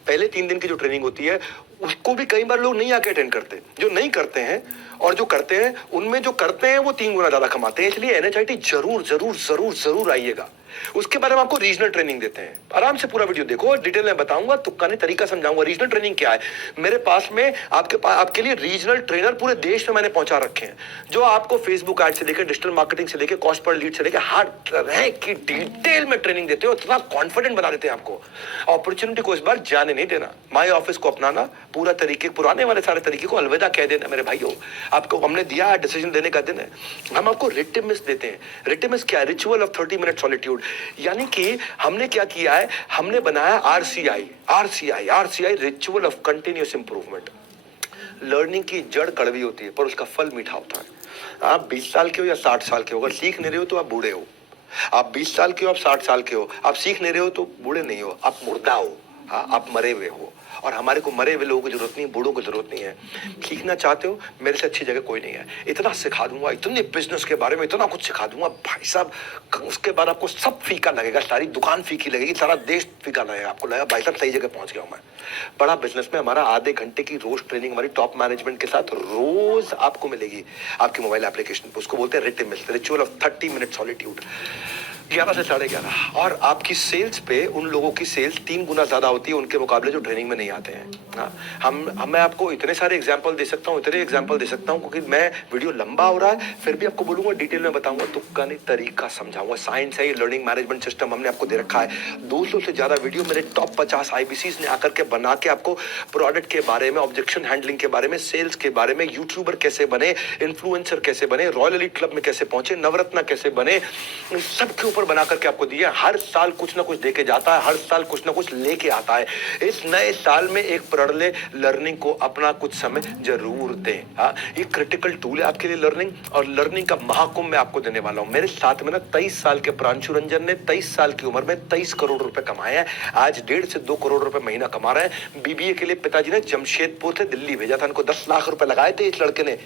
पहले 3 दिन की जो ट्रेनिंग होती है उसको भी कई बार लोग नहीं आके अटेंड करते। जो नहीं करते हैं और जो करते हैं उनमें जो करते हैं वो 3 गुना ज्यादा कमाते हैं। इसलिए NHIT जरूर जरूर जरूर जरूर आइएगा। उसके बारे में आपको रीजनल ट्रेनिंग देते हैं। आराम से पूरा वीडियो देखो और डिटेल में बताऊंगा, तुक्का नहीं तरीका समझाऊंगा। रीजनल ट्रेनिंग क्या है? मेरे पास में आपके लिए रीजनल ट्रेनर पूरे देश में मैंने पहुंचा रखे हैं, जो आपको फेसबुक एड से लेकर डिजिटल मार्केटिंग से लेकर कॉस्ट पर लीड से लेकर हर तरह की डिटेल में ट्रेनिंग देते हो। इतना कॉन्फिडेंट बना देते हैं आपको। अपॉर्चुनिटी को इस बार जाने नहीं नहीं देना, माई ऑफिस को अपनाना, पूरा तरीके, पुराने वाले सारे तरीके को अलविदा कह देना मेरे भाइयों। आपको हमने दिया है, डिसीजन देने का दिन है, हम आपको रिटिमिस देते हैं। रिटिमिस क्या है? Ritual of 30 minute solitude. यानी कि हमने क्या किया है, हमने बनाया RCI, ritual of continuous improvement. Learning की जड़ कड़वी होती है पर उसका फल मीठा होता है। आप 20 साल के हो या 60 साल के हो, अगर सीख नहीं रहे हो तो आप बूढ़े हो। आप 20 साल के हो, आप 60 साल के हो, आप सीख नहीं रहे हो तो बूढ़े नहीं हो, आप मुर्दा हो। हाँ, आप मरे हुए हो। और हमारे को मरे हुए लोगों की जरूरत नहीं, बूढ़ों को जरूरत नहीं है। सीखना चाहते हो, मेरे से अच्छी जगह कोई नहीं है। इतना सिखा दूंगा, इतने बिजनेस के बारे में इतना कुछ सिखा दूंगा भाई साहब, उसके बाद आपको सब फीका लगेगा, सारी दुकान फीकी लगेगी, सारा देश फीका लगेगा। आपको लगेगा भाई साहब सही जगह पहुंच गया हूं मैं। बड़ा बिजनेस में हमारा आधे घंटे की रोज ट्रेनिंग हमारी टॉप मैनेजमेंट के साथ रोज आपको मिलेगी आपकी मोबाइल एप्लीकेशन पर। उसको बोलते हैं रिचुअल ऑफ 30 मिनट सॉलिट्यूड। 11 से 11:30। और आपकी सेल्स पे उन लोगों की सेल्स 3 गुना ज्यादा होती है उनके मुकाबले जो ट्रेनिंग में नहीं आते हैं। हाँ, मैं आपको इतने सारे एग्जांपल दे सकता हूँ, क्योंकि मैं वीडियो लंबा हो रहा है, फिर भी आपको बोलूंगा, डिटेल में बताऊंगा, तुक्का नहीं तरीका समझाऊंगा। साइंस है ये, लर्निंग मैनेजमेंट सिस्टम हमने आपको दे रखा है। 200 से ज्यादा वीडियो मेरे टॉप 50 IBCs ने आकर के बना के आपको प्रोडक्ट के बारे में, ऑब्जेक्शन हैंडलिंग के बारे में, सेल्स के बारे में, यूट्यूबर कैसे बने, इन्फ्लुएंसर कैसे बने, रॉयल एलीट क्लब में कैसे पहुंचे, नवरत्ना कैसे बने, इन सब के ऊपर बना करके आपको दिया। हर साल कुछ ना कुछ देके जाता है, हर साल कुछ ना कुछ लेके आता है। इस नए साल में एक प्रणले लर्निंग को अपना कुछ समय जरूर दें। हाँ, ये क्रिटिकल टूल है आपके लिए लर्निंग, और लर्निंग का महाकुंभ मैं आपको देने वाला हूं। मेरे साथ में ना 23 साल के प्रांशु रंजन ने 23 साल की उम्र में 23 करोड़ रुपए कमाए हैं। आज 1.5 से 2 करोड़ रुपए महीना कमा रहे हैं। बीबीए के लिए पिताजी ने जमशेदपुर से दिल्ली भेजा था, उनको 10 लाख रुपए लगाए थे इस लड़के ने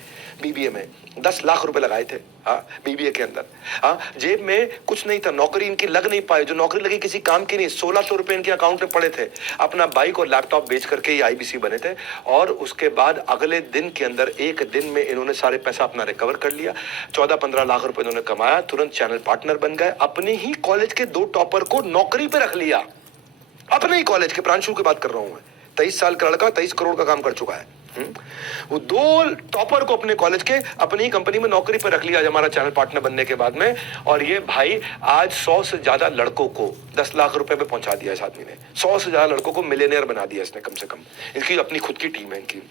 बीबीए में, 10 लाख रुपए लगाए थे। हाँ, बीबीए के अंदर। हाँ, जेब में कुछ नहीं था, नौकरी इनकी लग नहीं पाई, जो नौकरी लगी किसी काम की नहीं। 1600 रुपए इनके अकाउंट में पड़े थे। अपना बाइक और लैपटॉप बेच करके ये IBC बने थे, और उसके बाद अगले दिन के अंदर, एक दिन में इन्होंने सारे पैसा अपना रिकवर कर लिया। 14-15 लाख रुपए इन्होंने कमाया, तुरंत चैनल पार्टनर बन गए, अपने ही कॉलेज के 2 टॉपर को नौकरी पे रख लिया। अपने ही कॉलेज के, प्रांशु की बात कर रहा हूं मैं। 23 साल का लड़का 23 करोड़ का काम कर चुका है। वो 2 टॉपर को अपने कॉलेज के अपनी कंपनी में नौकरी पर रख लिया हमारा चैनल पार्टनर बनने के बाद में। और ये भाई आज 100 से ज्यादा लड़कों को 10 लाख रुपए पे पहुंचा दिया इस आदमी ने। 100 से ज्यादा लड़कों को मिलियनेयर बना दिया इसने कम से कम। इसकी अपनी खुद की टीम है इनकी।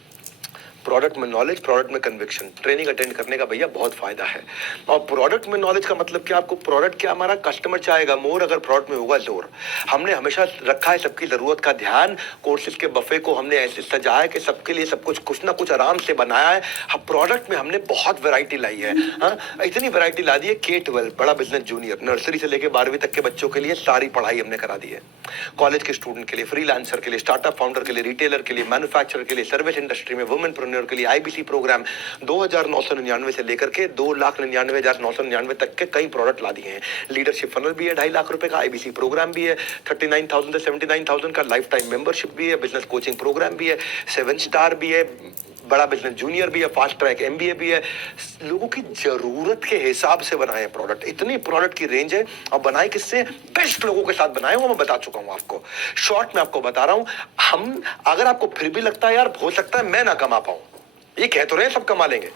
प्रोडक्ट में नॉलेज, प्रोडक्ट में कन्विक्शन, ट्रेनिंग अटेंड करने का भैया बहुत फायदा है। और प्रोडक्ट में नॉलेज का मतलब क्या, आपको प्रोडक्ट क्या, हमारा कस्टमर चाहेगा मोर, अगर प्रोडक्ट में होगा जोर। हमने हमेशा रखा है सबकी जरूरत का ध्यान। कोर्सेज के बफे को हमने ऐसे सजाया कि सबके लिए सब कुछ ना कुछ आराम से बनाया है। हम प्रोडक्ट में हमने बहुत वैरायटी लाई है। हाँ, इतनी वैरायटी ला दी है। K-12 बड़ा बिजनेस जूनियर, नर्सरी से लेकर 12वीं तक के बच्चों के लिए सारी पढ़ाई हमने करा दी है। कॉलेज के स्टूडेंट के लिए, फ्रीलांसर के लिए, स्टार्टअप फाउंडर के लिए, रिटेलर के लिए, मैन्युफैक्चरर के लिए, सर्विस इंडस्ट्री में, वुमेन के लिए IBC प्रोग्राम 2,999 से लेकर के 2,99,999 तक के कई प्रोडक्ट ला दिए हैं। लीडरशिप फनल भी है 2.5 लाख रुपए का, IBC प्रोग्राम भी है, 39,000 से 79,000 का लाइफ टाइम मेंबरशिप भी है, बिजनेस कोचिंग प्रोग्राम भी है, 7 स्टार भी है, बड़ा बिजनेस जूनियर भी है, फास्ट ट्रैक MBA भी है। लोगों की जरूरत के हिसाब से बनाए प्रोडक्ट। इतनी प्रोडक्ट की रेंज है, और बनाए किससे, बेस्ट लोगों के साथ बनाए, वो मैं बता चुका हूं आपको। शॉर्ट में आपको बता रहा हूं। हम, अगर आपको फिर भी लगता है यार हो सकता है मैं ना कमा पाऊं, ये कह तो रहे हैं सब कमा लेंगे,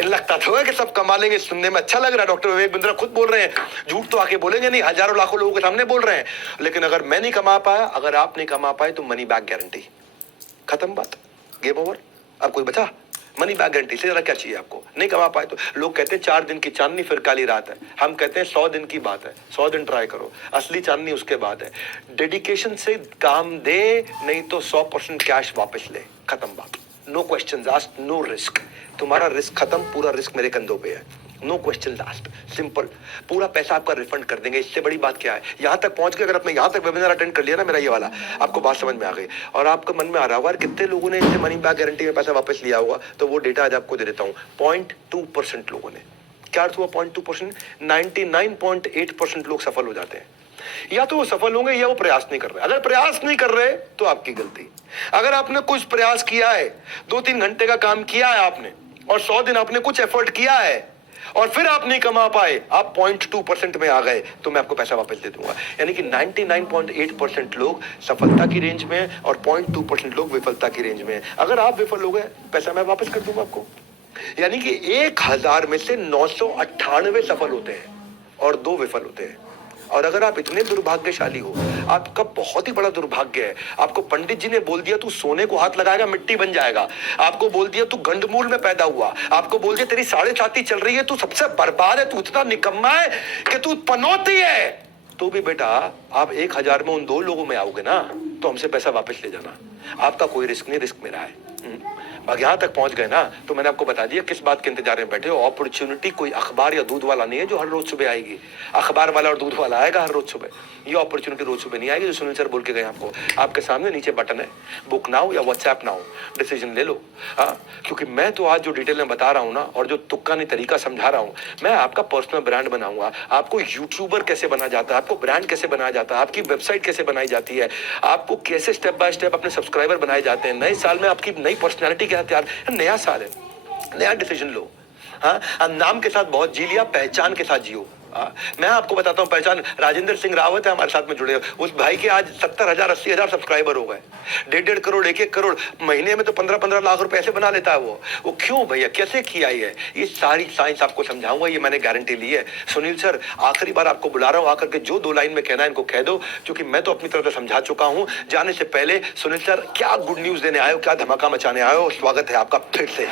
लगता तो है कि सब कमा लेंगे, सुनने में अच्छा लग रहा है। डॉक्टर विवेक बिंद्रा खुद बोल रहे हैं, झूठ तो आके बोलेंगे नहीं, हजारों लाखों लोगों के सामने बोल रहे हैं। लेकिन अगर मैं नहीं कमा पाया, अगर आप नहीं कमा पाए, तो मनी बैक गारंटी, खत्म बात, गेम ओवर। अब कोई बचा? मनी बैक गारंटी से ज्यादा क्या चाहिए आपको? नहीं कमा पाए तो लोग कहते हैं 4 दिन की चांदनी फिर काली रात है, हम कहते हैं 100 दिन की बात है, 100 दिन ट्राई करो, असली चांदनी उसके बाद है। डेडिकेशन से काम दे, नहीं तो 100% कैश वापस ले, खत्म बात। No question asked, no risk. तुम्हारा रिस्क खत्म, पूरा रिस्क मेरे कंधों पे है। No question asked, simple. पूरा पैसा आपका रिफंड कर देंगे, इससे बड़ी बात क्या है। यहां तक पहुंच के अगर आपने यहां तक वेबिनार अटेंड कर लिया ना मेरा ये वाला, आपको बात समझ में आ गई, और आपके मन में आ रहा होगा कितने लोगों ने इससे मनी बैक गारंटी में पैसा वापस लिया होगा, तो वो डेटा आज आपको दे देता हूं। 0.2% लोगों ने। क्या अर्थ हुआ 0.2%? 99.8% लोग सफल हो जाते हैं। या तो वो सफल होंगे या वो प्रयास नहीं कर रहे। अगर प्रयास नहीं कर रहे तो आपकी गलती। अगर आपने कुछ प्रयास किया है, 2-3 घंटे का काम किया है आपने, और 100 दिन आपने कुछ एफर्ट किया है, और फिर आप नहीं कमा पाए, आप 0.2% में आ गए, तो मैं आपको पैसा वापस दे दूंगा। यानी कि 99.8% लोग सफलता की रेंज में हैं, और 0.2% लोग विफलता की रेंज में हैं। अगर आप विफल हो गए, पैसा मैं वापस कर दूंगा आपको। यानी कि 1000 में से 998 सफल होते हैं और 2 विफल होते हैं। और अगर आप इतने दुर्भाग्यशाली हो, आपका बहुत ही बड़ा दुर्भाग्य है। आपको पंडित जी ने बोल दिया तू सोने को हाथ लगाएगा मिट्टी बन जाएगा। आपको बोल दिया तू गंडमूल में पैदा हुआ। आपको बोल दिया तेरी 7.5 चल रही है, तू सबसे बर्बाद है, तू इतना निकम्मा है कि तू पनौती है। तो भी बेटा आप 1000 में उन 2 लोगों में आओगे ना, तो हमसे पैसा वापस ले जाना। आपका कोई रिस्क नहीं, रिस्क मेरा है। अब यहां तक पहुंच गए ना, तो मैंने आपको बता दिया किस बात के इंतजार में बैठे हो। अपॉर्चुनिटी कोई अखबार या दूध वाला नहीं है जो हर रोज सुबह आएगी। अखबार वाला और दूध वाला आएगा हर रोज सुबह, ये अपॉर्चुनिटी रोज सुबह नहीं आएगी जो सुनील सर बोल के गए आपको। आपके सामने नीचे बटन है, बुक नाउ या व्हाट्सएप नाउ, डिसीजन ले लो। हाँ, क्योंकि मैं तो आज जो डिटेल में बता रहा हूं ना, और जो तुक्का नहीं तरीका समझा रहा हूं, मैं आपका पर्सनल ब्रांड बनाऊंगा। आपको यूट्यूबर कैसे बना जाता है, आपको ब्रांड कैसे बनाया जाता है, आपकी वेबसाइट कैसे बनाई जाती है, आपको कैसे स्टेप बाय स्टेप अपने सब्सक्राइबर बनाए जाते हैं। नए साल में आपकी नई पर्सनैलिटी के साथ यार, नया साल है, नया डिसीजन लो। हाँ, नाम के साथ बहुत जी लिया, पहचान के साथ जियो। मैं आपको बताता हूं पहचान। राजेंद्र सिंह रावत है हमारे साथ में जुड़े, उस भाई के आज 70,000 80,000 सब्सक्राइबर हो गए। 1.5 करोड़ 1-1 करोड़ महीने में तो 15-15 लाख रुपए ऐसे बना लेता है वो क्यों भैया, कैसे किया है? ये सारी साइंस आपको समझाऊंगा, ये मैंने गारंटी ली है। सुनील सर आखिरी बार आपको बुला रहा हूं, आकर के जो 2 लाइन में कहना है इनको कह दो, क्योंकि मैं तो अपनी तरफ से समझा चुका हूं। जाने से पहले सुनील सर क्या गुड न्यूज देने आए हो, क्या धमाका मचाने आए हो? स्वागत है आपका फिर से।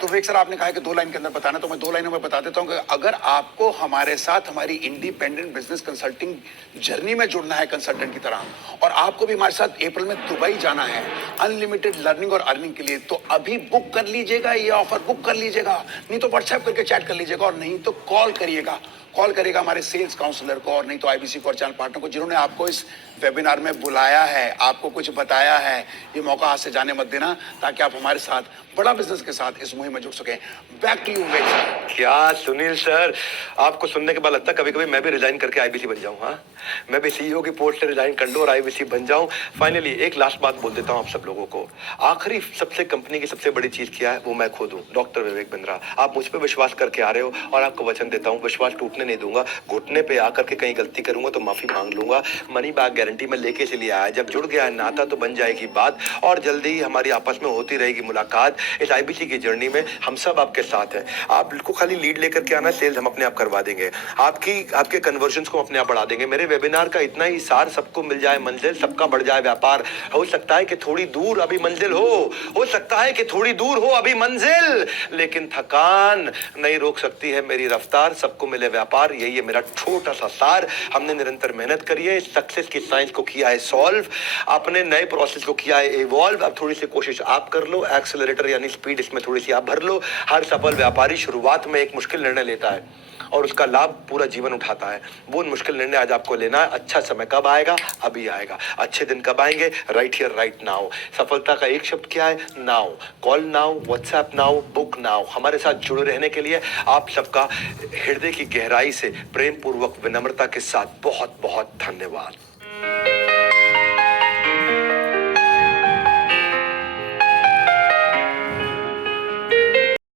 तो विवेक सर आपने कहा कि 2 लाइन के अंदर बताना, तो मैं 2 लाइनों में बता देता हूं कि अगर आपको हमारे साथ हमारी इंडिपेंडेंट बिजनेस कंसल्टिंग जर्नी में जुड़ना है कंसल्टेंट की तरह, और आपको भी हमारे साथ अप्रैल में दुबई जाना है अनलिमिटेड लर्निंग और अर्निंग के लिए, तो अभी बुक कर लीजिएगा, ये ऑफर बुक कर लीजिएगा। नहीं तो व्हाट्सएप करके चैट कर लीजिएगा, और नहीं तो कॉल करिएगा हमारे सेल्स काउंसलर को, और नहीं तो आईबीसी को और चैनल पार्टनर को, जिन्होंने आपको इस वेबिनार में बुलाया है, आपको कुछ बताया है। ये मौका हाथ से जाने मत देना, ताकि आप हमारे साथ बड़ा बिजनेस के साथ इस मुहिम में जुड़ सके। Back to you Vivek sir. क्या सुनील सर, आपको सुनने के बाद लगता है कभी कभी मैं भी रिजाइन करके आईबीसी बन जाऊं। हाँ, मैं भी सीईओ की पोस्ट से रिजाइन कर लूं और आईबीसी बन जाऊं। फाइनली एक लास्ट बात बोल देता हूं आप सब लोगों को। आखिरी सबसे कंपनी की सबसे बड़ी चीज क्या है, वो मैं खुद हूं, डॉक्टर विवेक बिंद्रा। आप मुझ पर विश्वास करके आ रहे हो, और आपको वचन देता हूं विश्वास टूटने नहीं दूंगा। घुटने पे आकर के कहीं गलती करूंगा तो माफी मांग लूंगा। मनी बैक गारंटी में लेके इसलिए आया, जब जुड़ गया है नाता तो बन जाएगी बात, और जल्दी ही हमारी आपस में होती रहेगी मुलाकात। इस आईबीसी की जर्नी में हम सब आपके साथ हैं। आपको खाली लीड लेकर के आना, सेल्स हम अपने आप करवा देंगे, आपके कन्वर्जन्स को अपने आप बढ़ा देंगे। मेरे वेबिनार का इतना ही सार, सबको मिल जाए मंजिल, सबका बढ़ जाए व्यापार। हो सकता है कि थोड़ी दूर अभी मंजिल हो सकता है कि थोड़ी दूर हो अभी मंजिल, लेकिन थकान नहीं रोक सकती है मेरी रफ्तार। सबको मिले व्यापार, यही है मेरा छोटा सा सार। हमने निरंतर मेहनत करी है, सक्सेस की साइंस को किया है सॉल्व, अपने नए प्रोसेस को किया है इवॉल्व। अब थोड़ी सी कोशिश आप कर लो, एक्सेलरेटर यानी स्पीड इसमें थोड़ी सी आप भर लो। हर सफल व्यापारी शुरुआत में एक मुश्किल निर्णय लेता है और उसका लाभ पूरा जीवन उठाता है। वो मुश्किल निर्णय आज आपको लेना है। अच्छा समय कब आएगा? अभी आएगा। अच्छे दिन कब आएंगे? Right here right now. सफलता का एक शब्द क्या है? Now. Call now, WhatsApp now, book now. हमारे साथ जुड़े रहने के लिए आप सबका हृदय की गहराई से प्रेम पूर्वक विनम्रता के साथ बहुत बहुत धन्यवाद।